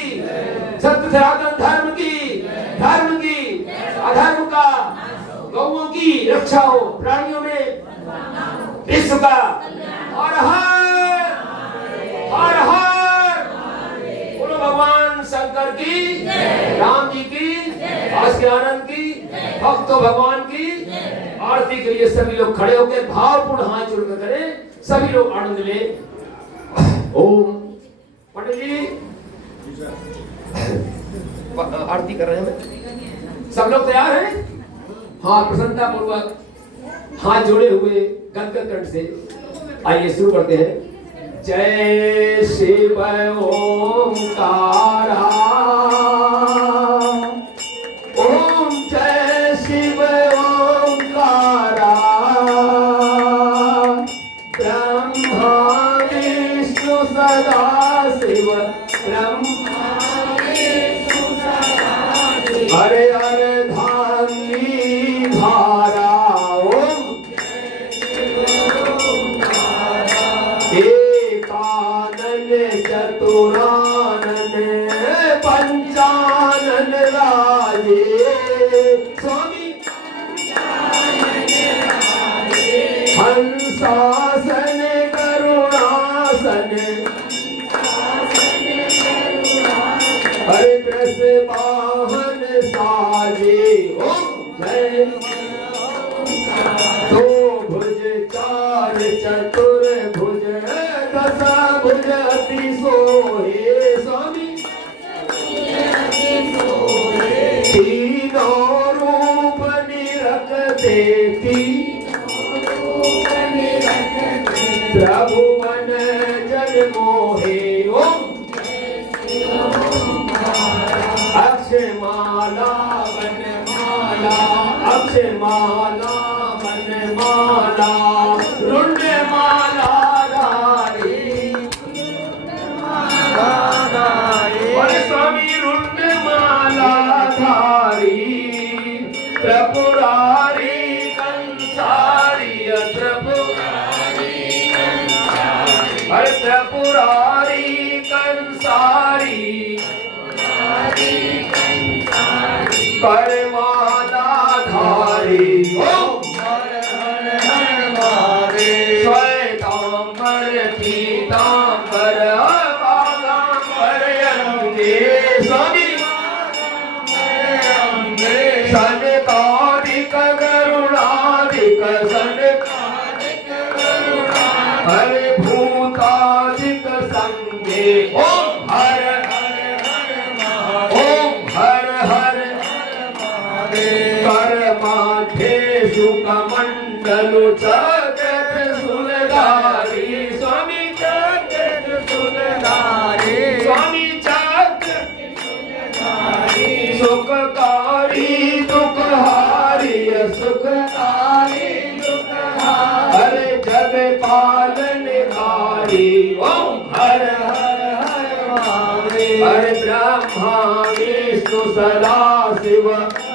सत्य सनातन धर्म की, अधर्म का, गौओं की रक्षा हो, प्राणियों में विश्व का। हर हर बोलो भगवान शंकर की, राम जी की, आज के आनंद की, भक्तों भगवान की आरती के लिए सभी लोग खड़े होकर भावपूर्ण हाथ जोड़कर करें। सभी लोग आनंद ले। ओम। पंडित जी आरती कर रहे हैं, सब लोग तैयार हैं? हाँ, प्रसन्नता पूर्वक हाथ जोड़े हुए गदगद कंठ से आइए शुरू करते हैं। जय शिव ओंकारा, ओम जय शिव ओंकारा, ब्रह्मा विष्णु सदा शिव, ब्रह्मा विष्णु सदा शिव, हरे हरे धानी धारा, चतुरानन पंचानन राजे, स्वामी हंसासन करुणासन, हरे कृष्ण वाहन साजे। ओम जय। दो भुज चार चतुर भुज, दस भुज अति सोहे, स्वामी तीनों रूप निरखते, प्रभु मन जन मोहे। ओम अक्षमाला वनमाला, अक्षमाला वनमाला, रुंडमाला बोले स्वामी रुंडमाला धारी, त्रिपुरारी कंसारी, हरे त्रिपुरारी कंसारी, परमाना धारी। ओम श्वेतांबर पीतांबर बागांबर अंगे, स्वामी सनकादिक गरुड़ादिक, सनकादिक हरे भूतादिक संगे। ओम हर ओम हर हर कर माथे सुकमंडलु चक्र सुलधारी, स्वामी चक्र सुलधारी, स्वामी चक्र सुखकारी दुखहारी, सुखकारी दुखहारी, हरे जग पालनहारी। ओम हर हरे ब्रह्मा विष्णु सदा शिव,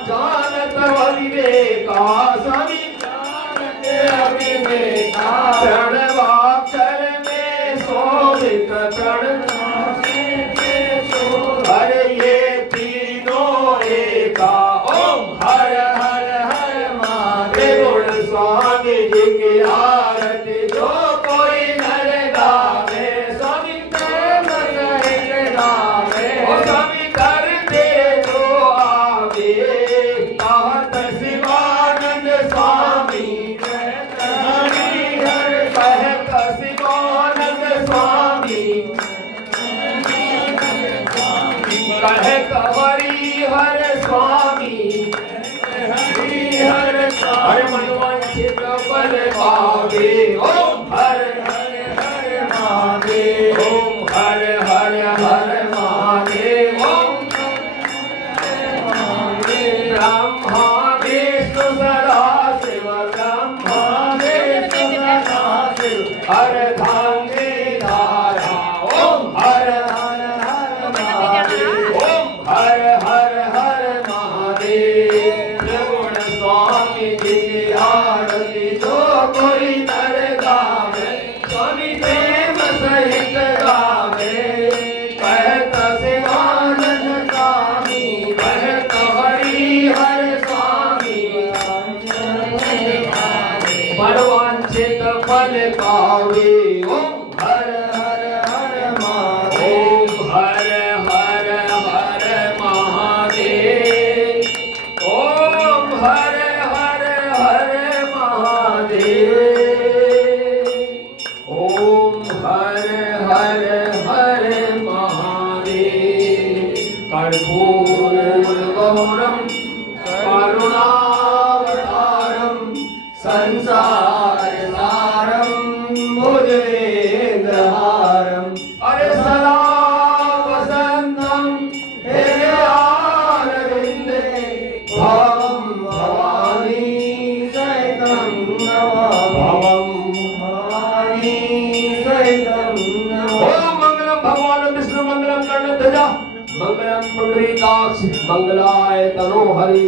जानत अविवेका, स्वामी जानत अविवेका, प्रणवाक्षर में शोभित, हरे ये तीनों एका। ओम हर हर महादेव। स्वामी जी की आरती जो कोई नर गावे, स्वामी स्वामी करते जो आवे, कहत शिवानंद स्वामी, कहत शिवानंद स्वामी, कह कवरी हर हर हर महादेव। ओम हर हर हर महादेव। कर्पूर गौरम करुणावतारम संसार सारम भुजगेन्द्रहारम। अरे सदा वसंतम हृदयारविंदे भवं भवानी सहितं भवानी सहितं। ओम मंगलम भगवान विष्णु मंगलम कर्णध्वजा मंगलम पुंडरीकाक्ष मंगलाय तनोहरि।